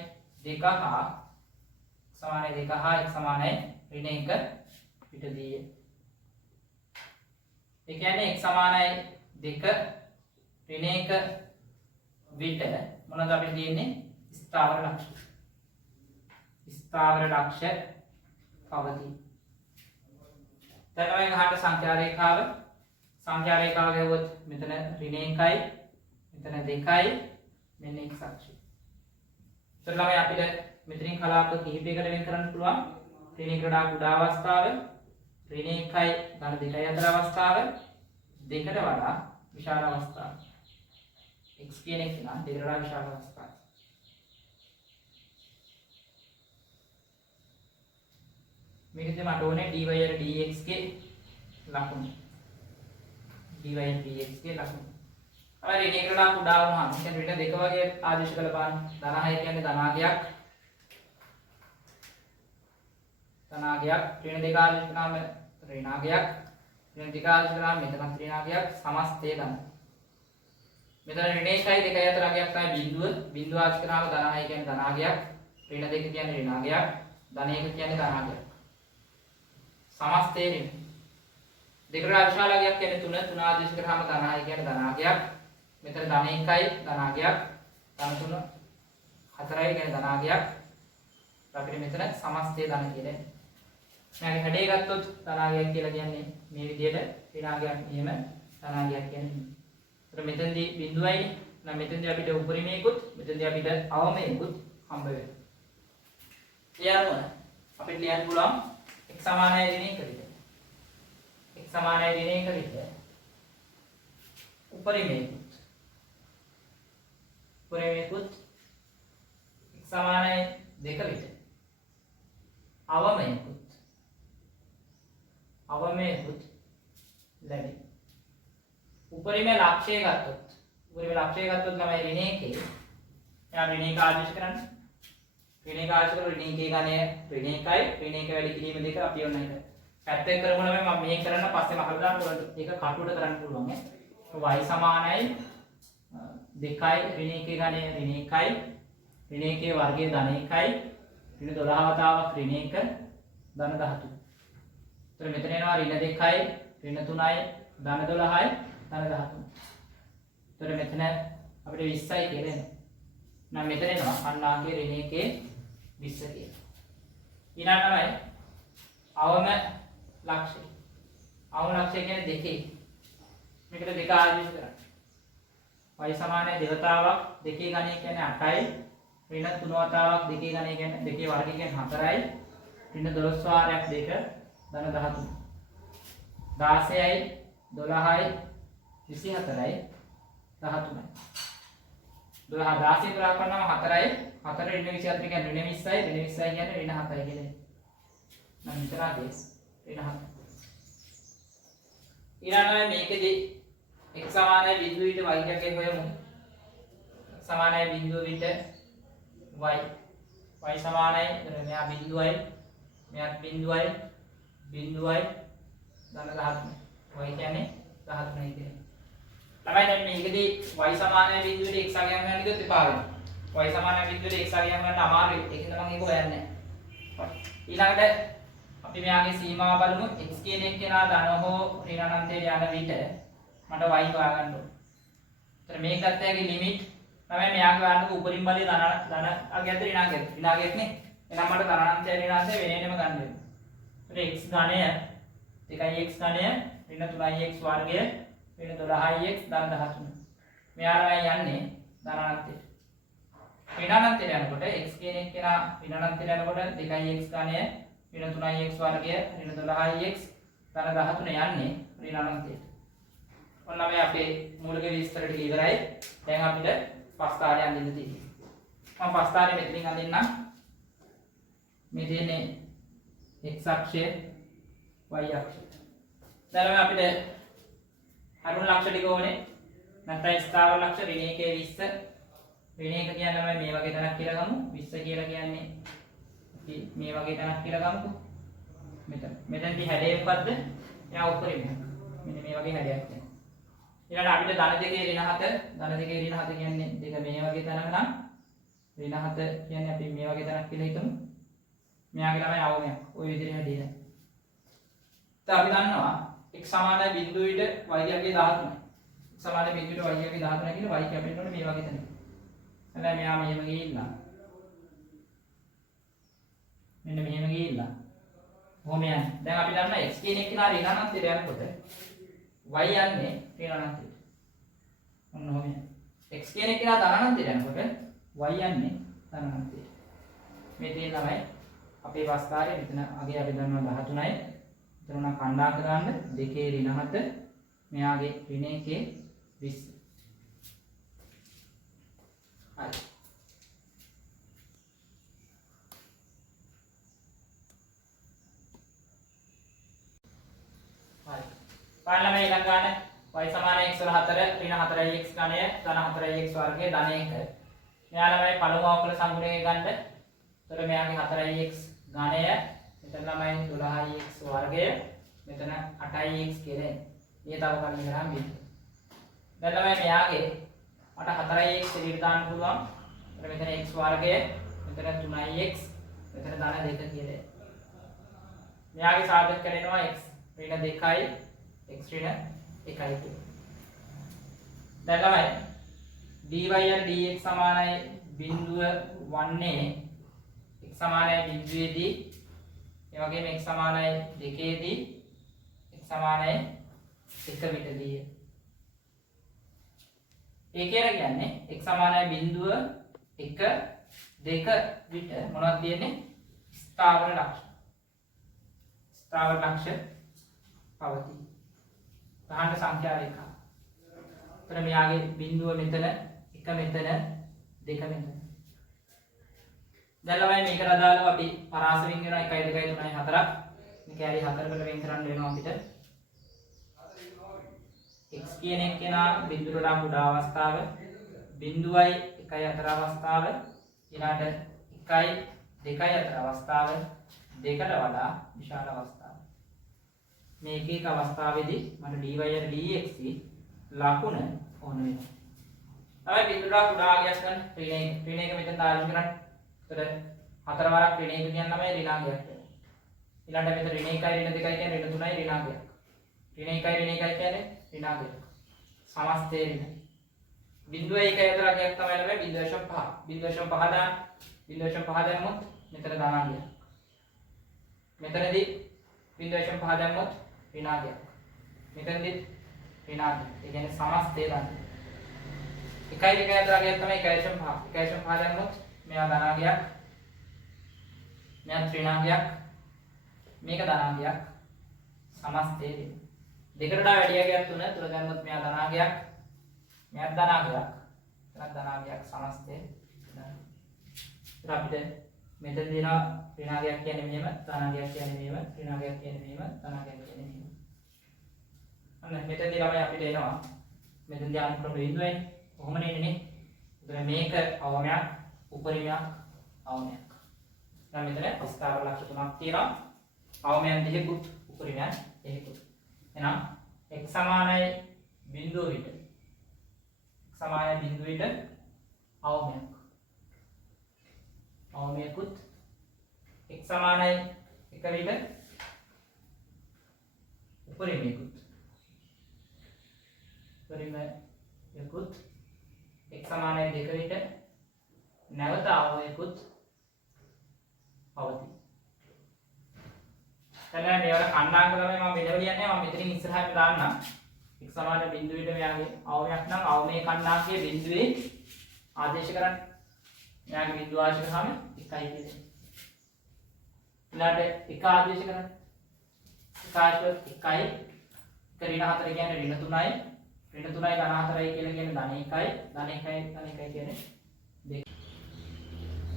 2 හා x සමානයි ඍණ 1 පිටදී. ඒ කියන්නේ x සමානයි 2 ඍණ 1 විට මොනවද අපිට තියෙන්නේ ස්ථාවර ලක්ෂ්‍ය. ස්ථාවර ලක්ෂ්‍ය පවතී. දැන් අපි ගහට සංඛ්‍යා රේඛාව ගැහුවොත් මෙතන ඍණ 1යි මෙතන 2යි මෙන්න x අක්ෂය. ඒතර ළමයි අපිට මෙතනින් කලාප කිහිපයකට වෙන් කරන්න පුළුවන්. ඍණ 1කට කුඩා අවස්ථාව, ඍණ 1යි ධන 2යි අතර අවස්ථාව, 2කට වඩා විශාල අවස්ථාව. x කියන එක නම් 2කට වඩා විශාල අවස්ථාව. මේකදී මට ඕනේ dy යන dx ගේ ලකුණු. dy යන dx ගේ ලකුණු. අපි ඍණ 1කට කුඩා වුණාම කියන්නේ ඍණ 2 වගේ ආදේශ කළ බලන්න. ධන 6 කියන්නේ ධනාගයක්. ධනාගයක් ඍණ 2 ආදේශ කරාම ඍණාගයක්. ඍණ 2 ආදේශ කරාම මෙතනත් ඍණාගයක් සමස්තය ගන්න. මෙතන ඍණ 1යි 2යි අතර අගයක් තමයි බිඳුව. බිඳුව ආදේශ කරාම ධන 6 කියන්නේ ධනාගයක්. ඍණ 2 කියන්නේ ඍණාගයක්. ධන 1 කියන්නේ ධනාගයක්. සමස්තය ඍණ. දෙකට විශාලයක් කියන්නේ 3 ආදේශ කරාම ධන 6 කියන්නේ ධනාගයක්. මෙතන ධන 1යි ධනාගයක්. ධන 3 4යි කියන්නේ ධනාගයක්. අපිට මෙතන සමස්තය ධන කියන්නේ. මෙයාගේ හැඩය ගත්තොත් ධනාගයක් කියලා කියන්නේ මේ විදිහට ඍණාගයක් නියම ධනාගයක් කියන්නේ. ඒතර මෙතනදී බිඳුවයි නම් මෙතනදී අපිට උපරිමයකුත් මෙතනදී අපිට අවමයකුත් හම්බ වෙනවා. ඒ අනුව අපිට ලියන්න පුළුවන් x සමානයි ඍණ 1 විතර. x සමානයි ඍණ 1 විතර. උපරිමයකුත් x සමානයි 2 විතර. අවමයකුත් ලැබෙයි. උපරිම ලක්ෂය ගත්තොත් ළමයි ඍණ 1 එයා ඍණ 1 ආදේශ කරන්නේ. ඍණ 1 ආදේශ කරලා ඍණ 1 ගණය ඍණ 1යි ඍණ 1 වැඩි කිරීම දෙක අපි ඔන්න හිත. පැත්තෙන් කරමු ළමයි මම මෙහෙ කරන්න පස්සේ මහල දාන්න පුළුවන්. ඒක කටුවට කරන්න පුළුවන් ඈ. y සමානයි 2යි ඍණ 1 ගණය ඍණ 1යි ඍණ 1 වර්ගයේ ධන 1යි ඍණ 12 වතාවක් ඍණ 1 ධන 13. එතකොට මෙතන එනවා ඍණ 2යි ඍණ 3යි ධන 12යි ධන 13. එතකොට මෙතන අපිට 20යි කියලා එනවා. නම් මෙතන එනවා අන්නාගේ ඍණ 1 20 කියලා. ඊළඟ තමයි අවම ලක්ෂය. අවම ලක්ෂය කියන්නේ දෙකේ. මේකට දෙක ආදේශ කරන්න. y සමානයි දෙවතාවක් දෙකේ ගණය කියන්නේ 8යි ඍණ 3 වතාවක් දෙකේ ගණය කියන්නේ දෙකේ වර්ගය කියන්නේ 4යි ඍණ 12 වාරයක් 2 ධන 13. 16යි 12යි 24යි 13යි 12 16 12 කරනම 4යි 4 ඍණ 24 කියන්නේ ඍණ 20යි ඍණ 20යි කියන්නේ ඍණ 7යි කියලා. නම් විතරාගේ ඍණ 7. ඊළඟට මේකෙදී x සමානයි බිඳුව විට y එකේ හොයමු. සමානයි බිඳුව විට y සමානයි මෙයා බිඳුවයි මෙයාත් බිඳුවයි ධන 13. y කියන්නේ 13යි කියන්නේ. ළමයි දැන් මේකදී y සමානයි බිඳුව විට x අගයන් ගන්න කිව්වොත් එපා වෙනවා. y සමානයි බිඳුව විට x අගයන් ගන්න අමාරුයි. ඒකෙන් මම ඒක හොයන්නේ නැහැ. ඊළඟට අපි මෙයාගේ සීමාව බලමු. x කියන එක කෙනා ධන හෝ ඍණ අනන්තයට යන විට මට y හොයාගන්න ඕනේ. ඒතර මේක ගත්තයගේ ලිමිට් තමයි මෙයාගේ ගන්නක උපරිම බලය ධන අගයන්ට ඍණ අගයන්ට නේ. එහෙනම් මට ධන අනන්තය ඍණ අනන්තය වෙනේනම ගන්න වෙනවා. ඒතර x ඝනය 2x ඝනය ඍණ 3x වර්ගය ඍණ 12x ධන 13. මෙයාලා යන්නේ ධන අනන්තයට. ඍණ අනන්තයට යනකොට x කියන එක කෙනා ඍණ අනන්තයට යනකොට 2x ඝනය ඍණ 3x වර්ගය ඍණ 12x ධන 13 යන්නේ ඍණ අනන්තයට. ඔන්න අපි අපේ මූලික විස්තර ටික ඉවරයි. දැන් අපිට පස්තාරය අඳින්න තියෙනවා. මම පස්තාරය මෙතනින් අඳින්නම්. මේ තියෙන්නේ x අක්ෂය y අක්ෂය. දැන් අපිට අරුණ ලක්ෂ ටික ඕනේ. නැත්නම් ස්ථාවර ලක්ෂ ඍණ 1 20 ඍණ 1 කියන්නේ මේ වගේ තැනක් කියලා ගමු. 20 කියලා කියන්නේ අපි මේ වගේ තැනක් කියලා ගමුකෝ. මෙතනදී හැඩය මොකද්ද? එයා උඩරින්. මෙන්න මේ වගේ හැඩයක් තියෙනවා. ඊළඟට අපිට ධන දෙකේ ඍණ 7 කියන්නේ දෙක මේ වගේ තැනක නම් ඍණ 7 කියන්නේ අපි මේ වගේ තැනක් කියලා හිතමු. මෙයාගේ තමයි අවමයක්. ওই විදිහට හැදෙන්නේ. දැන් අපි දන්නවා x සමානයි බිඳුව විට y යගේ 13යි. x සමානයි බිඳුවට y යගේ 13 කියන y කැපෙන්න ඕනේ මේ වගේ තැනක. එහෙනම් මෙයා මෙහෙම ගිහිල්ලා මෙන්න මෙහෙම ගිහිල්ලා කොහොම යන්නේ? දැන් අපි දන්නවා x කියන එක නා ඍණ අනන්තයට යනකොට y යන්නේ ඍණ අනන්තයට. ඔන්න ඔහොම යන්නේ. x කියන එක නා ධන අනන්තයට යනකොට y යන්නේ ධන අනන්තයට. මේ දේ තමයි අපේ වස්තාවේ මෙතන අගේ අපි දන්නවා 13යි. එතන නම් කණ්ඩායම් ගන්න දෙකේ ඍණ 7 මෙයාගේ ඍණ 1 20. හරි. පාලම ඊළඟ ගාන y සමාන x වල 4 ඍණ 4x ඝනය ධන 4x වර්ගය ධන 1. මෙයාලමයි පළමු අවකල සංගුණය ගන්න. එතකොට මෙයාගේ 4x ඝනය මෙතන ළමයි 12x වර්ගය මෙතන 8x කියලා එන්නේ. මේ තව කලින් කරාම බිඳ. දැන් ළමයි මෙයාගේ මට 4x එළියට දාන්න පුළුවන්. එතන මෙතන x වර්ගය මෙතන 3x මෙතන ධන 2 කියලා. මෙයාගේ සාධක කරනවා x ඍණ 2යි x ඍණ 1යි කියලා. දැන් ළමයි dy and dx සමානයි බිඳුව වන්නේ x සමානයි බිඳුවේදී ඒ වගේම x සමානයි 2ේදී x සමානයි 1 විටදී. ඒ කියලා කියන්නේ x සමානයි බිඳුව 1 2 විට මොනවද තියෙන්නේ? ස්ථාවර ලක්ෂණ. ස්ථාවර ලක්ෂණ පවතී. ගහන්න සංඛ්‍යා රේඛා. එතන මෙයාගේ බිඳුව මෙතන 1 මෙතන 2 මෙතන. දැන් ළමයි මේකට අදාළව අපි පරාස වෙන් වෙනවා 1 2 3 4ක්. මේ කැරි 4කට වෙන් කරන්න වෙනවා අපිට. x කියන එක කෙනා බිඳුවට ආපු කුඩා අවස්ථාව, බිඳුවයි 1යි අතර අවස්ථාව, ඊළඟට 1යි 2යි අතර අවස්ථාව, දෙකට වඩා විශාල අවස්ථාව. මේ එක එක අවස්ථාවේදී මට dy අර dx ලකුණ ඕන වෙනවා. තමයි බිඳුවට කුඩා ගියක් ගන්න ඍණ එක මෙතන තාලු කරන්න. එතකොට 4 වරක් ඍණ 1 කියන ළමයි ඍණාගයක් වෙනවා. ඊළඟට මෙතන ඍණ 1යි ඍණ 2යි කියන්නේ ඍණ 3යි ඍණාගයක්. ඍණ 1යි ඍණ 1යි කියන්නේ ඍණාගයක්. සමස්තය ඍණ. බිඳුව 1යි අතර ගියක් තමයි ළමයි 0.5. 0.5 දාන්න. 0.5 දැම්මොත් මෙතන ධනාගයක්. මෙතනදී 0.5 දැම්මොත් ඍණාගයක්. මෙතනදී ඍණාගයක්. ඒ කියන්නේ සමස්තය දාන්න. 1යි 2යි අතර ගියක් තමයි 1.5. 1.5 දැම්මොත් මෙයා ධනාගයක්. මෙයා ඍණාගයක්. මේක ධනාගයක්. සමස්තය ඍණ. දෙකට වඩා වැඩි ගියක් තුන දැම්මොත් මෙයා ධනාගයක්. මෙයා ධනාගයක්. එතනක් ධනාගයක් සමස්තය. අපිට මෙතන දෙනවා ඍණාගයක් කියන්නේ මෙහෙම, ධනාගයක් කියන්නේ මෙහෙම, ඍණාගයක් කියන්නේ මෙහෙම, ධනාගයක් කියන්නේ මෙහෙම. අන්න මෙතනදී ළමයි අපිට එනවා මෙතනදී අනුක්‍රම බිඳුවයි. කොහොමද එන්නේ? එතන මේක අවමයක්, උපරිමයක්, අවමයක්. දැන් මෙතන ස්ථාවර ලක්ෂණ තුනක් තියෙනවා. අවමයන් දෙකකුත්, උපරිමයන් දෙකකුත්. එහෙනම් x සමානයි බිඳුව විට. x සමානයි බිඳුව විට අවමයක්. අවමයකුත් x සමානයි 1 විට උපරිමයකුත්. උපරිමයකුත් x සමානයි 2 විට නැවත අවමයකුත් පවතී. දැන් මේවල කණ්ඩායම් තමයි මම මෙලව ලියන්නේ. මම මෙතනින් ඉස්සරහට දාන්නම්. x සමාන බිඳුව විට මෙයාගේ අවමයක් නම් අවමයේ කණ්ඩායමයේ බිඳුවේ ආදේශ කරන්න. මෙයාගේ බිඳුව ආදේශ කරාම 1යි කියන්නේ. ඊළඟට 1 ආදේශ කරන්න. 1යි 1 ඍණ 4 කියන්නේ ඍණ 3යි. ඍණ 3යි ධන 4යි කියලා කියන්නේ ධන 1යි. ධන 1යි කියන්නේ 2.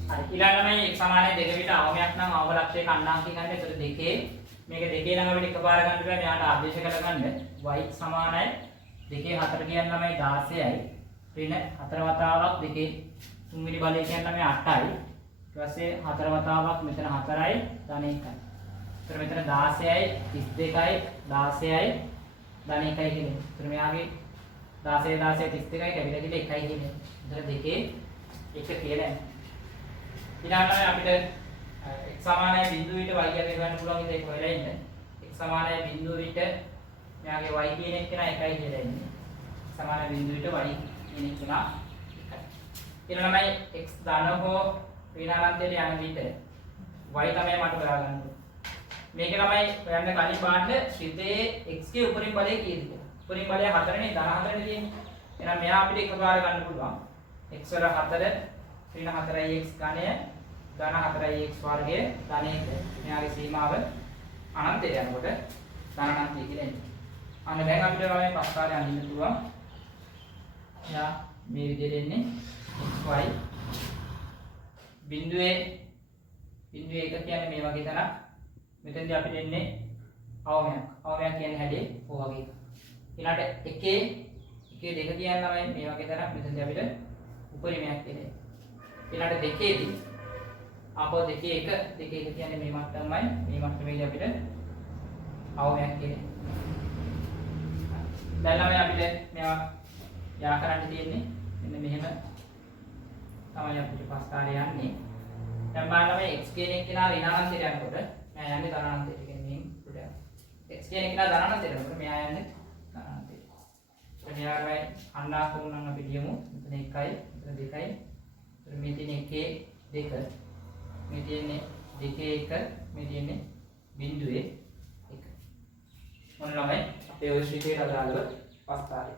හරි ඊළඟමයි x සමානයි 2 විට අවමයක් නම් අවම ලක්ෂයේ කණ්ඩායම් ගන්න. ඒතර 2 මේක 2 ළඟ අපිට එකපාර ගන්න බෑ. මෙයාට ආදේශ කරගන්න y සමානයි 2 4 කියන ළමයි 16යි. ඍණ 4 වතාවක් 2 තුන්වෙනි බලය කියන ළමයි 8යි. ඊට පස්සේ 4 වතාවක් මෙතන 4යි ධන 1යි. ඒතර මෙතන 16යි 32යි 16යි ධන 1යි කියන්නේ. ඒතර මෙයාගේ 16 32යි කැවිලා ගිහලා 1යි කියන්නේ. ඒතර දෙකේ 1 කියලා. ඊළඟට අපිට x සමානයි බිඳුව විට y කියලා ගන්න පුළුවන් ඉතින් ඒක වෙලා ඉන්න. x සමානයි බිඳුව විට මෙයාගේ y කියන එක නා 1යි කියලා ඉන්නේ. සමාන බිඳුව විට y කියන එක නා 1යි. ඊළඟමයි x ධන හෝ ඍණානන්තයට යන විට y තමයි මට හොයා ගන්න ඕනේ. මේක තමයි හොයන්න කලින් බලන්න ශ්‍රිතයේ x ගේ උපරිම බලය කීයද කියලා. උපරිම බලය 4නේ ධන 4නේ තියෙන්නේ. එහෙනම් මෙයා අපිට එකපාර ගන්න පුළුවන්. x වල 4 ඍණ 4යි x ඝනය ධන 4යි x වර්ගය ධන 1. මෙයාගේ සීමාව අනන්තයට යනකොට ධන අනන්තය කියලා එන්නේ. අන්න දැන් අපිට මේ පස්කාරය අඳින්න පුළුවන්. එයා මේ විදිහට එන්නේ xy බිඳුවේ 1 කියන්නේ මේ වගේ තැනක්. මෙතෙන්දී අපිට එන්නේ අවමයක්. අවමයක් කියන්නේ හැඩේ ඔය වගේ. ඊළඟට 1 2 කියන්නේ මේ වගේ තැනක්. මෙතෙන්දී අපිට උපරිමයක් එන්නේ. ඊළඟට 2ේදී ආපහු 2 1 කියන්නේ මේ මට්ටමයි. මේ මට්ටමේදී අපිට අවමයක් එන්නේ. දැන් ළමයි අපිට මේවා යා කරන්න තියෙන්නේ මෙන්න මෙහෙම තමයි අපිට පස්කාරය යන්නේ. දැන් බලන්න මේ x කියන එක නා ඍණානන්තයට යනකොට මෙයා යන්නේ ධනානන්තයට. කියන්නේ උඩ x කියන එක නා ධනානන්තයට යනකොට මෙයා යන්නේ ධනානන්තයට. මෙයාගේ අන්නාකුම් නම් අපි ලියමු. මෙතන 1යි මෙතන 2යි. මේ තියෙන්නේ 1 2 මේ තියෙන්නේ 2 1 මේ තියෙන්නේ බිඳුවේ 1. මොන ළමයි අපේ ඔය ශ්‍රීකේට අදාළව පස්කාරය